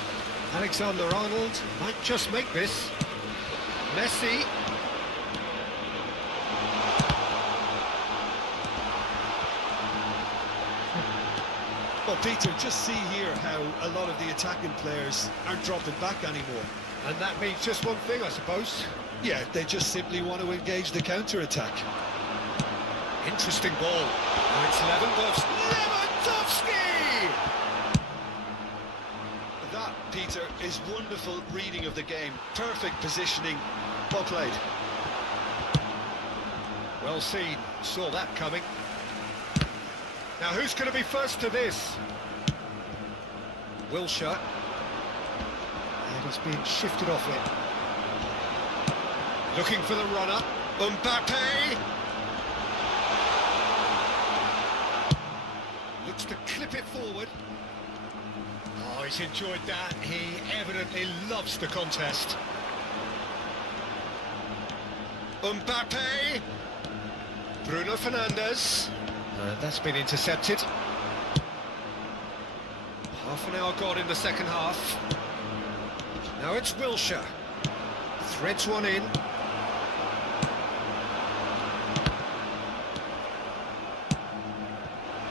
Alexander-Arnold might just make this. Messi. Well, Peter, just see here how a lot of the attacking players aren't dropping back anymore. And that means just one thing, I suppose. Yeah, they just simply want to engage the counter-attack. Interesting ball. Now it's Lewandowski! That, Peter, is wonderful reading of the game. Perfect positioning. Well played. Well seen. Saw that coming. Now who's going to be first to this? Wilshere. And he's being shifted off it. Looking for the runner. Mbappe! Looks to clip it forward. Oh, he's enjoyed that. He evidently loves the contest. Mbappe! Bruno Fernandes. That's been intercepted. Half an hour gone in the second half. Now it's Wilshere. Threads one in.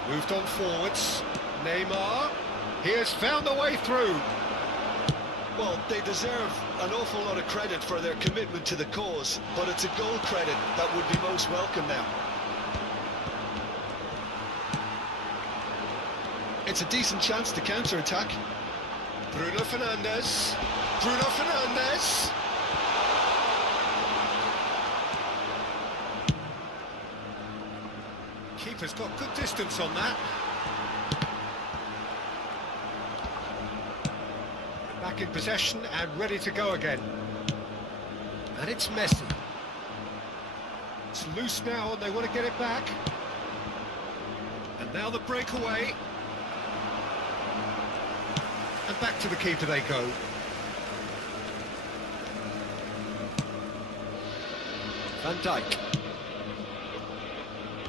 Moved on forwards. Neymar. He has found a way through. Well, they deserve an awful lot of credit for their commitment to the cause, but it's a goal credit that would be most welcome now. It's a decent chance to counter-attack. Bruno Fernandes. Bruno Fernandes. Keeper's got good distance on that. Back in possession and ready to go again. And it's Messi. It's loose now and they want to get it back. And now the breakaway. And back to the keeper they go. Van Dijk.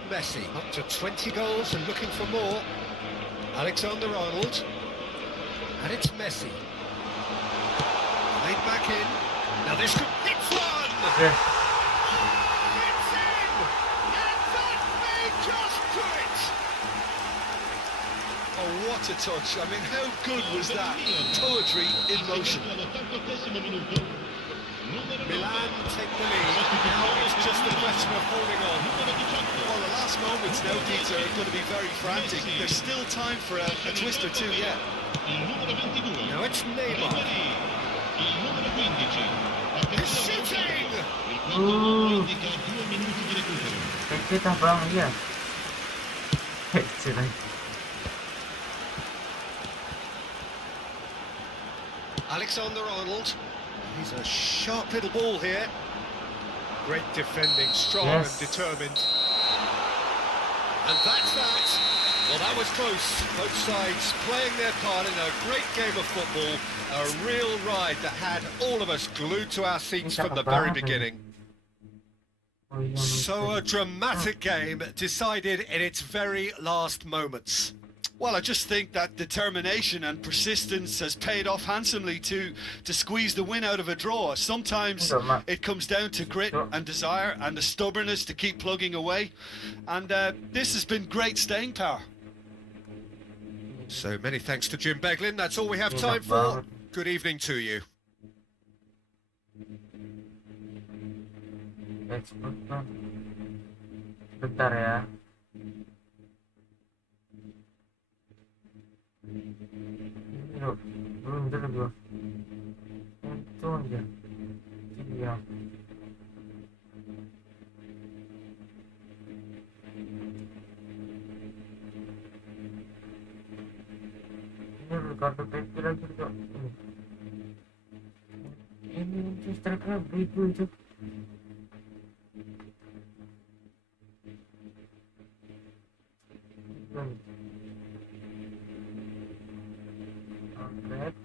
Messi up to 20 goals and looking for more. Alexander-Arnold. And it's Messi. Laid back in. Now this could... It's one! Yes. It's in! And that may just do it! Oh, what a touch. I mean, how good was that? Poetry in motion. Milan take the lead. Now it's just a question of holding on. Well, the last moments now, Dieter, are going to be very frantic. There's still time for a twist or two yet. Now it's Neymar. He's shooting! Kecil bang, iya. Kecil lagi. Alexander-Arnold. He's a sharp little ball here. Great defending, strong Yes. and determined. And that's that. Well, that was close. Both sides playing their part in a great game of football. A real ride that had all of us glued to our seats from the very beginning. Oh, iya, So a dramatic game decided in its very last moments. Well, I just think that determination and persistence has paid off handsomely to squeeze the win out of a draw. Sometimes it comes down to grit and desire and the stubbornness to keep plugging away. And this has been great staying power. So many thanks to Jim Beglin. That's all we have time for. Good evening to you. Expert bang. Bentar ya. Ini blunder gua. Untung aja. Iya. Ini kartu PP lagi tuh. Ini strikernya begitu itu. Kampret.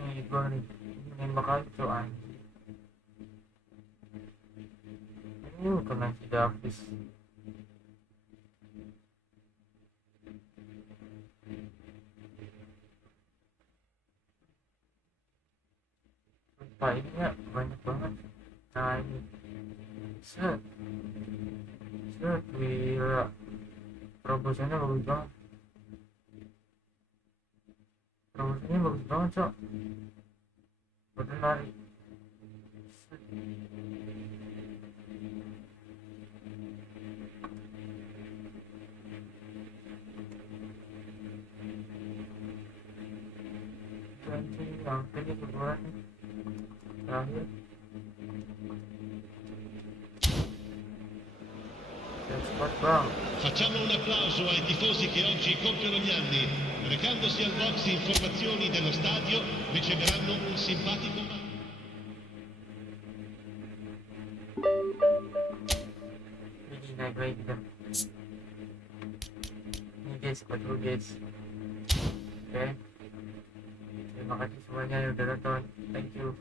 Nih gua nih nembak aja anjing. Kena si Davis. Sumpah ini ya banyak banget. Nah ini set gila, terobosannya bagus banget. Terobosannya bagus banget, Cok. Udah lari set. Anjing, sampai di kedua nih terakhir. Cepat bang. Facciamo un applauso ai tifosi che oggi compiono gli anni. Recandosi al box informazioni dello stadio, riceveranno un simpatico... baik kita. Ini guys, buat dulu guys. Oke. Terima kasih semuanya yang udah nonton. Thank you.